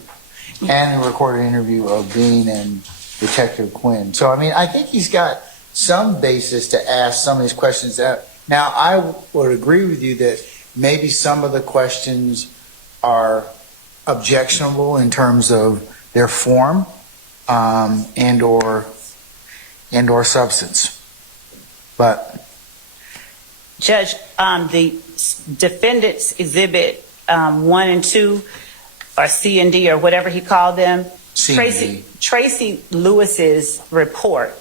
and the recorded interview of Bean and Detective Quinn. So, I mean, I think he's got some basis to ask some of these questions. Now, I would agree with you that maybe some of the questions are objectionable in terms of their form and or substance. But Judge, the defendants exhibit 1 and 2, or C and D, or whatever he called them, Tracy Lewis's report.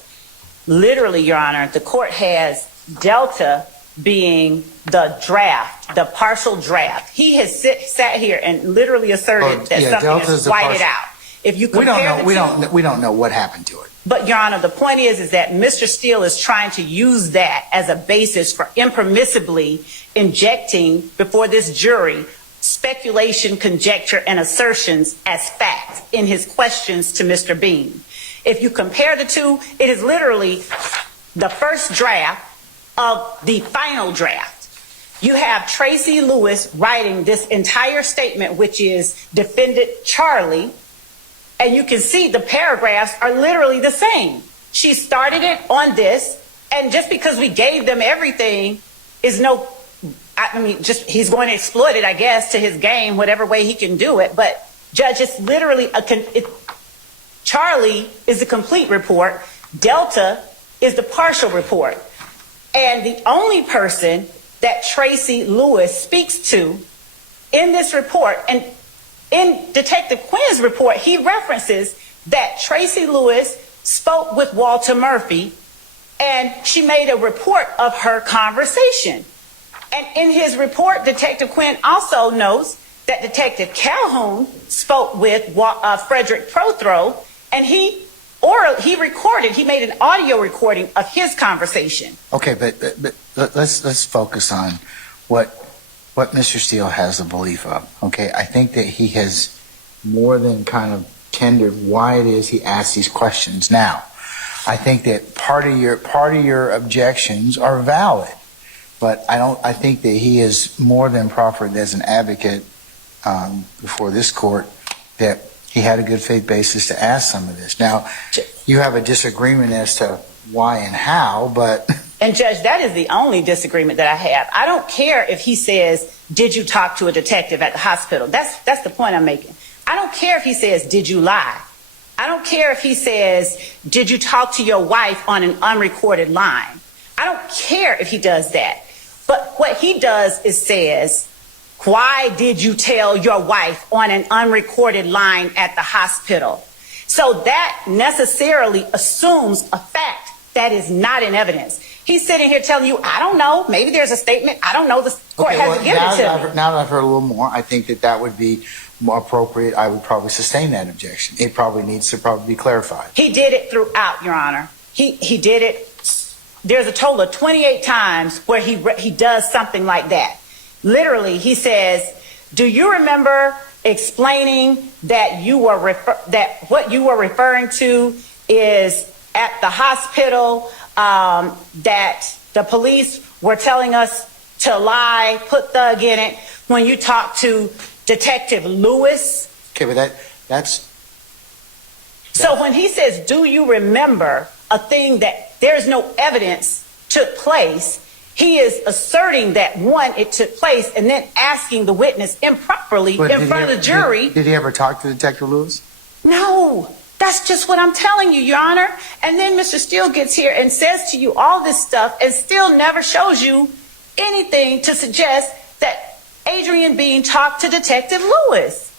Literally, Your Honor, the court has Delta being the draft, the partial draft. He has sat here and literally asserted that something Delta's is whited out. If you compare we don't know what happened to it. But Your Honor, the point is that Mr. Steele is trying to use that as a basis for impermissibly injecting before this jury speculation, conjecture, and assertions as fact in his questions to Mr. Bean. If you compare the two, it is literally the first draft of the final draft. You have Tracy Lewis writing this entire statement, which is defendant Charlie, and you can see the paragraphs are literally the same. She started it on this, and just because we gave them everything is no, I mean, just he's going to exploit it, I guess, to his game, whatever way he can do it. But Judge, it's literally Charlie is the complete report. Delta is the partial report. And the only person that Tracy Lewis speaks to in this report, and in Detective Quinn's report, he references that Tracy Lewis spoke with Walter Murphy, and she made a report of her conversation. And in his report, Detective Quinn also notes that Detective Calhoun spoke with Frederick Prothrow, and he made an audio recording of his conversation. Okay, but let's focus on what Mr. Steele has a belief of. Okay, I think that he has more than kind of tendered why it is he asks these questions now. I think that part of your objections are valid, but I think that he is more than proffered as an advocate before this court that he had a good faith basis to ask some of this. Now, you have a disagreement as to why and how, but... And Judge, that is the only disagreement that I have. I don't care if he says, did you talk to a detective at the hospital? That's the point I'm making. I don't care if he says, did you lie? I don't care if he says, did you talk to your wife on an unrecorded line? I don't care if he does that. But what he does is says, why did you tell your wife on an unrecorded line at the hospital? So that necessarily assumes a fact that is not in evidence. He's sitting here telling you, I don't know, maybe there's a statement, I don't know, the court hasn't given it to me. Now that I've heard a little more, I think that would be more appropriate. I would probably sustain that objection. It probably needs to be clarified. He did it throughout, Your Honor. He did it. There's a total of 28 times where he does something like that. Literally, he says, do you remember explaining that what you were referring to is at the hospital, that the police were telling us to lie, put thug in it, when you talked to Detective Lewis? Okay, but that's... So when he says, do you remember a thing that there's no evidence took place, he is asserting that, one, it took place, and then asking the witness improperly in front of the jury. Did he ever talk to Detective Lewis? No, that's just what I'm telling you, Your Honor. And then Mr. Steele gets here and says to you all this stuff and still never shows you anything to suggest that Adrian Bean talked to Detective Lewis.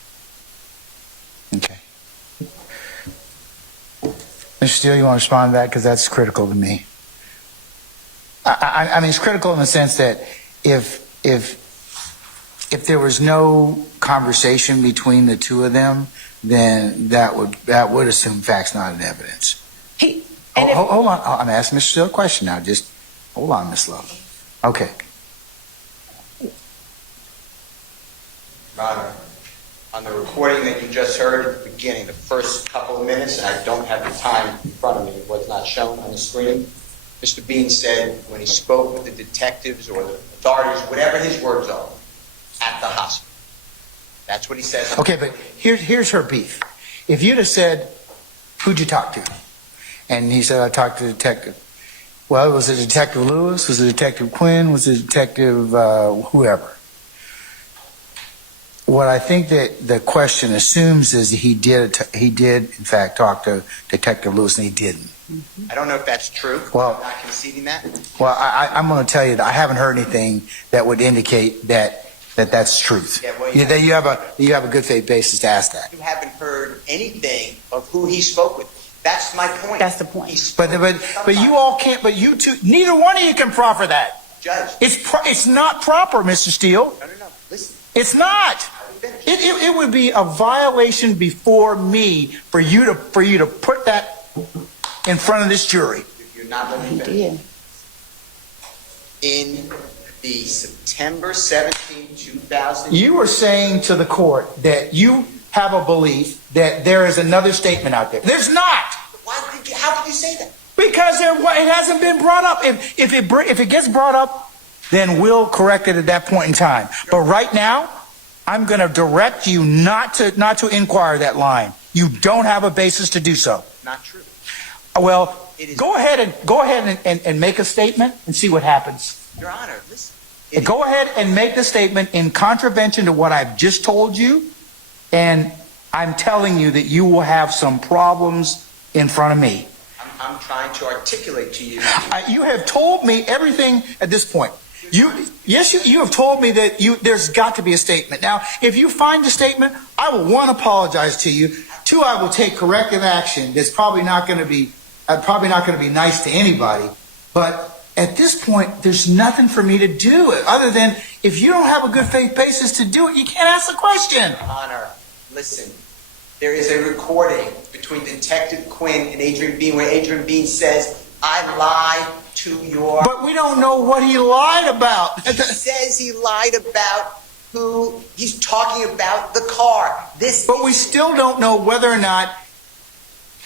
Okay. Mr. Steele, you want to respond to that? Because that's critical to me. I mean, it's critical in the sense that if there was no conversation between the two of them, then that would assume facts not in evidence. Hold on. I'm asking Mr. Steele a question now. Just hold on, Ms. Love. Okay. Your Honor, on the recording that you just heard at the beginning, the first couple of minutes, and I don't have the time in front of me, it was not shown on the screen, Mr. Bean said when he spoke with the detectives or the authorities, whatever his words are, at the hospital. That's what he says. Okay, but here's her beef. If you'd have said, who'd you talk to? And he said, I talked to the detective. Well, was it Detective Lewis? Was it Detective Quinn? Was it Detective whoever? What I think that the question assumes is he did in fact talk to Detective Lewis, and he didn't. I don't know if that's true. Well, I'm not conceding that. Well, I'm going to tell you that I haven't heard anything that would indicate that's truth. Yeah, well, That you have a good faith basis to ask that. You haven't heard anything of who he spoke with. That's my point. That's the point. But you all can't. But you two, neither one of you can proffer that. Judge. It's not proper, Mr. Steele. No. Listen. It's not. It would be a violation before me for you to put that in front of this jury. You're not letting me finish. In the September 17, 2000. You were saying to the court that you have a belief that there is another statement out there. There's not. How could you say that? Because it hasn't been brought up. If it gets brought up, then we'll correct it at that point in time. But right now, I'm going to direct you not to inquire that line. You don't have a basis to do so. Not true. Well, go ahead and make a statement and see what happens. Your Honor, listen. Go ahead and make the statement in contravention to what I've just told you, and I'm telling you that you will have some problems in front of me. I'm trying to articulate to you. You have told me everything at this point. You have told me that there's got to be a statement. Now, if you find a statement, I will, one, apologize to you. Two, I will take corrective action. That's probably not going to be nice to anybody. But at this point, there's nothing for me to do other than if you don't have a good faith basis to do it, you can't ask the question. Your Honor, listen. There is a recording between Detective Quinn and Adrian Bean where Adrian Bean says, I lied to your... But we don't know what he lied about. He says he lied about who... He's talking about the car. But we still don't know whether or not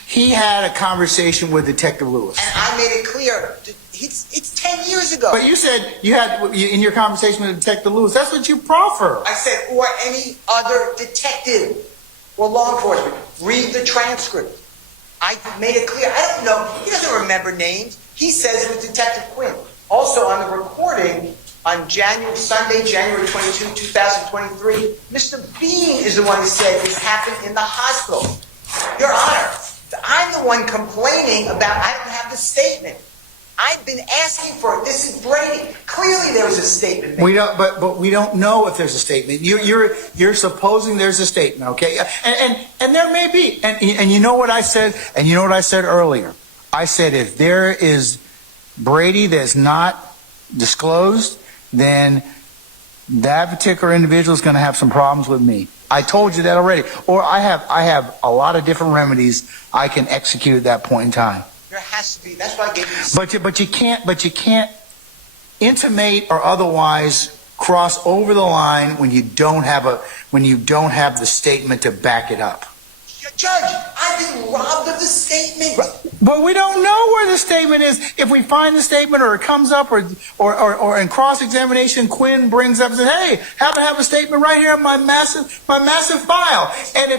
he had a conversation with Detective Lewis. And I made it clear. It's 10 years ago. But you said you had, in your conversation with Detective Lewis, that's what you proffer. I said, or any other detective or law enforcement. Read the transcript. I made it clear. I don't know. He doesn't remember names. He says it was Detective Quinn. Also on the recording, on Sunday, January 22, 2023, Mr. Bean is the one who said this happened in the hospital. Your Honor, I'm the one complaining about I don't have the statement. I've been asking for it. This is Brady. Clearly there was a statement made. We don't, but we don't know if there's a statement. You're supposing there's a statement, okay? And there may be. And you know what I said? And you know what I said earlier? I said if there is Brady that's not disclosed, then that particular individual is going to have some problems with me. I told you that already. Or I have a lot of different remedies I can execute at that point in time. There has to be. That's why I gave you. But you can't intimate or otherwise cross over the line when you don't have the statement to back it up. Judge, I've been robbed of the statement. But we don't know where the statement is. If we find the statement or it comes up or in cross-examination, Quinn brings up and says, hey, happen to have a statement right here in my massive file. And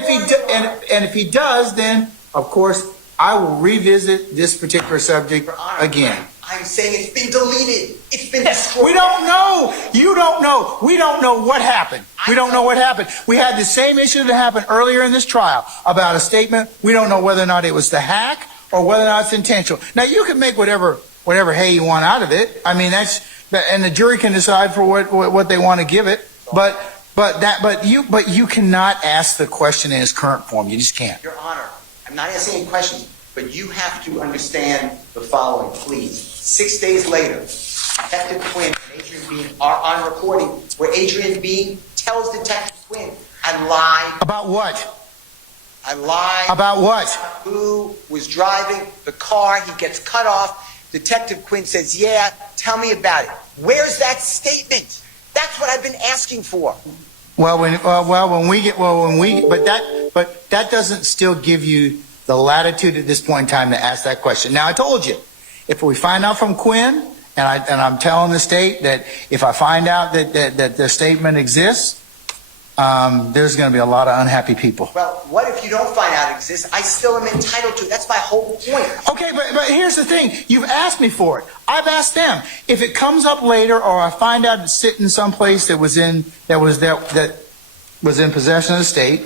if he does, then of course I will revisit this particular subject again. I'm saying it's been deleted. It's been destroyed. We don't know. You don't know. We don't know what happened. We don't know what happened. We had the same issue that happened earlier in this trial about a statement. We don't know whether or not it was the hack or whether or not it's intentional. Now, you can make whatever hay you want out of it. I mean, and the jury can decide for what they want to give it. But you cannot ask the question in its current form. You just can't. Your Honor, I'm not asking any questions, but you have to understand the following, please. 6 days later, Detective Quinn and Adrian Bean are on recording where Adrian Bean tells Detective Quinn, I lied. About what? I lied. About what? Who was driving the car. He gets cut off. Detective Quinn says, yeah, tell me about it. Where's that statement? That's what I've been asking for. But that doesn't still give you the latitude at this point in time to ask that question. Now, I told you, if we find out from Quinn, and I'm telling the state that if I find out that the statement exists, there's going to be a lot of unhappy people. Well, what if you don't find out it exists? I still am entitled to it. That's my whole point. Okay, but here's the thing. You've asked me for it. I've asked them. If it comes up later, or I find out it's sitting someplace that was in possession of the state,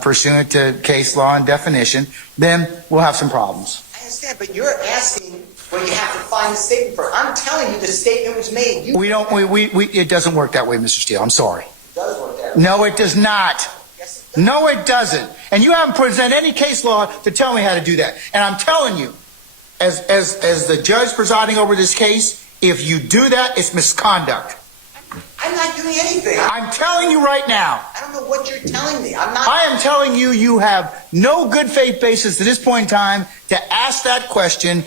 pursuant to case law and definition, then we'll have some problems. I understand, but you're asking what you have to find the statement for. I'm telling you the statement was made. It doesn't work that way, Mr. Steele. I'm sorry. It does work that way. No, it does not. Yes, it does. No, it doesn't. And you haven't presented any case law to tell me how to do that. And I'm telling you, as the judge presiding over this case, if you do that, it's misconduct. I'm not doing anything. I'm telling you right now. I don't know what you're telling me. I am telling you, you have no good faith basis at this point in time to ask that question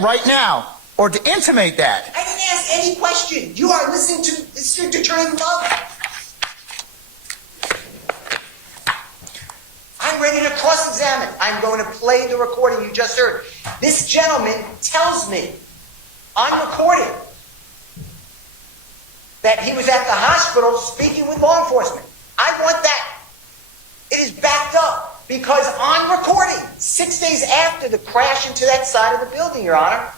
right now, or to intimate that. I didn't ask any question. You are listening to District Attorney Love. I'm ready to cross-examine. I'm going to play the recording you just heard. This gentleman tells me on recording that he was at the hospital speaking with law enforcement. I want that. It is backed up because on recording, 6 days after the crash into that side of the building, Your Honor,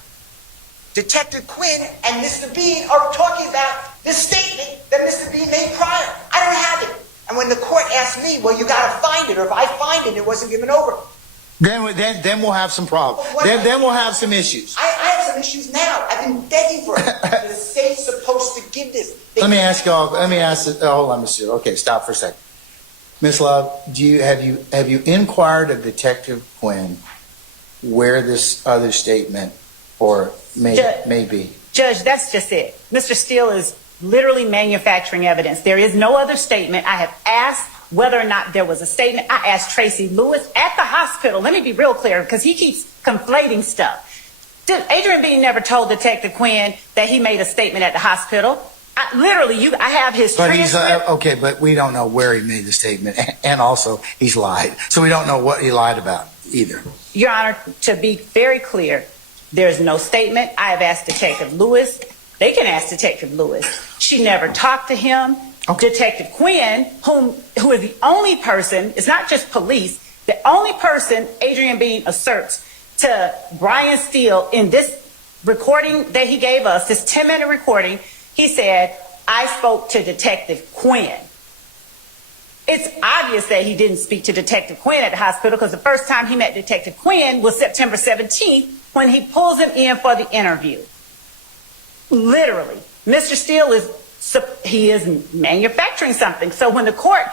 Detective Quinn and Mr. Bean are talking about the statement that Mr. Bean made prior. I don't have it. And when the court asked me, well, you got to find it, or if I find it, it wasn't given over. Then we'll have some problems. Then we'll have some issues. I have some issues now. I've been begging for it. The state's supposed to give this. Let me ask, hold on, Monsieur. Okay, stop for a second. Ms. Love, have you inquired of Detective Quinn where this other statement may be? Judge, that's just it. Mr. Steele is literally manufacturing evidence. There is no other statement. I have asked whether or not there was a statement. I asked Tracy Lewis at the hospital. Let me be real clear, because he keeps conflating stuff. Adrian Bean never told Detective Quinn that he made a statement at the hospital. I have his transcript. Okay, but we don't know where he made the statement, and also he's lied. So we don't know what he lied about either. Your Honor, to be very clear, there's no statement. I have asked Detective Lewis. They can ask Detective Lewis. She never talked to him. Okay. Detective Quinn, who is the only person, it's not just police, the only person Adrian Bean asserts to Brian Steele in this recording that he gave us, this 10-minute recording, he said, I spoke to Detective Quinn. It's obvious that he didn't speak to Detective Quinn at the hospital because the first time he met Detective Quinn was September 17th when he pulls him in for the interview. Literally. Mr. Steele is manufacturing something. So when the court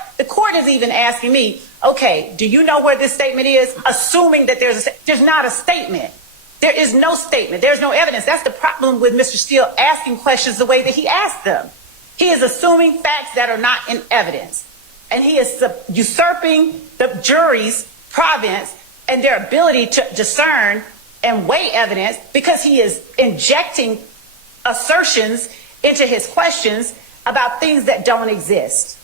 is even asking me, okay, do you know where this statement is? Assuming that there's not a statement. There is no statement. There's no evidence. That's the problem with Mr. Steele asking questions the way that he asked them. He is assuming facts that are not in evidence. And he is usurping the jury's province and their ability to discern and weigh evidence because he is injecting assertions into his questions about things that don't exist.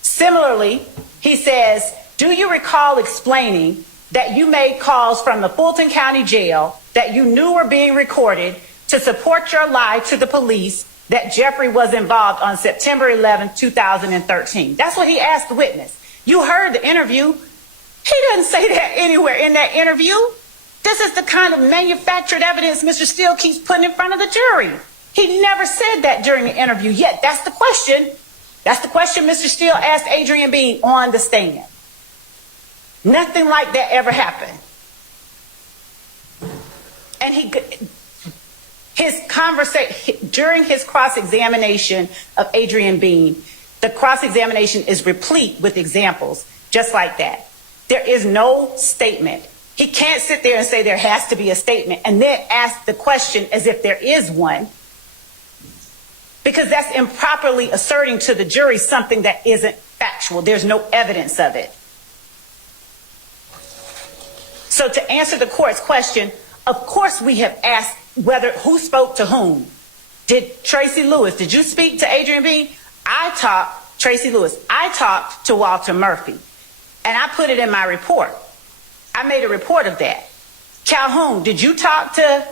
Similarly, he says, do you recall explaining that you made calls from the Fulton County Jail that you knew were being recorded to support your lie to the police that Jeffrey was involved on September 11, 2013? That's what he asked the witness. You heard the interview. He doesn't say that anywhere in that interview. This is the kind of manufactured evidence Mr. Steele keeps putting in front of the jury. He never said that during the interview, yet that's the question. That's the question Mr. Steele asked Adrian Bean on the stand. Nothing like that ever happened. And his conversation during his cross-examination of Adrian Bean, the cross-examination is replete with examples just like that. There is no statement. He can't sit there and say there has to be a statement and then ask the question as if there is one, because that's improperly asserting to the jury something that isn't factual. There's no evidence of it. So to answer the court's question, of course we have asked who spoke to whom. Did Tracy Lewis, did you speak to Adrian Bean? Tracy Lewis, I talked to Walter Murphy, and I put it in my report. I made a report of that. Calhoun, did you talk to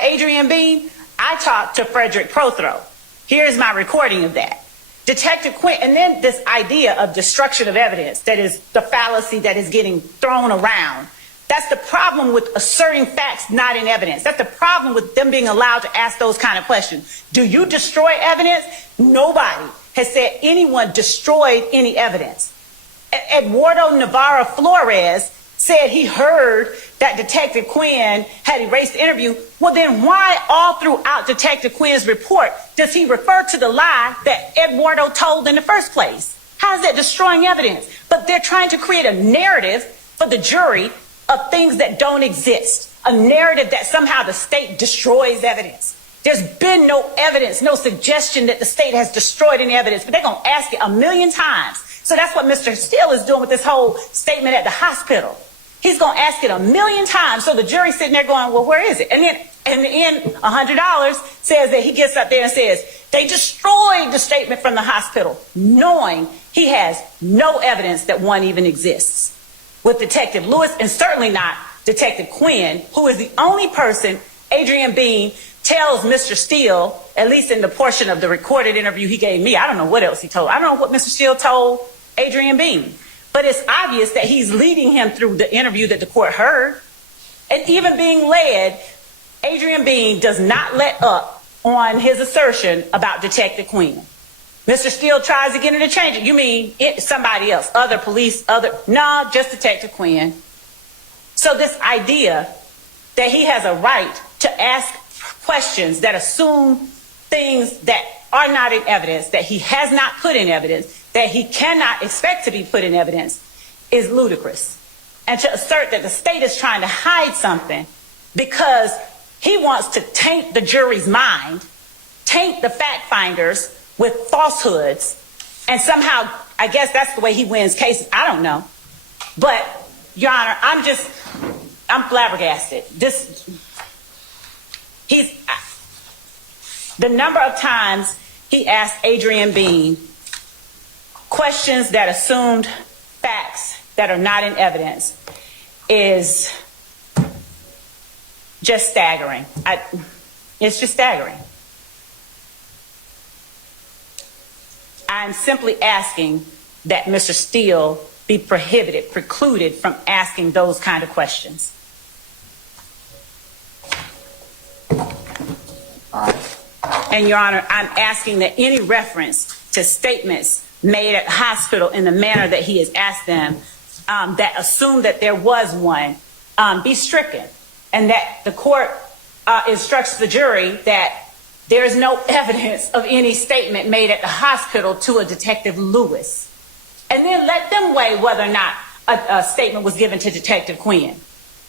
Adrian Bean? I talked to Frederick Prothro. Here's my recording of that. Detective Quinn, and then this idea of destruction of evidence, that is the fallacy that is getting thrown around. That's the problem with asserting facts not in evidence. That's the problem with them being allowed to ask those kind of questions. Do you destroy evidence? Nobody has said anyone destroyed any evidence. Eduardo Navarro Flores said he heard that Detective Quinn had erased the interview. Well, then why all throughout Detective Quinn's report does he refer to the lie that Eduardo told in the first place? How is that destroying evidence? But they're trying to create a narrative for the jury of things that don't exist. A narrative that somehow the state destroys evidence. There's been no evidence, no suggestion that the state has destroyed any evidence, but they're going to ask it a million times. So that's what Mr. Steele is doing with this whole statement at the hospital. He's going to ask it a million times. So the jury's sitting there going, well, where is it? And then in the end, $100 says that he gets up there and says, they destroyed the statement from the hospital, knowing he has no evidence that one even exists. With Detective Lewis, and certainly not Detective Quinn, who is the only person Adrian Bean tells Mr. Steele, at least in the portion of the recorded interview he gave me. I don't know what else he told. I don't know what Mr. Steele told Adrian Bean. But it's obvious that he's leading him through the interview that the court heard. And even being led, Adrian Bean does not let up on his assertion about Detective Quinn. Mr. Steele tries to get him to change it. You mean somebody else, other police, no, just Detective Quinn. So this idea that he has a right to ask questions that assume things that are not in evidence, that he has not put in evidence, that he cannot expect to be put in evidence, is ludicrous. And to assert that the state is trying to hide something because he wants to taint the jury's mind, taint the fact finders with falsehoods, and somehow, I guess that's the way he wins cases. I don't know. But, Your Honor, I'm flabbergasted. The number of times he asked Adrian Bean questions that assumed facts that are not in evidence is just staggering. It's just staggering. I'm simply asking that Mr. Steele be precluded from asking those kind of questions. And Your Honor, I'm asking that any reference to statements made at the hospital in the manner that he has asked them, that assume that there was one, be stricken, and that the court instructs the jury that there is no evidence of any statement made at the hospital to a Detective Lewis. And then let them weigh whether or not a statement was given to Detective Quinn.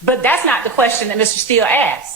But that's not the question that Mr. Steele asked.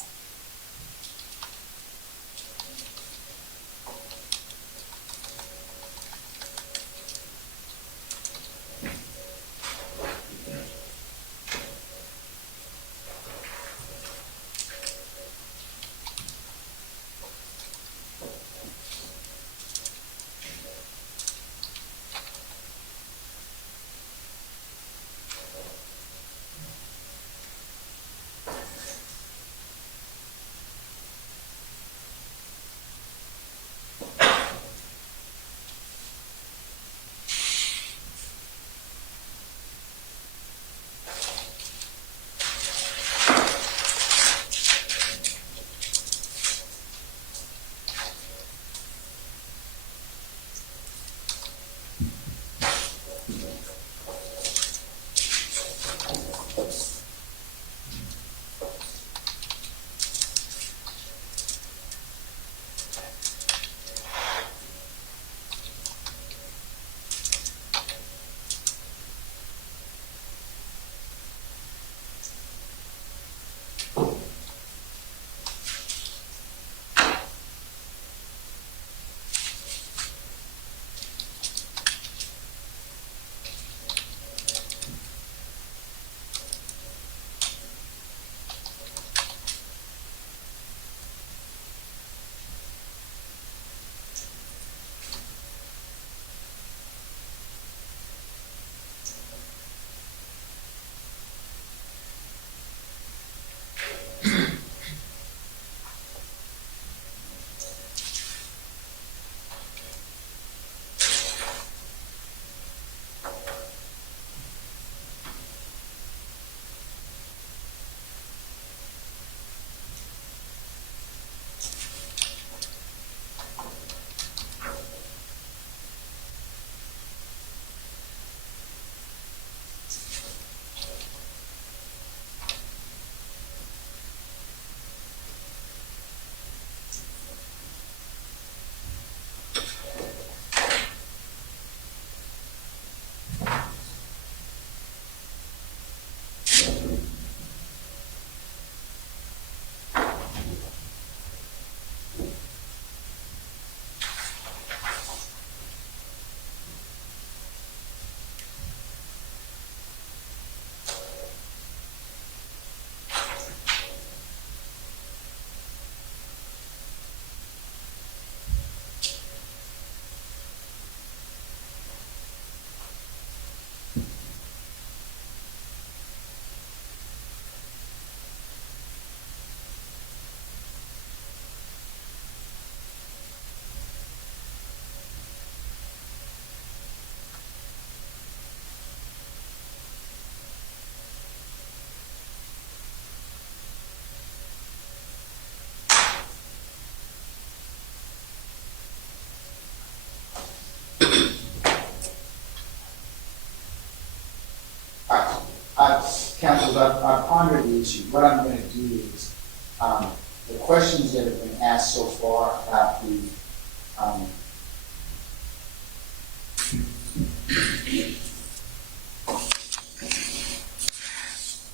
Counsel, I've pondered the issue. What I'm going to do is, the questions that have been asked so far about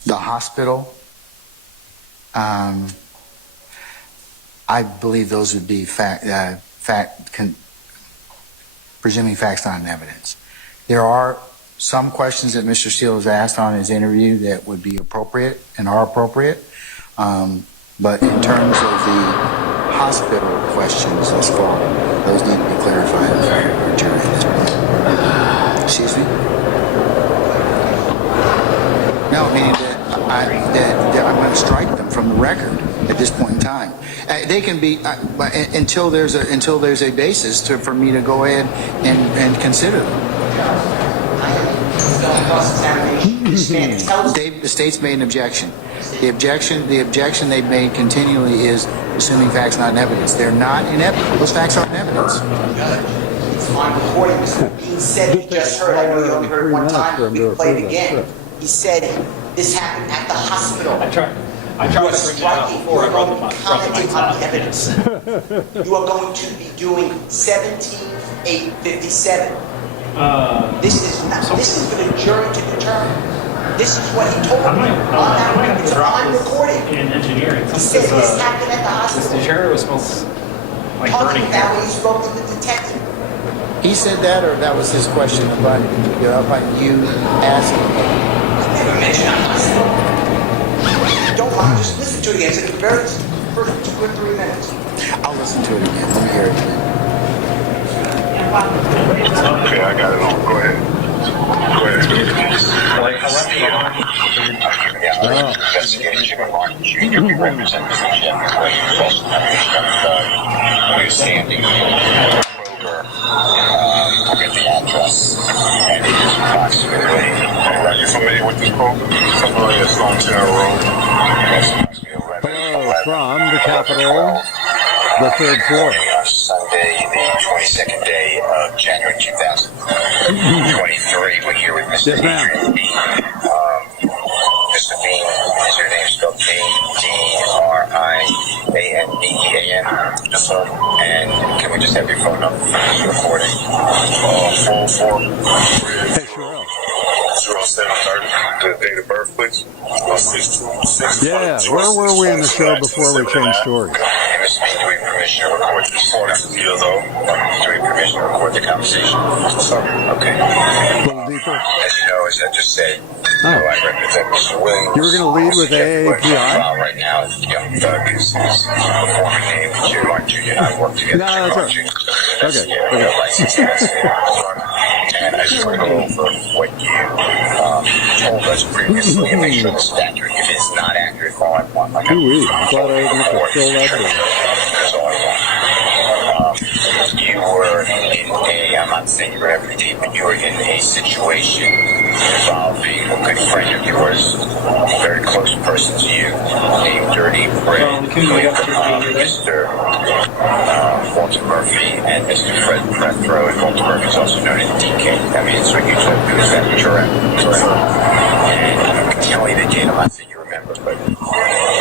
the hospital, I believe those would be presuming facts, not evidence. There are some questions that Mr. Steele has asked on his interview that would be appropriate and are appropriate. But in terms of the hospital questions thus far, those need to be clarified with our jury at this point. Excuse me? No, meaning that I'm going to strike them from the record at this point in time. They can be until there's a basis for me to go ahead and consider them. Cross-examination. This man tells me. The state's made an objection. The objection they've made continually is assuming facts not in evidence. They're not in evidence. Those facts aren't in evidence. It's on recording. Mr. Bean said he just heard. I know you only heard it one time. We can play it again. He said this happened at the hospital. I tried to bring that up before I brought the mic. Commenting on the evidence. You are going to be doing 17,857. This is for the jury to determine. This is what he told me. It's on recording. In engineering, He said this happened at the this hospital. deterrent smells like Talking burning about hair. when you spoke to the detective. He said that, or that was his question about you asking? I never mentioned a hospital. Don't mind, just listen to it again. It's like the very first 2 or 3 minutes. I'll listen to it again. Let me hear it again. Okay, I got it on. Go ahead. Investigation of Martin Jr. We represent the Sandy Kroger. I'll get the address. And it is approximately. Are you familiar with this program? Temporary at Longtown Road. Hello from the Capitol, the 3rd floor. Sunday, the 22nd day of January 2023. We're here with Mr. Yes, ma'am. Adrian Bean. Mr. Bean, is your name spelled Adrian? Yes, sir. And can we just have your phone number for the recording? 0730. The date of birth, please. 626. Yeah, where were we in the show before we changed stories? Mr. Bean, do we have permission to record this? Do we have permission to record the conversation? Sir. Okay. A little deeper. As you know, as I just said, I represent Mr. Williams. You were going to lead with AAPI? Right now, Young Thug is performing name. Jim Martin Jr. and I work together. No, that's right. Okay. And I just want to go over what you told us previously and make sure this is accurate. If it's not accurate, all I want, like I'm glad I didn't have to fill that in. That's all I want. You were in I'm not saying you were every day, but you were in a situation involving a good friend of yours, a very close person to you, named Dirty Fred, Mr. Walter Murphy, and Mr. Fred Prethrow, and Walter Murphy is also known as DK. I mean, it's what you told me. Is that correct? And I can tell you the date. I'm not saying you remember, but we're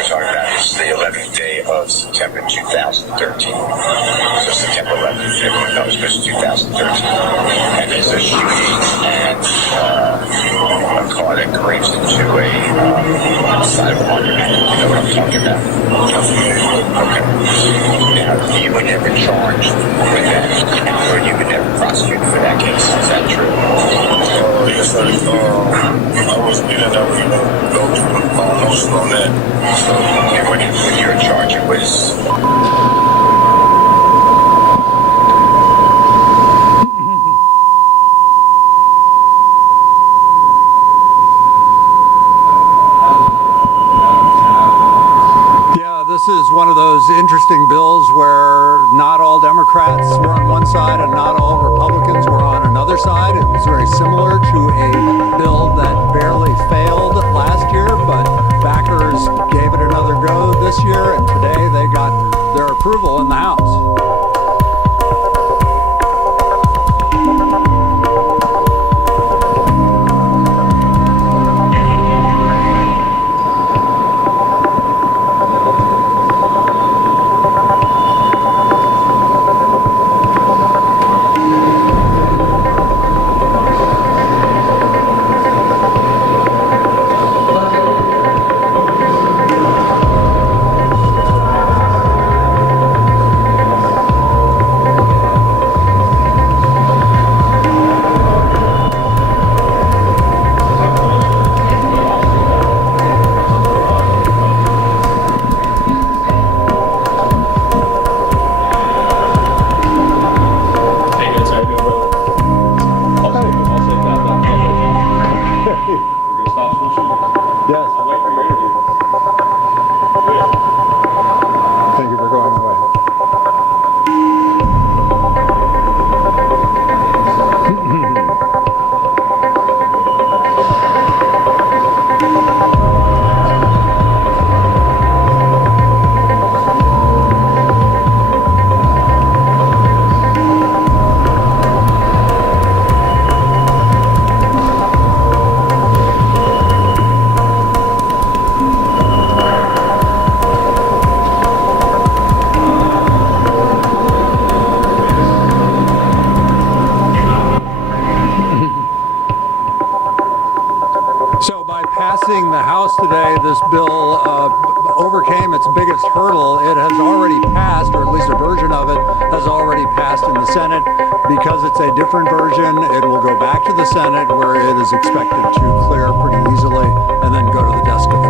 talking about it's the 11th day of September 2013. So September 11th, everyone knows this is 2013. And there's a shooting and a car that creeps into a side of a monument. You know what I'm talking about? Okay. Now, you were never charged with that, or you were never prosecuted for that case. Is that true? Yes, sir. I wasn't getting that when go through motion on that. So, when you were charged, it was. This is one of those interesting bills where not all Democrats were on one side and not all Republicans were on another side. It was very similar to a bill that barely failed last year, but backers gave it another go this year, and today they got their approval in the House. House today, this bill overcame its biggest hurdle. It has already passed, or at least a version of it has already passed in the Senate. Because it's a different version, it will go back to the Senate where it is expected to clear pretty easily and then go to the desk of